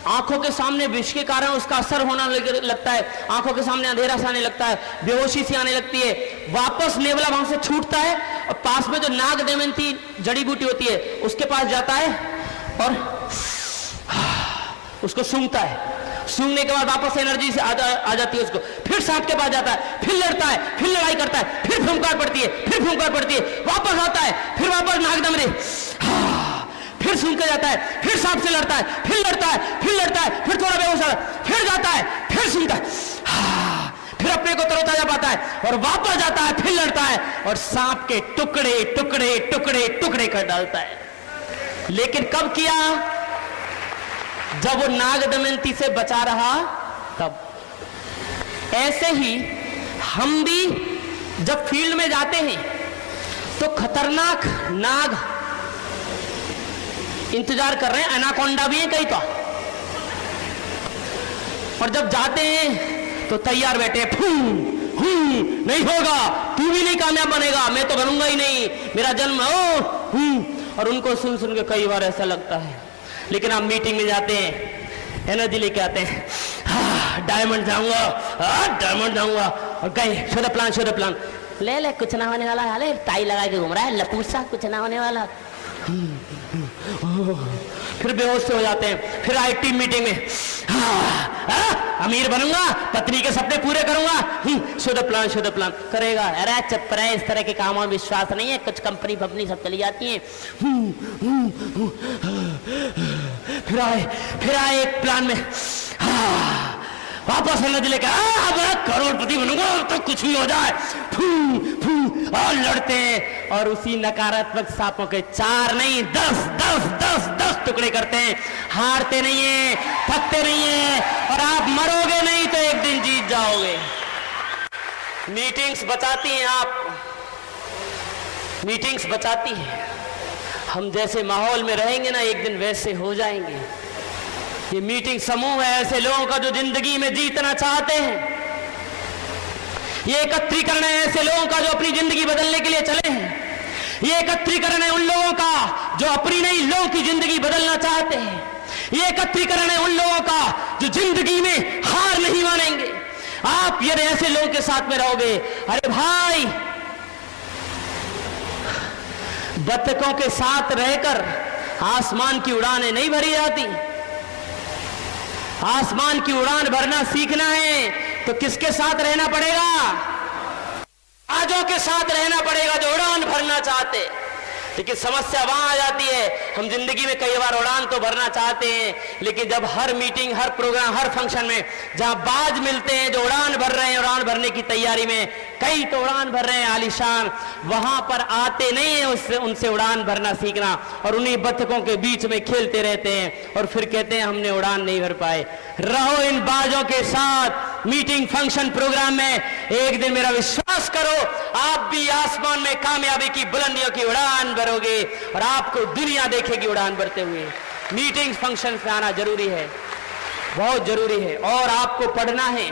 आंखों के सामने विष के कारण उसका असर होना लगता है, आंखों के सामने अंधेरा सा आने लगता है, बेहोशी सी आने लगती है। वापस नेवला वहां से छूटता है और पास में जो नाग दमयंती जड़ी बूटी होती है उसके पास जाता है और उसको सूंघता है। सूंघने के बाद वापस एनर्जी से आ जाती है उसको, फिर सांप के पास जाता है, फिर लड़ता है, फिर लड़ाई करता है, फिर फुंकार पड़ती है, फिर फुंकार पड़ती है, वापस आता है, फिर वापस नागदमरी, फिर सूंघ के जाता है, फिर सांप से लड़ता है, फिर लड़ता है, फिर लड़ता है, फिर थोड़ा बेहोश होता है, फिर जाता है, फिर सूंघता है, फिर अपने को तरोताजा पाता है और वापस जाता है, फिर लड़ता है और सांप के टुकड़े टुकड़े टुकड़े टुकड़े कर डालता है। लेकिन कब किया? जब वो नाग दमयंती से बचा रहा तब। ऐसे ही हम भी जब फील्ड में जाते हैं तो खतरनाक नाग इंतजार कर रहे हैं, एनाकोंडा भी है कहीं तो, और जब जाते हैं तो तैयार बैठे नहीं होगा, तू भी नहीं कामयाब बनेगा, मैं तो बनूंगा ही नहीं, मेरा जन्म और उनको सुन सुन के कई बार ऐसा लगता है। लेकिन आप मीटिंग में जाते हैं, एनर्जी लेके आते हैं, डायमंड जाऊंगा, डायमंड जाऊंगा, और गए शो द प्लान, ले कुछ ना होने वाला, अरे टाई लगा के घूम रहा है लपूसा, कुछ ना होने वाला। फिर बेहोश से हो जाते हैं, फिर आए टीम मीटिंग में, अमीर बनूंगा, पत्नी के सपने पूरे करूंगा, शो द प्लान करेगा। अरे चुप रहे, इस तरह के कामों में विश्वास नहीं है, कुछ कंपनी फपनी सब चली जाती हैं। फिर आए एक प्लान में, वापस एनर्जी लेकर करोड़पति बनूंगा तो कुछ भी हो जाए, और लड़ते हैं और उसी नकारात्मक सांपों के 4 नहीं 10 टुकड़े करते हैं। हारते नहीं है, थकते नहीं है, और आप मरोगे नहीं तो एक दिन जीत जाओगे। मीटिंग्स बचाती हैं, आप मीटिंग्स बचाती हैं। हम जैसे माहौल में रहेंगे ना, एक दिन वैसे हो जाएंगे। ये मीटिंग समूह है ऐसे लोगों का जो जिंदगी में जीतना चाहते हैं। ये एकत्रीकरण है ऐसे लोगों का जो अपनी जिंदगी बदलने के लिए चले हैं। ये एकत्रीकरण है उन लोगों का जो अपनी नहीं लोगों की जिंदगी बदलना चाहते हैं। ये एकत्रीकरण है उन लोगों का जो जिंदगी में हार नहीं मानेंगे। आप ये ऐसे लोगों के साथ में रहोगे, अरे भाई बत्तखों के साथ रहकर आसमान की उड़ानें नहीं भरी जाती। आसमान की उड़ान भरना सीखना है तो किसके साथ रहना पड़ेगा? आजों के साथ रहना पड़ेगा जो उड़ान भरना चाहते। लेकिन समस्या वहां आ जाती है, हम जिंदगी में कई बार उड़ान तो भरना चाहते हैं, लेकिन जब हर मीटिंग, हर प्रोग्राम, हर फंक्शन में जहां बाज मिलते हैं जो उड़ान भर रहे हैं, उड़ान भरने की तैयारी में, कई तो उड़ान भर रहे हैं आलीशान, वहां पर आते नहीं है उससे उनसे उड़ान भरना सीखना, और उन्हीं बत्तखों के बीच में खेलते रहते हैं और फिर कहते हैं हमने उड़ान नहीं भर पाए। रहो इन बाजों के साथ मीटिंग, फंक्शन, प्रोग्राम में। एक दिन मेरा विश्वास करो आप भी आसमान में कामयाबी की बुलंदियों की उड़ान भरोगे और आपको दुनिया देखेगी उड़ान भरते हुए। मीटिंग, फंक्शन में आना जरूरी है, बहुत जरूरी है। और आपको पढ़ना है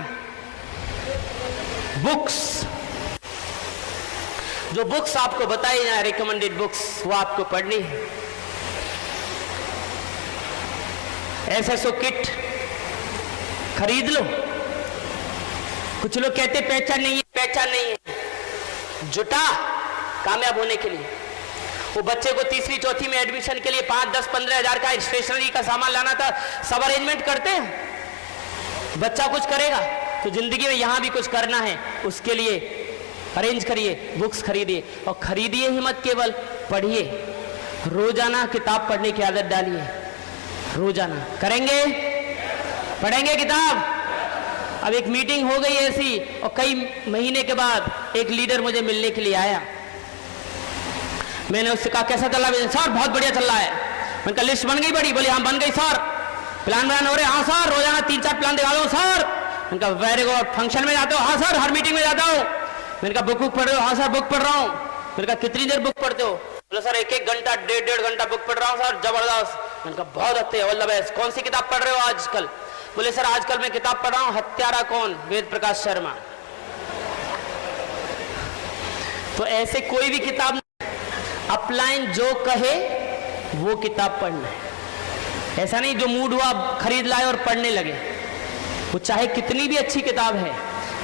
बुक्स, जो बुक्स आपको बताई जाए रिकमेंडेड बुक्स, वो आपको पढ़नी है। एसएसओ किट खरीद लो। कुछ लोग कहते पहचान नहीं है, पहचान नहीं है। जुटा कामयाब होने के लिए। वो बच्चे को तीसरी चौथी में एडमिशन के लिए 5, 10, 15 हजार का स्टेशनरी का सामान लाना था, सब अरेंजमेंट करते हैं। बच्चा कुछ करेगा तो जिंदगी में यहां भी कुछ करना है, उसके लिए अरेंज करिए, बुक्स खरीदिए, और खरीदिए ही मत, केवल पढ़िए। रोजाना किताब पढ़ने की आदत डालिए। रोजाना करेंगे, पढ़ेंगे किताब। अब एक मीटिंग हो गई ऐसी, और कई महीने के बाद एक लीडर मुझे मिलने के लिए आया। मैंने उससे कहा कैसा चल रहा है? सर बहुत बढ़िया चल रहा है। मैंने कहा लिस्ट बन गई बड़ी? बोले हाँ बन गई सर। प्लान हो रहे? हाँ सर, रोजाना 3-4 प्लान दिखा दो सर। मैंने कहा वेरी गुड। फंक्शन में जाते हो? हाँ सर, हर मीटिंग में जाता हूँ। मैंने कहा बुक पढ़ रहे हो? हाँ सर बुक पढ़ रहा हूँ। मैंने कहा कितनी देर बुक पढ़ते हो? बोले सर 1-1 घंटा, 1.5 घंटा बुक पढ़ रहा हूँ सर, जबरदस्त। मैंने कहा बहुत अच्छे, ऑल द बेस्ट। कौन सी किताब पढ़ रहे हो आजकल? बोले सर आजकल मैं किताब पढ़ रहा हूँ हत्यारा कौन, वेद प्रकाश शर्मा। तो ऐसे कोई भी किताब, अपलाइन जो कहे वो किताब पढ़ना है। ऐसा नहीं जो मूड हुआ खरीद लाए और पढ़ने लगे। वो चाहे कितनी भी अच्छी किताब है,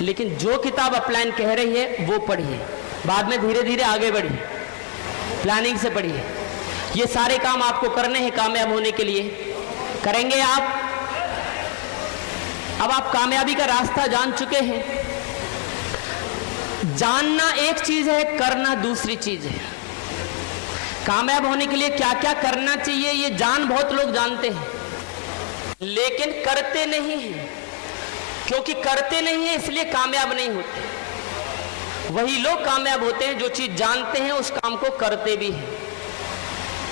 लेकिन जो किताब अपलाइन कह रही है वो पढ़िए, बाद में धीरे धीरे आगे बढ़िए, प्लानिंग से पढ़िए। ये सारे काम आपको करने हैं कामयाब होने के लिए। करेंगे आप? अब आप कामयाबी का रास्ता जान चुके हैं। जानना एक चीज है, करना दूसरी चीज है। कामयाब होने के लिए क्या क्या करना चाहिए ये जान बहुत लोग जानते हैं, लेकिन करते नहीं हैं। क्योंकि करते नहीं है इसलिए कामयाब नहीं होते। वही लोग कामयाब होते हैं जो चीज जानते हैं, उस काम को करते भी हैं।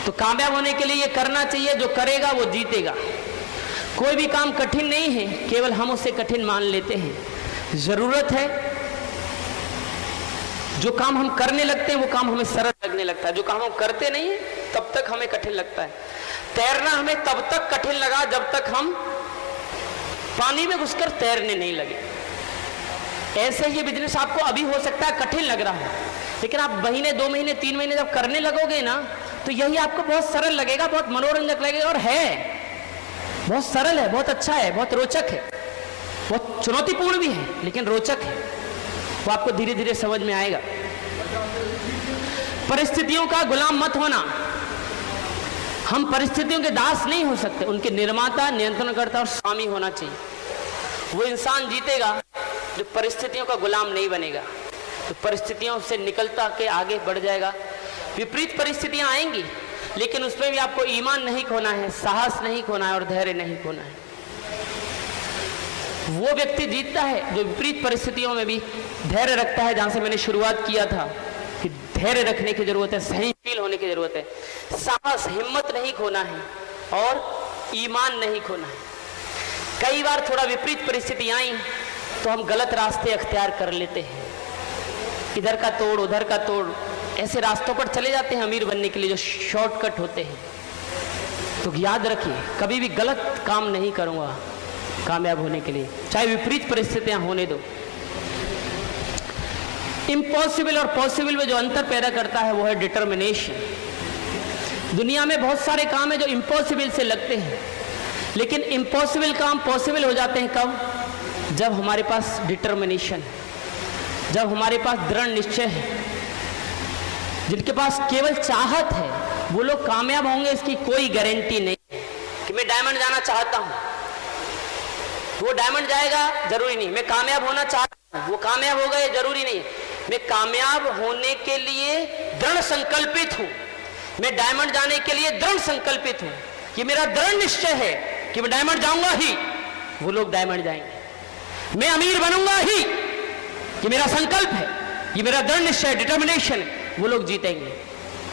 तो कामयाब होने के लिए ये करना चाहिए, जो करेगा वो जीतेगा। कोई भी काम कठिन नहीं है, केवल हम उसे कठिन मान लेते हैं। जरूरत है जो काम हम करने लगते हैं वो काम हमें सरल लगने लगता है। जो काम हम करते नहीं है तब तक हमें कठिन लगता है। तैरना हमें तब तक कठिन लगा जब तक हम पानी में घुसकर तैरने नहीं लगे। ऐसे ही बिजनेस आपको अभी हो सकता है कठिन लग रहा है, लेकिन आप महीने 2 महीने 3 महीने जब करने लगोगे ना, तो यही आपको बहुत सरल लगेगा, बहुत मनोरंजक लगेगा। और है बहुत सरल है, बहुत अच्छा है, बहुत रोचक है, बहुत चुनौतीपूर्ण भी है, लेकिन रोचक है। वो आपको धीरे धीरे समझ में आएगा। परिस्थितियों का गुलाम मत होना। हम परिस्थितियों के दास नहीं हो सकते, उनके निर्माता, नियंत्रणकर्ता और स्वामी होना चाहिए। वो इंसान जीतेगा जो परिस्थितियों का गुलाम नहीं बनेगा, तो परिस्थितियों से निकलता के आगे बढ़ जाएगा। विपरीत परिस्थितियां आएंगी, लेकिन उसमें भी आपको ईमान नहीं खोना है, साहस नहीं खोना है और धैर्य नहीं खोना है। वो व्यक्ति जीतता है जो विपरीत परिस्थितियों में भी धैर्य रखता है। जहां से मैंने शुरुआत किया था कि धैर्य रखने की जरूरत है, सहनशील होने की जरूरत है, साहस, हिम्मत नहीं खोना है और ईमान नहीं खोना है। कई बार थोड़ा विपरीत परिस्थिति आई तो हम गलत रास्ते अख्तियार कर लेते हैं, इधर का तोड़ उधर का तोड़, ऐसे रास्तों पर चले जाते हैं अमीर बनने के लिए जो शॉर्टकट होते हैं। तो याद रखिए, कभी भी गलत काम नहीं करूंगा कामयाब होने के लिए, चाहे विपरीत परिस्थितियां होने दो। इम्पॉसिबल और पॉसिबल में जो अंतर पैदा करता है वो है डिटर्मिनेशन। दुनिया में बहुत सारे काम है जो इम्पॉसिबल से लगते हैं, लेकिन इम्पॉसिबल काम पॉसिबल हो जाते हैं कब? जब हमारे पास डिटर्मिनेशन है, जब हमारे पास दृढ़ निश्चय है। जिनके पास केवल चाहत है वो लोग कामयाब होंगे, इसकी कोई गारंटी नहीं है। कि मैं डायमंड जाना चाहता हूं, वो डायमंड जाएगा जरूरी नहीं। मैं कामयाब होना चाहता हूं, वो कामयाब होगा ये जरूरी नहीं है। मैं कामयाब होने के लिए दृढ़ संकल्पित हूं, मैं डायमंड जाने के लिए दृढ़ संकल्पित हूं, कि मेरा दृढ़ निश्चय है कि मैं डायमंड जाऊंगा ही, वो लोग डायमंड जाएंगे। मैं अमीर बनूंगा ही, कि मेरा संकल्प है, ये मेरा दृढ़ निश्चय, डिटर्मिनेशन, वो लोग जीतेंगे।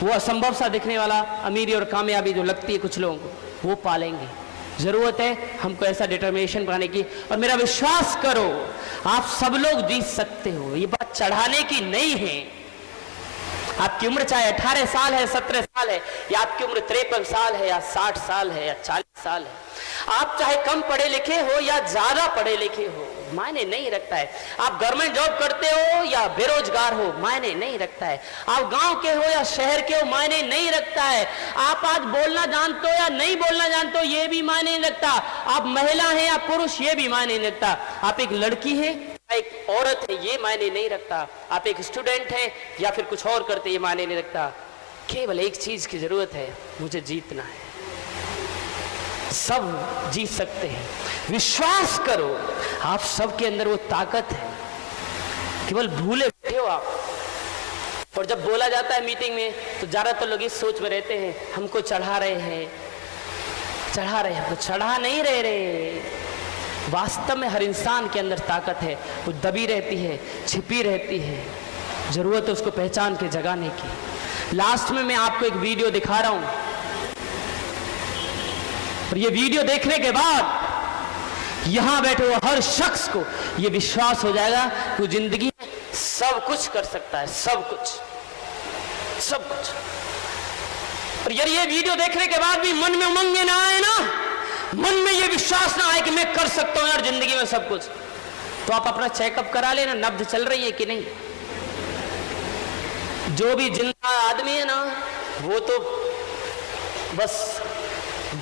वो असंभव सा दिखने वाला अमीरी और कामयाबी जो लगती है कुछ लोगों को, वो पालेंगे। जरूरत है हमको ऐसा डिटर्मिनेशन बनाने की। और मेरा विश्वास करो, आप सब लोग जीत सकते हो। ये बात चढ़ाने की नहीं है। आपकी उम्र चाहे 18 साल है, 17 साल है, या आपकी उम्र 53 साल है, या 60 साल है, या 40 साल है, आप चाहे कम पढ़े लिखे हो या ज्यादा पढ़े लिखे हो, मायने नहीं रखता है। आप गवर्नमेंट जॉब करते हो या बेरोजगार हो, मायने नहीं रखता है। आप गांव के हो या शहर के हो, मायने नहीं रखता है। आप आज बोलना जानते हो या नहीं बोलना जानते हो, ये भी मायने नहीं रखता। आप महिला हैं या पुरुष, ये भी मायने नहीं रखता। आप एक लड़की है, एक औरत है, ये मायने नहीं रखता। आप एक स्टूडेंट हैं या फिर कुछ और करते, ये मायने नहीं रखता। केवल एक चीज की जरूरत है, मुझे जीतना है। सब जीत सकते हैं, विश्वास करो, आप सबके अंदर वो ताकत है, केवल भूले बैठे हो आप। और जब बोला जाता है मीटिंग में, तो ज्यादातर लोग इस सोच में रहते हैं हमको चढ़ा रहे हैं, चढ़ा रहे हैं। तो चढ़ा नहीं रहे। वास्तव में हर इंसान के अंदर ताकत है, वो दबी रहती है, छिपी रहती है। जरूरत है उसको पहचान के जगाने की। लास्ट में मैं आपको एक वीडियो दिखा रहा हूं, और ये वीडियो देखने के बाद यहां बैठे हुए हर शख्स को ये विश्वास हो जाएगा कि वो जिंदगी में सब कुछ कर सकता है, सब कुछ, सब कुछ। और यदि ये वीडियो देखने के बाद भी मन में उमंग ना आए ना, मन में ये विश्वास ना आए कि मैं कर सकता हूं यार जिंदगी में सब कुछ, तो आप अपना चेकअप करा लेना, नब्ज चल रही है कि नहीं। जो भी जिंदा आदमी है ना, वो तो बस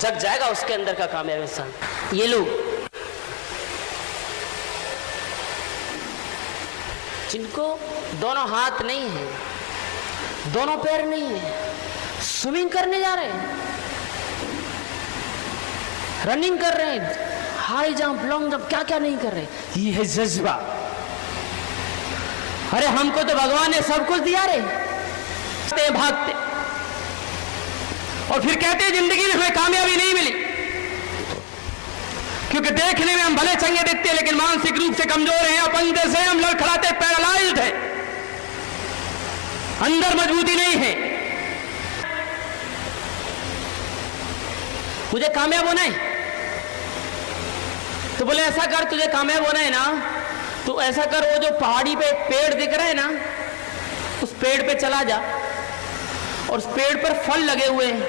जग जाएगा उसके अंदर का कामयाब इंसान। ये लोग जिनको दोनों हाथ नहीं है, दोनों पैर नहीं है, स्विमिंग करने जा रहे हैं, रनिंग कर रहे हैं, हाई जंप, लॉन्ग जंप, क्या क्या नहीं कर रहे, ये है जज्बा। अरे हमको तो भगवान ने सब कुछ दिया रे, भागते और फिर कहते हैं जिंदगी में हमें कामयाबी नहीं मिली, क्योंकि देखने में हम भले चंगे दिखते हैं लेकिन मानसिक रूप से कमजोर हैं, अपंगे से हम लड़खड़ाते, पैरालाइज्ड है, अंदर मजबूती नहीं है। मुझे कामयाब होना है तो बोले ऐसा कर, तुझे कामयाब होना है ना तो ऐसा कर, वो जो पहाड़ी पे पेड़ दिख रहा है ना, उस पेड़ पे चला जा और उस पेड़ पर फल लगे हुए हैं,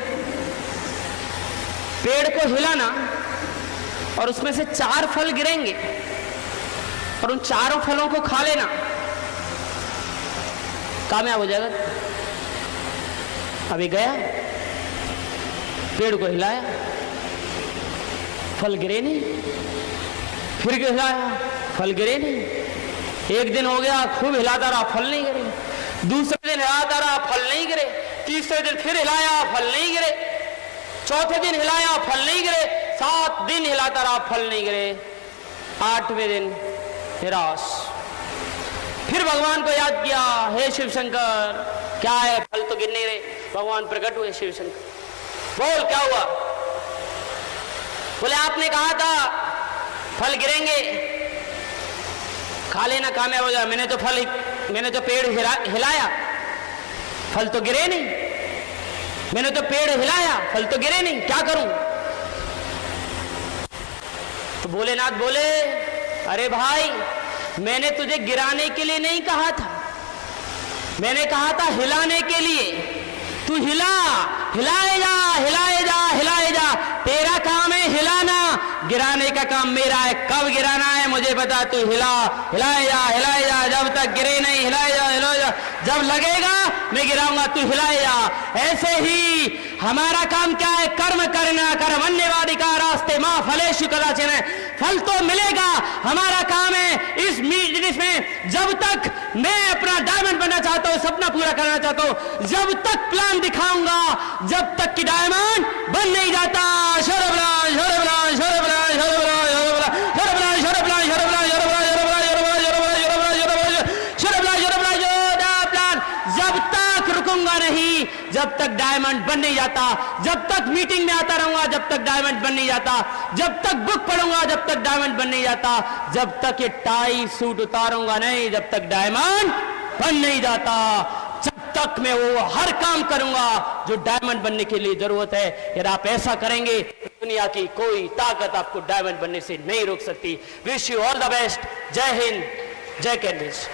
पेड़ को हिलाना और उसमें से 4 फल गिरेंगे और उन 4 फलों को खा लेना, कामयाब हो जाएगा। अभी गया, पेड़ को हिलाया, फल गिरे नहीं, फिर हिलाया, फल गिरे नहीं, एक दिन हो गया, खूब हिलाता रहा, फल नहीं गिरे, दूसरे दिन हिलाता रहा, फल नहीं गिरे, तीसरे दिन फिर हिलाया, फल नहीं गिरे, चौथे दिन हिलाया, फल नहीं गिरे, 7 दिन हिलाता रहा, फल नहीं गिरे, 8वें दिन निराश। फिर भगवान को याद किया, हे शिव शंकर क्या है, फल तो गिर नहीं रहे। भगवान प्रकट हुए, शिव शंकर बोल क्या हुआ? बोले आपने कहा था फल गिरेंगे, खा लेना, कामयाब हो जाए। मैंने तो पेड़ हिलाया, फल तो गिरे नहीं, मैंने तो पेड़ हिलाया, फल तो गिरे नहीं, क्या करूं? तो भोलेनाथ बोले अरे भाई, मैंने तुझे गिराने के लिए नहीं कहा था, मैंने कहा था हिलाने के लिए। तू हिलाए जा, हिलाए जा, हिलाए जा, तेरा काम है हिलाना, गिराने का काम मेरा है। कब गिराना है मुझे बता, तू हिलाए जा, हिलाए जा, जब तक गिरे नहीं हिलाए जा, हिलाए जा, जब लगेगा मैं गिराऊंगा, तू हिलाए जा। ऐसे ही हमारा काम क्या है, कर्म करना, कर्मण्यवादिका रास्ते मां फलेषु कदाचन, फल तो मिलेगा। हमारा काम है इसमें जब तक मैं अपना डायमंड बनना चाहता हूं, सपना पूरा करना चाहता हूं, जब तक प्लान दिखाऊंगा, जब तक कि डायमंड बन नहीं जाता। जब तक रुकूंगा नहीं, जब तक डायमंड बन नहीं जाता, जब तक मीटिंग में आता रहूंगा, जब तक डायमंड बन नहीं जाता, जब तक बुक पढ़ूंगा, जब तक डायमंड बन नहीं जाता, जब तक ये टाई सूट उतारूंगा नहीं, जब तक डायमंड बन नहीं जाता, जब तक मैं वो हर काम करूंगा जो डायमंड बनने के लिए जरूरत है। यदि आप ऐसा करेंगे, दुनिया की कोई ताकत आपको डायमंड बनने से नहीं रोक सकती। Wish you all the best. जय हिंद, जय कैंडिस।